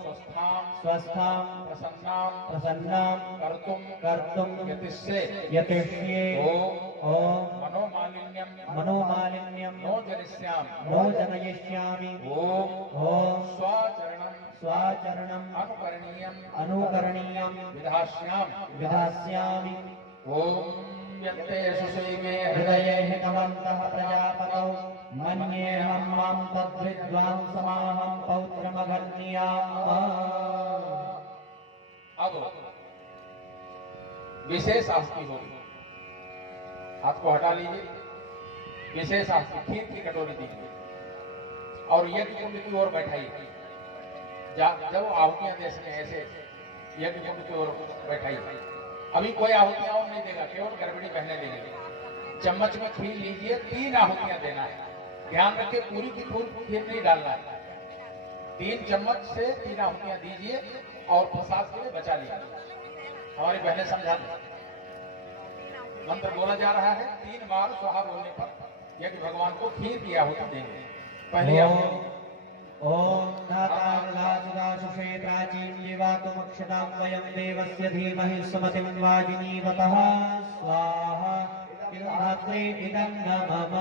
स्वस्थाम प्रसन्नाम कर्तुम यतिष्ये ओम मनोमालिन्यम नो जनयिष्यामि ओम स्वाचरणम अनुकरणीयम विधास्यामि ओम यत्ते सुषेमे हृदये हितवन्तः प्रजापतौ मन्येऽहं मां तद्विद्वांसमाहं पौत्रमघर्ण्याम्। अब विशेष आहुति होगी, हाथ को हटा लीजिए। विशेष आहुति खीर की कटोरी दीजिए और यज्ञ कुंड की ओर बैठाइए। जब आहुतियां दे सके ऐसे यज्ञ कुंड की ओर बैठाइए। अभी कोई आहुतियां और नहीं देगा, केवल गर्भिणी बहने देंगे। चम्मच में खीर लीजिए, 3 आहुतियां देना है। ध्यान रखिए पूरी की पूरी खीर नहीं डालना है। 3 चम्मच से 3 आहुतियां दीजिए और प्रसाद के लिए बचा लीजिए। हमारी बहनें समझा दें, मंत्र बोला जा रहा है। 3 बार स्वाहा बोलने पर यज्ञ भगवान को खीर की आहुति देंगे। पहली आहुति ओम धातारुदाशुषे प्राचीन जीवातुमक्षतां वयं देवस्य धीमहि सुमतिं वाजिनीवतः स्वाहा इदं इदं न मम।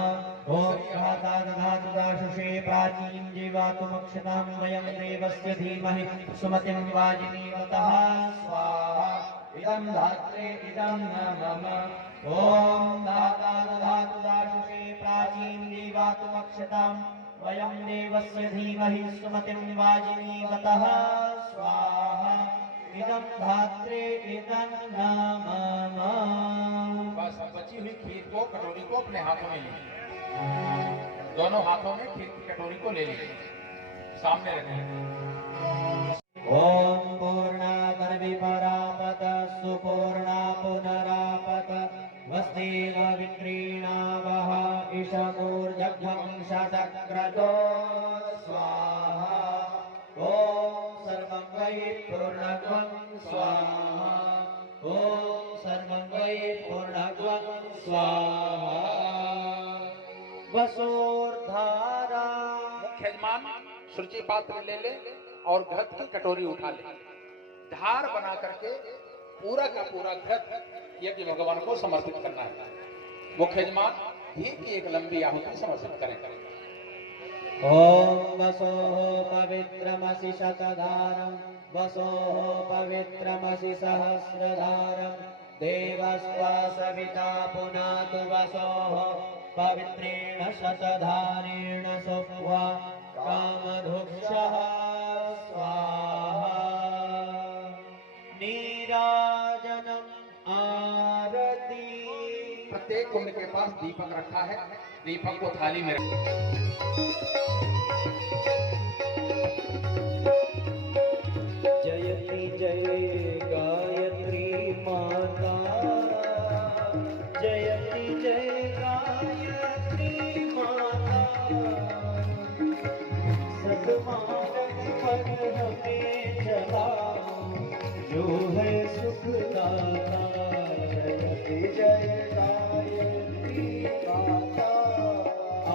ओम धातारुदाशुषे प्राचीन जीवातुमक्षतां वयं देवस्य धीमहि सुमतिं वाजिनीवतः स्वाहा इदं धात्रे इदं न मम। ओम धातारुदाशुषे प्राचीन जीवातुमक्षतां वयं देवस्य धीमहि सुमतिं वाजिनीवतः स्वाहा इदं धात्रे इदं न मम। बस बची हुई खीर को, कटोरी को अपने हाथों में लीजिए। दोनों हाथों में खीर की कटोरी को ले लीजिए, सामने रखिए। ओम पूर्णात् विपरापत सुपूर्णा पुनरापत वस्तेव विक्रीणावः ईशमूर्जघ्वं शतक्रतो स्वाहा। ओम सर्वं वै पूर्णघ्वं स्वाहा। ओम सर्वं वै पूर्णघ्वं स्वाहा। वसोर्धारा मुख्य यजमान शुचि पात्र ले ले और घृत की कटोरी उठा ले। धार बना करके पूरा का पूरा घृत यज्ञ भगवान को समर्पित करना है। मुख्य यजमान घी की एक लंबी आहुति समर्पित करें। ओम वसोः पवित्रमसि शतधारं वसोः पवित्रमसि सहस्रधारं देवस्त्वा सविता पुनातु वसोः पवित्रेण शतधारेण सुह्वा कामधुक्षः स्वाहा। नीराजनम् आरती। प्रत्येक कुंड के पास दीपक रखा है, दीपक को थाली में जयति जय गायत्री माता, जयति जय गायत्री माता। सतमार्ग पर हमें चला जो है सुखदाता। जयति जय गायत्री माता,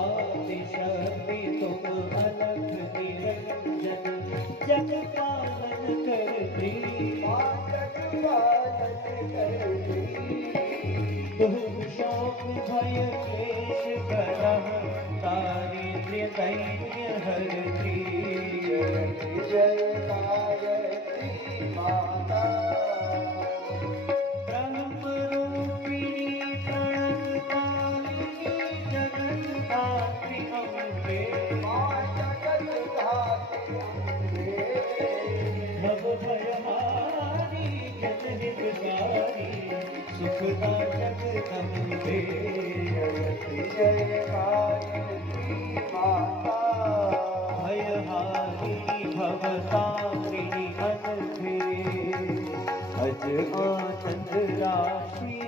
आदिशक्ति तुम अलग निरंजन जग पालन करती। तुम शोक भय क्लेश करह दारिद्र्य दैन्य हरती। जय गायत्री माता, ब्रह्म रूपिणी प्रणतकालिनी जगन्धात्री अम्बे। भव भयहारी जनहितकारी सुखदा जगदम्बे। जय गायत्री माता, भयहारी भवतारिणी अनघे। अज आनंद राशि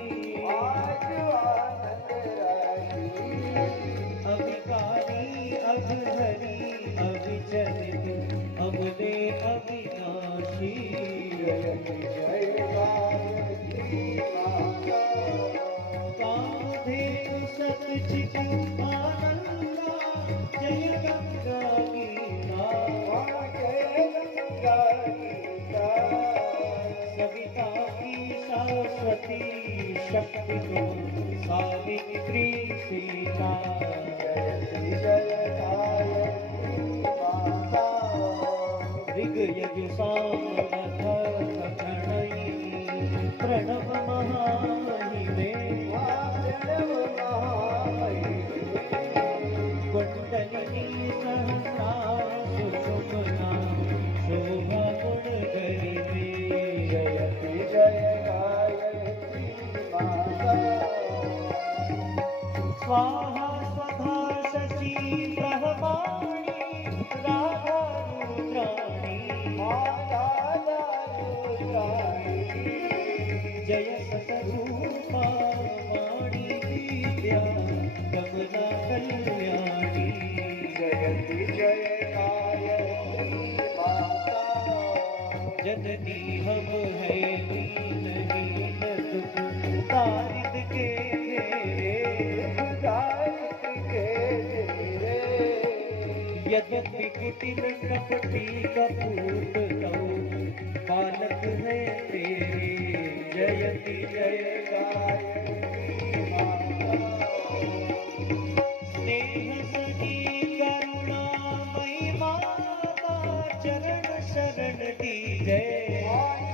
अभिकारी अघहरी अविचलित अमले अविनाशी। जय गायत्री माता, कामधेनु सतचित शक्ति को सावित्री सीता। जयति जय गायत्री माता। ऋग यजु साम अथर्व प्रणयी प्रणव महामहिमे। प्रणव महामहिमे। कुंडलिनी सहस्रार सुषुम्ना शोभा गुण गरिमे। जयति जय गायत्री माता। स्वाहा स्वधा शची ब्रह्माणी राधा रुद्राणी। माता रुद्राणी। जय सतरूपा वाणी विद्या कमला कल्याणी। जयति जय गायत्री माता। जननी हम है दीन हीन दुख दारिद के घेरे। गायत्री के तेरे। यद्यपि कुटिल कपटी कपूत तौ बालक है तेरे। जयति जय गायत्री माता। स्नेह सती करुणामयी माता चरण शरण दीजय।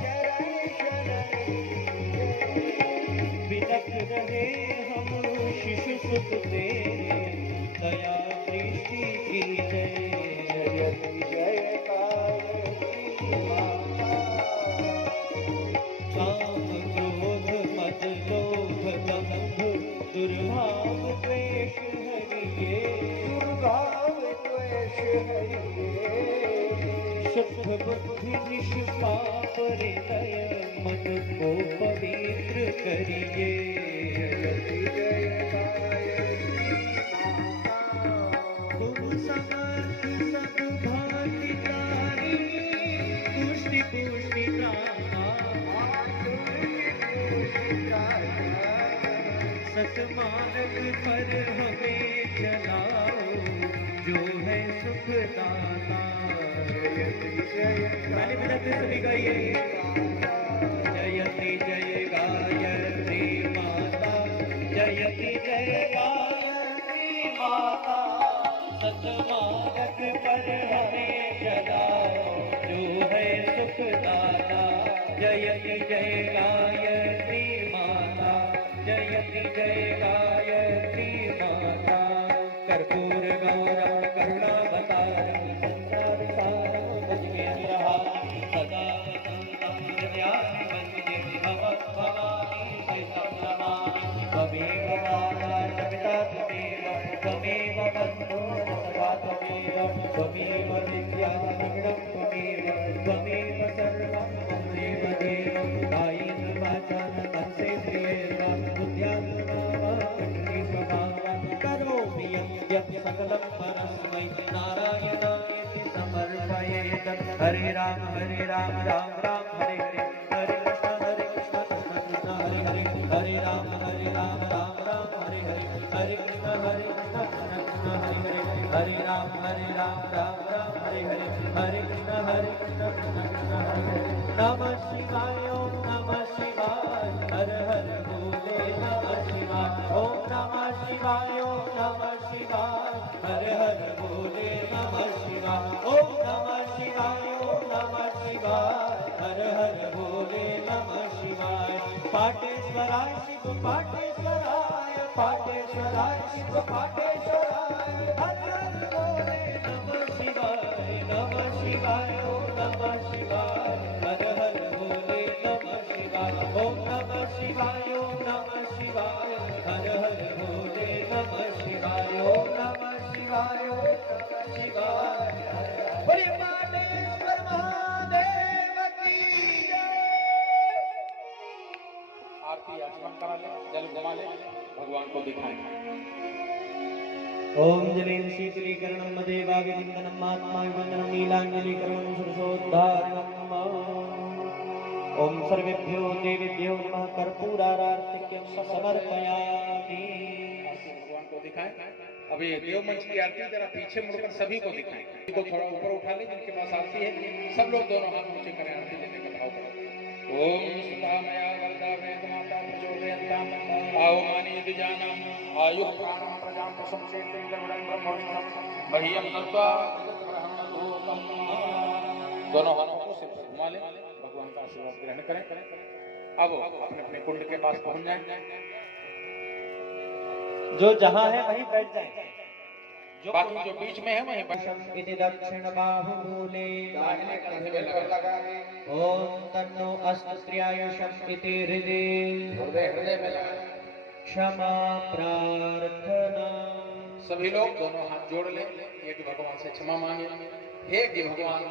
चरण शरण बिलख रहे हम शिशु सुत तेरे दया दृष्टि की जय। जयति जय गायत्री माता। काम क्रोध मद लोभ दंभ दुर्भाव द्वेष हरिये। दुर्भाव द्वेष हरिये। शुद्ध बुद्धि निष्पाप हृदय मन को पवित्र करिए। जयति जय गायत्री माता। तुम समर्थ सब भांति तारिणी तुष्टि पुष्टि दाता। सतमार्ग पर हमें चलाओ जो है सुखदाता। पहले बजाते सभी गाइए। जयति जय गायत्री माता। जयति जय गायत्री माता। सतमार्ग पर हमें चलाओ जो है सुखदाता। जयति जय गायत्री माता। जयति जय गायत्री माता। कर्पूर गौरम करुणावतारम संसार सारम भजगेन्द्रहारम सदा वसन्तं हृदयानि वन्दे भवत् भवानी श्रीतं नमामि। त्वमेव माता च पिता त्वमेव त्वमेव बन्धुः सखा त्वमेव त्वमेव विद्या सगुणं त्वमेव त्वमेव सर्वं त्वमेव देवं कायेन वाचा मनसेन्द्रियेण बुद्ध्यात्मना वा प्रकृति स्वभावात् करोमि यत् सकलं परस्मै नारायणायेति समर्पयेत्। हरे राम राम राम हरे हरे हरे कृष्ण कृष्ण कृष्ण हरे हरे हरे राम राम राम हरे हरे हरे कृष्ण कृष्ण कृष्ण हरे हरे हरे राम राम राम हरे हरे हरे कृष्ण कृष्ण कृष्ण हरे हरे। नमः शिवाय ओम नमः शिवाय हर हर भोले नमः शिवाय। ओम नमः शिवाय ओम नमः शिवाय हर हर भोले नमः शिवाय। ओम नमः शिवाय ओम नमः शिवाय हर हर भोले नमः शिवाय। पाटेश्वराय शिव पाटेश्वराय पाटेश्वराय शिव पाटेश्वराय हर हर भोले नमः शिवाय। नमः शिवाय ओम नमः शिवाय हर हर भोले नमः शिवाय। ओम नमः शिवाय ओम नमः शिवाय हर हर भोले नमः शिवाय। ओम नमः शिवाय ओम नमः शिवाय बोलिए पाटेश्वर महादेव की जय। आरती आचमन करा ले, जल घुमा ले, भगवान को दिखाएं। ओम जलेन शीतलीकरणं मदेवाविवन्दनं महात्मा विवन्दनं नीलाञ्जलीकरणं सुरसोद्धारणम्। ओम सर्वेभ्यो देवेभ्यो नमः। कर्पूरारार्तिक्यं समर्पयामि। भगवान को दिखाएं। अभी देव मंच की आरती जरा पीछे मुड़कर सभी को दिखाएं। को थोड़ा ऊपर उठा ले, जिनके पास आरती है सब लोग दोनों हाथ नीचे करें, आरती लेने का भाव करें। ओम सुतामया वरदा वेद माता प्रचोदयन्तां द्विजानाम् आयुः प्राणं प्रजां प्रशंसेते मह्यं दत्त्वा दोनों हाथों को सिर पर घुमा लें, भगवान का आशीर्वाद ग्रहण करें। अब अपने अपने कुंड के पास पहुंच जाएं। जो जहां है वहीं बैठ जाए, बाकी जो बीच में है वहीं बैठ इति दक्षिण बाहुमूले दाहिने कंधे में लगा लें। ओम तन्नो अस्त्र्यायुषम् इति हृदय हृदय में लगा लें। क्षमा प्रार्थना। सभी लोग दोनों हाथ जोड़ लें, एक भगवान से क्षमा मांगे। हे कि भगवान,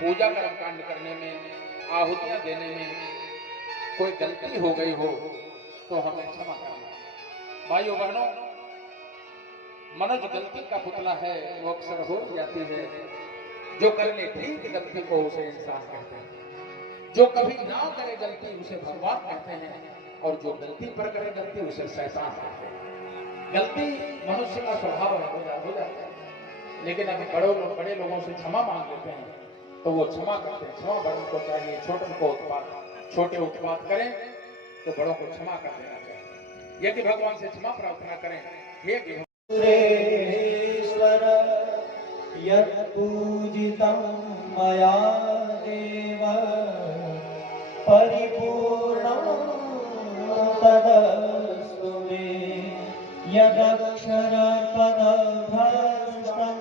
पूजा कर्म कांड करने में, आहुतियां देने में कोई गलती हो गई हो तो हमें क्षमा करना। भाइयों बहनों, मनुष्य गलती का पुतला है, वो अक्सर हो जाती है। जो करने ठीक गलती को उसे इंसान कहते हैं, जो कभी ना करे गलती उसे भगवान कहते हैं, और जो गलती पर करे गलती उसे शैतान कहते हैं। गलती मनुष्य का स्वभाव हो जाता है, लेकिन अभी बड़े लोगों से क्षमा मांग लेते हैं तो वो क्षमा करते हैं। क्षमा बड़ों को चाहिए, छोटे उत्पाद करें तो बड़ों को क्षमा कर देना चाहिए। यदि भगवान से क्षमा प्रार्थना करें, हे सुरेश्वर यत् पूजितं मया देव परिपूर्णं तदस्तु मे यदक्षरपदभ्रष्टं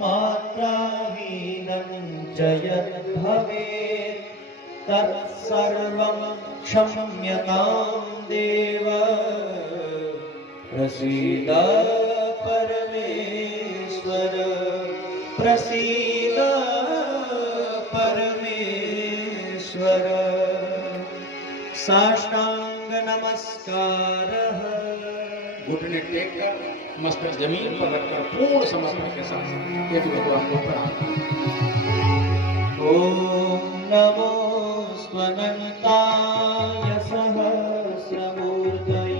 मात्राहीनं च यद्भवेत् तत्सर्वं क्षम्यतां देव प्रसीद परमेश्वर प्रसीद परमेश्वर। साष्टांग नमस्कारः। घुटने टेक कर मस्तक जमीन पर रखकर पूर्ण समर्पण के साथ एक भगवान को प्रणाम। ओम नमो स्वनन्ताय सहस्रमूर्तये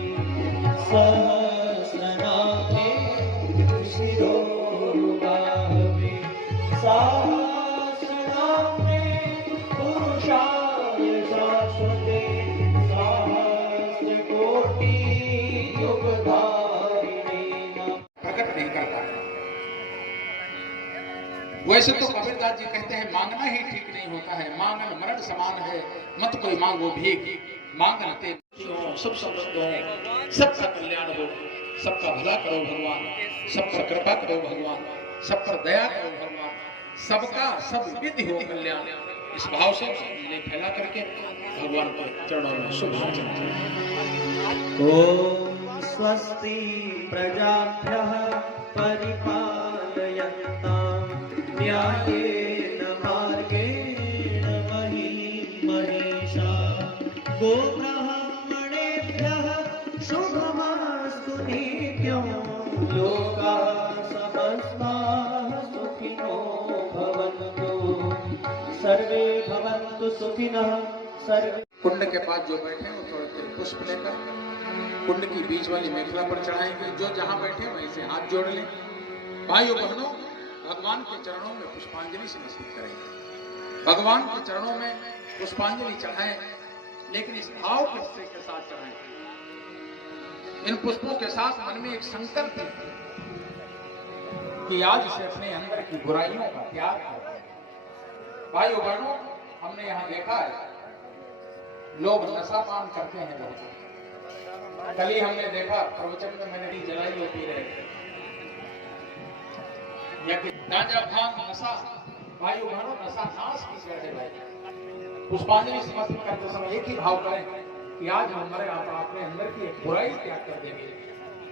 सहस्रनामे शिरोरुबाहवे सहस्रनामे पुरुषाय शाश्वते सहस्रकोटि युगधारिणे नमः। प्रकट नहीं कर पाए। वैसे तो कबीरदास जी कहते हैं मांगना ही ठीक नहीं होता है, मांगन मरण समान है, मत कोई मांगो भीख। मांगन ते सब समृद्ध हो, सबका कल्याण हो, सबका भला करो भगवान, सब पर कृपा करो भगवान, सब पर दया करो भगवान, सबका सब विधि हो कल्याण। इस भाव से ले फैला करके भगवान के चरणों में शुभ सूचना। ओम स्वस्ति प्रजाभ्यः परिपालयन्तां न्यायेन मार्गेण महीं महिषाः गोब्राह्मणेभ्यः शुभमस्तु नित्यं लोकाः समस्ताः सुखिनो भवन्तु सर्वे भवन्तु सुखिनः सर्वे। कुंड के पास जो बैठे वो थोड़े देर पुष्प लेकर कुंड की बीच वाली मेखला पर चढ़ाएंगे। जो जहां बैठे वहीं से हाथ जोड़ लें। भाइयों बहनों, भगवान के चरणों में पुष्पांजलि से नमस्कार करेंगे। भगवान के चरणों में पुष्पांजलि चढ़ाएं, लेकिन इस भाव के साथ चढ़ाएं। इन पुष्पों के साथ मन में एक संकल्प है कि आज से अपने अंदर की बुराइयों का त्याग करते हैं। भाइयों बहनों, हमने यहाँ देखा है लोग नशा पान करते हैं। बहुत कल ही हमने देखा प्रवचन में मैंने जलाई हुई पी रहे थे, या कि गांजा भांग नशा। भाइयों बहनों, नशा नाश की जड़ है भाई। पुष्पांजलि समर्पित करते समय एक ही भाव करें कि आज हम हमारे अपने अंदर की एक बुराई त्याग कर देंगे,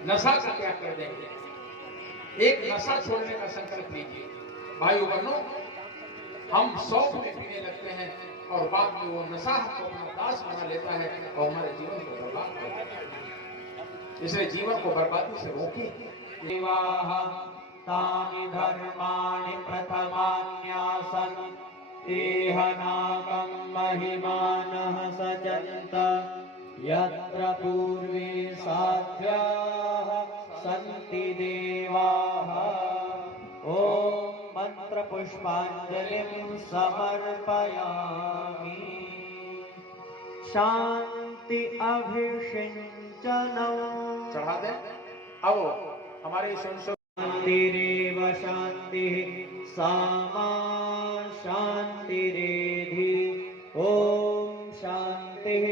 नशा का त्याग कर देंगे, एक नशा छोड़ने का संकल्प लीजिए। भाइयों बहनों, हम शौक में पीने लगते हैं और बाद में वो नशा हमको अपना दास बना लेता है और हमारे जीवन को बर्बाद कर देता है। इसलिए जीवन को बर्बादी से रोकिए। देवाः तानि धर्माणि प्रथमान्यासन् तेहनाकं महिमानः सजन्त यत्र पूर्वे साध्याः सन्ति देवाः। ॐ मंत्रपुष्पाञ्जलिं समर्पयामि। शान्ति अभिषिञ्च जनं चढ़ा दे। अब हमारे संसद शान्तिरेव शान्तिः सामा शान्तिरेधि। ॐ शान्तिः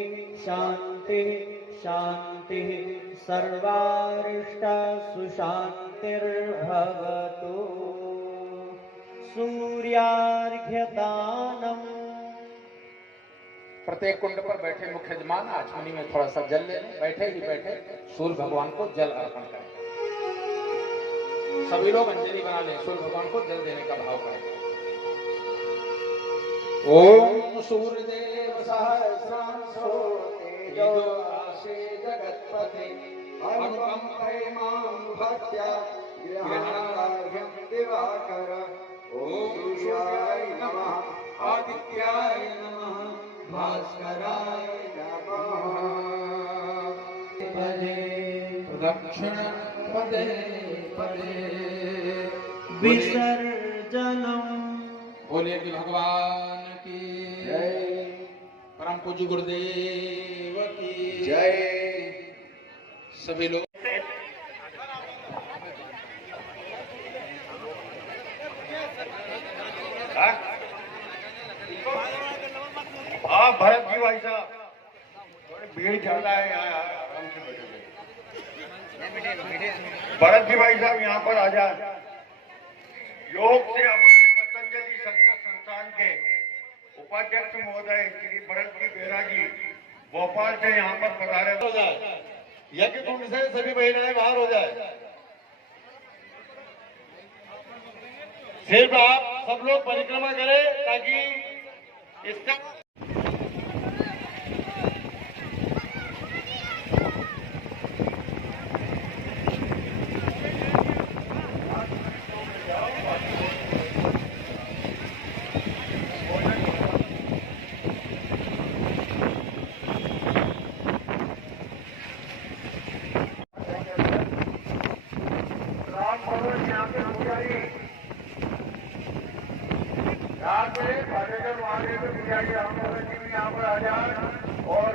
शान्तिः शान्तिः सर्वारिष्ट सुशान्तिर्भवतु। सूर्यार्घ्यदानम्। प्रत्येक कुंड पर बैठे मुख्य यजमान आचमनी में थोड़ा सा जल ले लें। बैठे ही बैठे सूर्य भगवान को जल अर्पण करें। सभी लोग अंजलि बना लें, सूर्य भगवान को जल देने का भाव करें। ओम सूर्यदेव सहस्रांशो तेजो आसे जगत्पते अनुकंपे मां भक्त्या गृहाणार्घ्यं दिवाकर। ओम सूर्याय नमः आदित्याय नमः भास्कराय नमः। दक्षिण पदे पदे विसर्जनम्। बोले कि भगवान की जय। परम पूज्य गुरुदेव की जय। सभी लोग हाँ भरत जी भाई साहब, थोड़ी भीड़ ज्यादा है यहाँ, आराम से बैठे। भरत जी भाई साहब यहाँ पर आ जाए। योग से हमारे पतंजलि संस्कृत संस्थान के उपाध्यक्ष महोदय श्री भरत जी बेरा जी भोपाल से यहाँ पर पधारे हो जाए। यज्ञ कुंड से सभी महिलाएं बाहर हो जाए। सिर्फ आप सब लोग परिक्रमा करें ताकि इसका यहाँ पर आ जाए और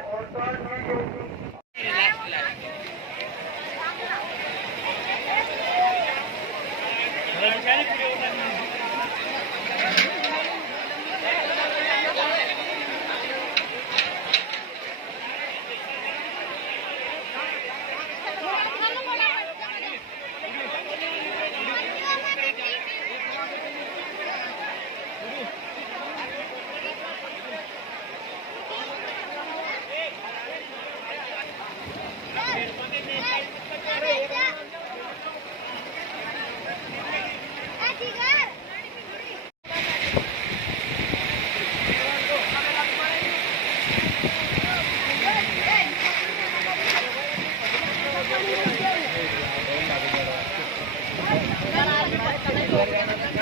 Gracias.